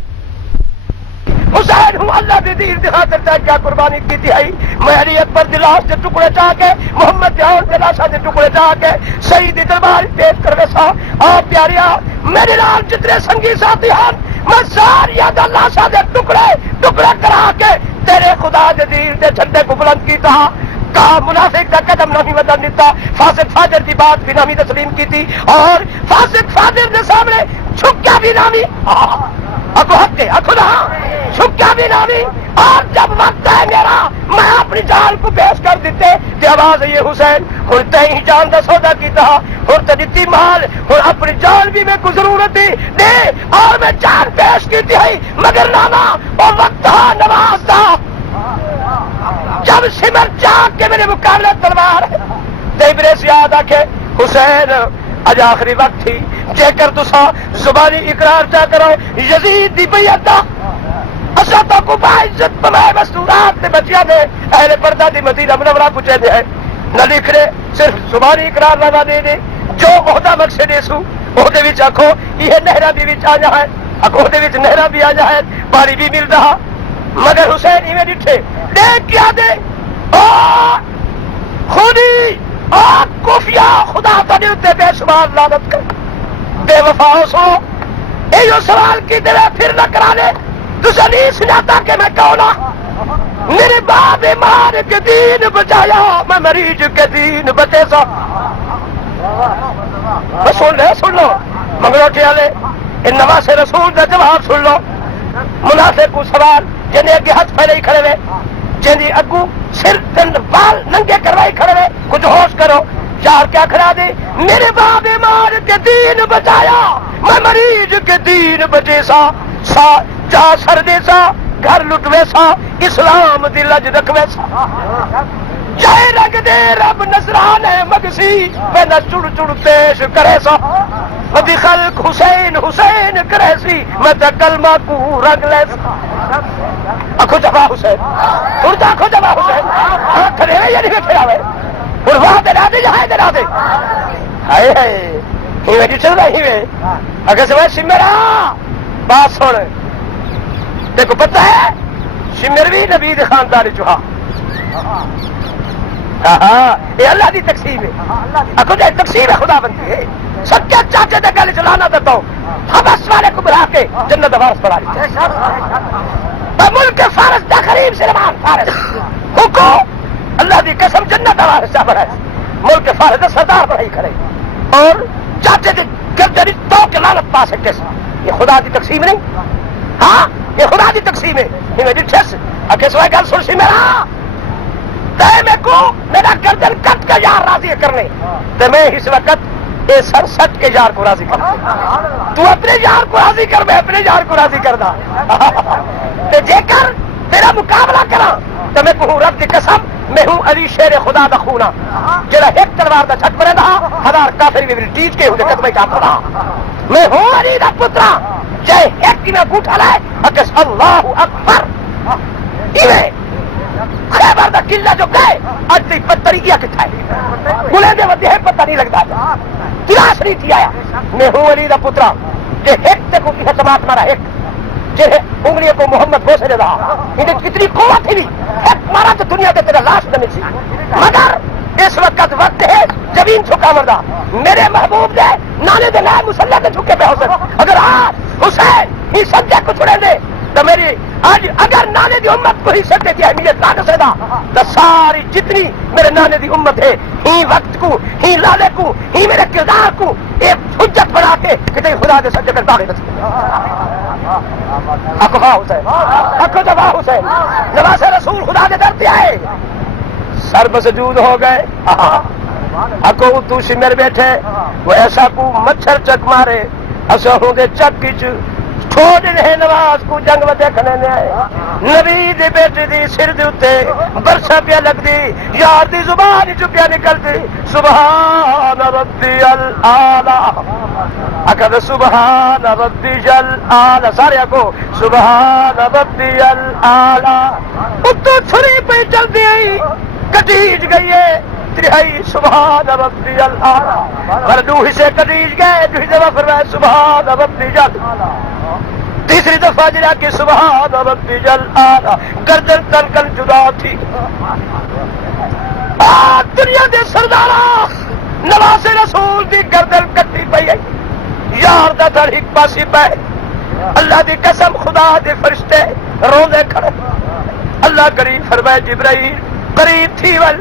حسین حسین ہوں اللہ دی دین دی خاطر تے کیا قربانی کیتی ہے میں علی اکبر دی لاش دے ٹکڑے چا کے محمد جان دے لاشاں دے ٹکڑے چا کے شہید دی دربار پیش کروے سا آ پیاریا میرے نال جتنے سنگی ساتھی ہن میں ساریا دا لاشاں دے ٹکڑے ٹکڑے کرا کے تیرے خدا دے دین دے جھنڈے کو بلند کیتا کہا منافق کا قدم نہیں بدل دیتا فاسق فاجر کی بات بھی نامی تسلیم کی تھی اور فاسق فاجر کے سامنے چھکیا بھی نامی اکو حق کے اکو نہ چھکیا بھی نامی اور جب وقت ہے میرا میں اپنی جان کو پیش کر دیتے کہ آواز یہ حسین ہوں تھی جان کا سودا کیتا ہوں تو دیتی مال ہوں اپنی جان بھی میں کو ضرورت تھی دے اور میں جان پیش کی تھی مگر نانا اور وقت تھا نماز تھا جب سمر چاک کے میرے مقابلے تلوار دیبرے سے یاد آکھے حسین اج آخری وقت تھی جے کر تسا زبانی اقرار چاہ کرو یزید دی بیعت دا اسا تو کو باعزت بنائے مستورات نے بچیا دے اہل پردہ دی مدینہ منورہ پوچھے دے نہ لکھ رہے صرف زبانی اقرار لگا دے دے جو عہدہ مقصد سو عہدے وچ آکھو یہ نہرا بھی وچ آ جائے عہدے وچ نہرا بھی آ جائے پانی بھی مل رہا مگر حسین ہی میں ڈٹھے دیکھ کیا دے خودی اور کفیا خدا تجربے بے شمار لعنت کر بے وفا سو یہ سوال کی دے پھر نہ کرا لے تجھے نہیں سناتا کہ میں کون میرے باپ مار کے دین بچایا میں مریض کے دین بچے سا سن لو منگلوٹی والے ان نواز رسول کا جواب سن لو منافق کو سوال جن اگے ہاتھ پھیلے ہی کھڑے ہوئے جن اگو سر بال ننگے کروائی کھڑے ہوئے کچھ ہوش کرو چار کیا کھڑا دے میرے باپ مار کے دین بچایا میں مریض کے دین بچے سا جا سر دے سا گھر لٹوے سا اسلام دی لج رکھوے سا جائے رنگ دے رب نظران مگسی میں نہ چڑ چڑ پیش کرے سا ابھی خلق حسین حسین کرے سی میں تو کلمہ کو رنگ لے سا اکھو جبا حسین اردہ اکھو جبا حسین کھڑے ہوئے یا نہیں کھڑا ہوئے اور وہاں دے رہا دے جہاں دے رہا دے ہائے ہائے ہی میں چل رہا ہی میں اگر سے میں سمرا بات سن دیکھو پتہ ہے سمر بھی نبی دے خاندان چوہا یہ اللہ دی تقسیم ہے اکھو جائے تقسیم ہے خدا بندی ہے سب کے چاچے دے گلے چلانا دیتا ہوں حبس والے کو بلا کے جنت وارث بنا لی ملک فارس دا قریب سلمان فارس حکم اللہ دی قسم جنت وارث دا بنا ملک فارس دا سردار بنائی کھڑے اور چاچے دے گردن تو کے لعنت پا سکتے یہ خدا دی تقسیم نہیں ہاں یہ خدا دی تقسیم ہے یہ میری ٹھس اکے سوائے گل سن سی میرا تے میں کو میرا گردن کٹ کے یار راضی کرنے تے میں اس وقت اے سر سٹ کے یار کو راضی کرنا تو اپنے یار کو راضی کر میں اپنے یار کو راضی کردا تے جے کر تیرا مقابلہ کرا تو میں کہوں رب دی قسم میں ہوں علی شیر خدا دا خونا جڑا ایک تلوار دا چھٹ پڑے دا ہزار کافر بھی ٹیچ کے ہوتے قدمے چاہتا دا میں ہوں علی دا پترا چاہے ایک کی میں گوٹھا لائے اکس اللہ اکبر ایویں خیبر دا قلعہ جو گئے آج تی پتری کیا کتھا ہے گلے دے ودی ہے پتہ نہیں لگتا تلاش نہیں تھی آیا میں ہوں علی دا پترا کہ ایک تے کو کی حتمات مارا ایک جنہیں انگلیوں کو محمد گو سے دے رہا انہیں کتنی قوت تھی ایک مارا تو دنیا دے تیرا لاش نہ مل سی مگر اس وقت ہے زمین چھکا مردہ میرے محبوب دے نانے دے لائے مسلح دے چھکے پہ حسن اگر آج حسین ہی سجدے کو چھڑے دے تو میری آج اگر نانے دی امت کو ہی سجدے کی اہمیت نہ سے دا تو ساری جتنی میرے نانے دی امت ہے ہی وقت کو ہی لالے کو ہی میرے کردار کو ایک حجت بنا کے کہ خدا دے سجدے کر باغے دستے اکو ہاں حسین اکو جبا حسین نواز رسول خدا دے درتے آئے سر مسجود ہو گئے اکو تو سمر بیٹھے وہ ایسا کو مچھر چک مارے ایسا ہوں دے چک کچ چھوڑ رہے نواز کو جنگ میں دیکھنے نے آئے نبی دی بیٹی دی سر دی اتے برسا پیا لگ دی یار دی زبان جو پیا نکل دی سبحان ربی العالی اکد سبحان ربی العالی سارے اکو سبحان ربی العالی اتو چھری پہ چل دی آئی کٹیج گئی ہے ترہائی سبحان ربی العالی پر دو حصے کٹیج گئے جو حصے میں فرمائے سبحان ربی العالی تیسری دفعہ جلا کہ سبحان ربی الاعلی گردن تن کل جدا تھی. دنیا دے سردارا نواز رسول دی گردن کٹی پئی ہے، یار دا در ایک پاسی پہ. اللہ دی قسم خدا دے فرشتے روندے کھڑے. اللہ کریم فرمائے جبرائیل قریب تھی ول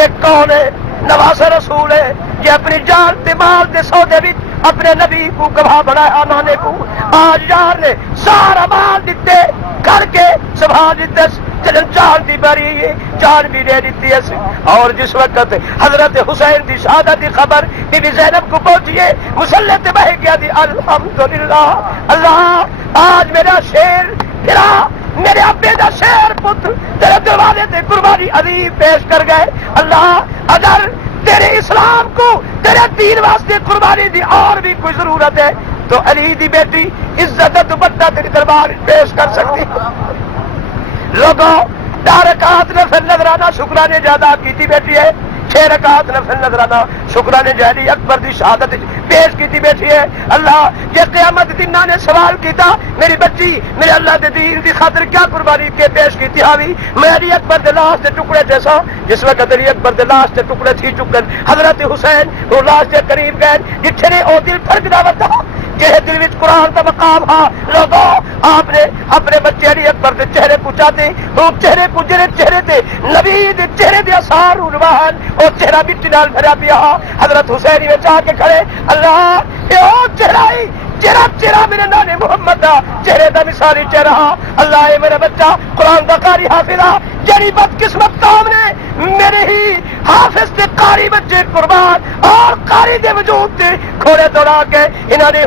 ایک کون ہے؟ نواز رسول ہے. یہ اپنی جان تے مال دے سودے وچ اپنے نبی کو گواہ بنایا مانے کو. آج یار نے سارا مال دیتے کر کے سبحان دیتے چلن جان دی بری جان بھی دے دیتی ہے. اور جس وقت حضرت حسین دی شہادت کی خبر بی بی زینب کو پہنچی ہے مسلح تے بہ گیا دی الحمدللہ. اللہ آج میرا شیر تیرا میرے ابے دا شیر پتر تیرے دروازے تے قربانی عظیم پیش کر گئے. اللہ اگر تیرے اسلام کو تیرے دین واسطے قربانی دی اور بھی کوئی ضرورت ہے تو علی دی بیٹی عزت دوپٹہ تیری دربار پیش کر سکتی. لوگوں 4 رکعت نفل نذرانہ شکرانے زیادہ کیتی بیٹھی ہے. 6 رکعت نفل نذرانہ شکرانے جہلی اکبر دی شہادت پیش کیتی بیٹھی ہے. اللہ یہ قیامت دن نے سوال کیتا میری بچی میرے اللہ دے دین دی خاطر کیا قربانی کے پیش کیتی حاوی میں علی اکبر دے لاش دے ٹکڑے جیسا. جس وقت علی اکبر دے لاش دے ٹکڑے تھی چکن حضرت حسین وہ لاش دے قریب گئے جتھے نے او دل پھڑک دعوت تھا جہے دل وچ قرآن کا مقام ہاں. لوگوں آپ نے اپنے بچے علی اکبر دے چہرے کو چاہتے وہ چہرے کو جڑے چہرے تے نبی دے چہرے دے اثار عنوان اور چہرہ مٹی نال بھرا پیا. حضرت حسین وچ آ کے کھڑے اللہ اے او چہرہ چہرہ میرے نانے محمد دا چہرے دا مثالی چہرہ. اللہ اے میرا بچہ قرآن دا قاری حافظہ جڑی بدقسمت قوم نے میرے ہی حافظ تے قاری بچے قربان اور قاری دے وجود تے کھوڑے دوڑا کے انہوں نے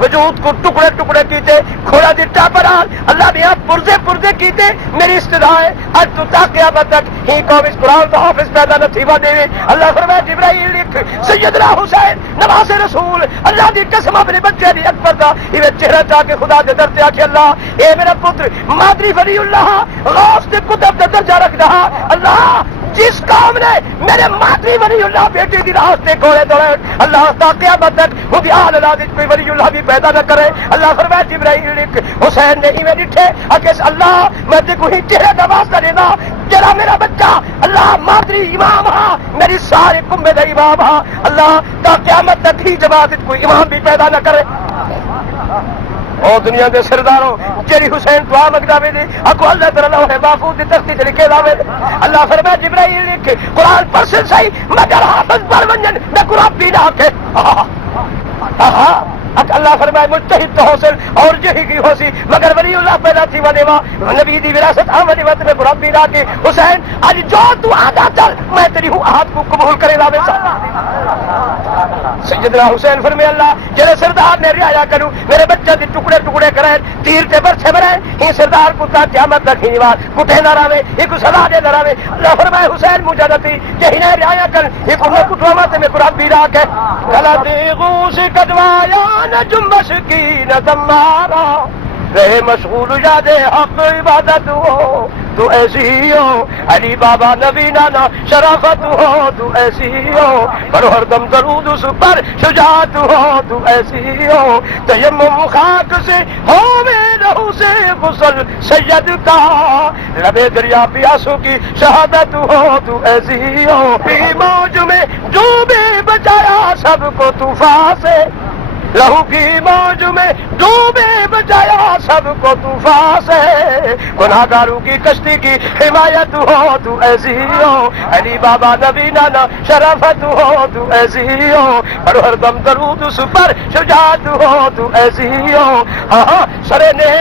وجود کو ٹکڑے ٹکڑے کیتے کھوڑا دی ٹاپرال اللہ نے پرزے پرزے کیتے. میری استدعا ہے اج تو تا قیامت تک ہی قوم اس قرآن دا حافظ پیدا نہ تھی دے. اللہ فرمائے جبرائیل لکھ سیدنا حسین نواز رسول اللہ دی قسم اپنے بچے دی اکبر دا یہ چہرہ چاہ کے خدا دے در تے آکھے اللہ اے میرا پتر مادری ولی اللہ غوث دے کتب دا درجہ رکھ رہا. اللہ جس قوم نے میرے مادری ولی اللہ بیٹی دی راستے گھوڑے دوڑے اللہ تا قیامت تک وہ بھی آل اللہ کوئی ولی اللہ بھی پیدا نہ کرے. اللہ فرمائے جبرائیل لکھ حسین نے ہی میں ڈٹھے اکیس اللہ میں تے کوئی چہرے دا واسطہ دینا جرا میرا بچہ اللہ مادری امام ہاں میری سارے کمبے دا امام ہاں. اللہ تا قیامت تک ہی جماعت کوئی امام بھی پیدا نہ کرے. او دنیا دے سرداروں جیری حسین دعا منگدا وے دی اکو اللہ تعالی لوح محفوظ دی تختی تے لکھے لاوے. اللہ فرمایا جبرائیل لکھ قرآن پر سے صحیح مگر حافظ پر ونجن میں قرآن بھی نہ کے اللہ فرمائے مجتہد تو حسن اور جہی کی ہوسی مگر ولی اللہ پیدا تھی ونیوا نبی دی وراثت آمدی وقت میں قرآن بھی نہ کے. حسین آج جو تو آدھا چل میں تیری ہوں آہد کو قبول کرے لاوے. سیدنا حسین فرمائے اللہ جڑے سردار نے رعایا کروں میرے بچہ دی ٹکڑے ٹکڑے کرے تیر تے برچھے مرے ہی سردار کو تا قیامت تک ہی نواز کٹے نہ راوے ایک سزا دے نہ راوے. اللہ فرمائے حسین مجادتی جہی نے رعایا کر ایک میں کٹوا تے میں قرآن بھی نہ کے. غلطی غوث کدوایا نہ جنبش کی نہ دمارا رہے مشغول یاد حق عبادت ہو تو ایسی ہو علی بابا نبی نانا شرافت ہو تو ایسی ہو پر ہر دم درود اس پر شجاعت ہو تو ایسی ہو تیمم خاک سے ہو میں لہو سے غسل سید کا لبے دریا پیاسوں کی شہادت ہو تو ایسی ہو پی موج میں ڈوبے بچایا سب کو طوفان سے لہو کی موج میں ڈوبے بچایا سب کو طوفان سے گناہگاروں کی کشتی کی حمایت ہو تو ایسی ہو علی بابا نبی نانا شرافت ہو تو ایسی ہو اور ہر دم درود اس پر شجاعت ہو تو ایسی ہو. ہاں سر نے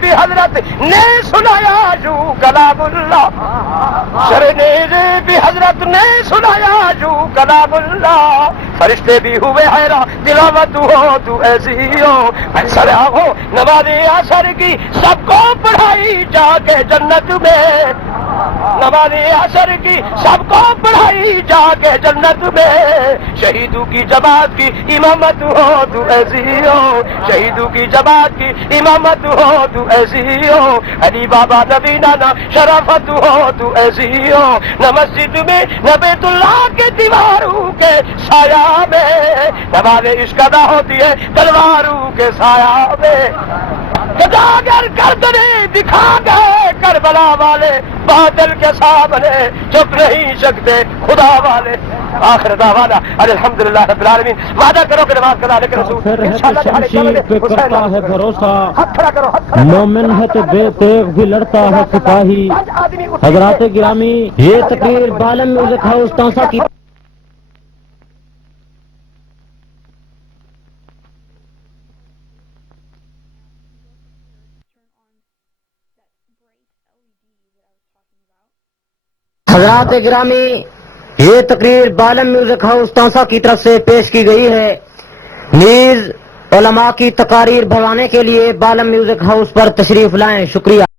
بھی حضرت نے سنایا جو کلام اللہ سر نے بھی حضرت نے سنایا جو کلام اللہ فرشتے بھی ہوئے حیران تلاوت ہو تو ایسی ہو. سر آگو نماز عصر کی سب کو پڑھائی جا کے جنت میں نماز عصر کی سب کو پڑھائی جا کے جنت میں شہیدوں کی جماعت کی امامت ہو تو ایسی ہو شہیدوں کی جماعت کی امامت ہو تو ایسی ہو علی بابا نبی مدینہ نہ شرافت ہو تو ایسی ہو، نہ مسجد میں نہ بیت اللہ کے دیواروں کے سایہ میں، نماز عشق ادا ہوتی ہے تلواروں کے سایہ میں، اگر گردنے دکھا گئے کربلا والے باطل کے سامنے، چپ نہیں سکتے خدا والے۔ آخر دعوانا الحمدللہ رب العالمین۔ وعدہ کرو کہ نماز قضا لیکن رسول شمشیر پہ کرتا ہے بھروسہ، ہاتھ کھڑا کرو، ہاتھ کھڑا کرو۔ مومن ہے تو بے تیغ بھی لڑتا ہے سپاہی۔ حضرات گرامی، یہ تقریر بالم میوزک ہاؤس تانسا کی حضرات گرامی، یہ تقریر بالم میوزک ہاؤس تانسا کی طرف سے پیش کی گئی ہے۔ نیز علماء کی تقاریر بڑھانے کے لیے بالم میوزک ہاؤس پر تشریف لائیں۔ شکریہ۔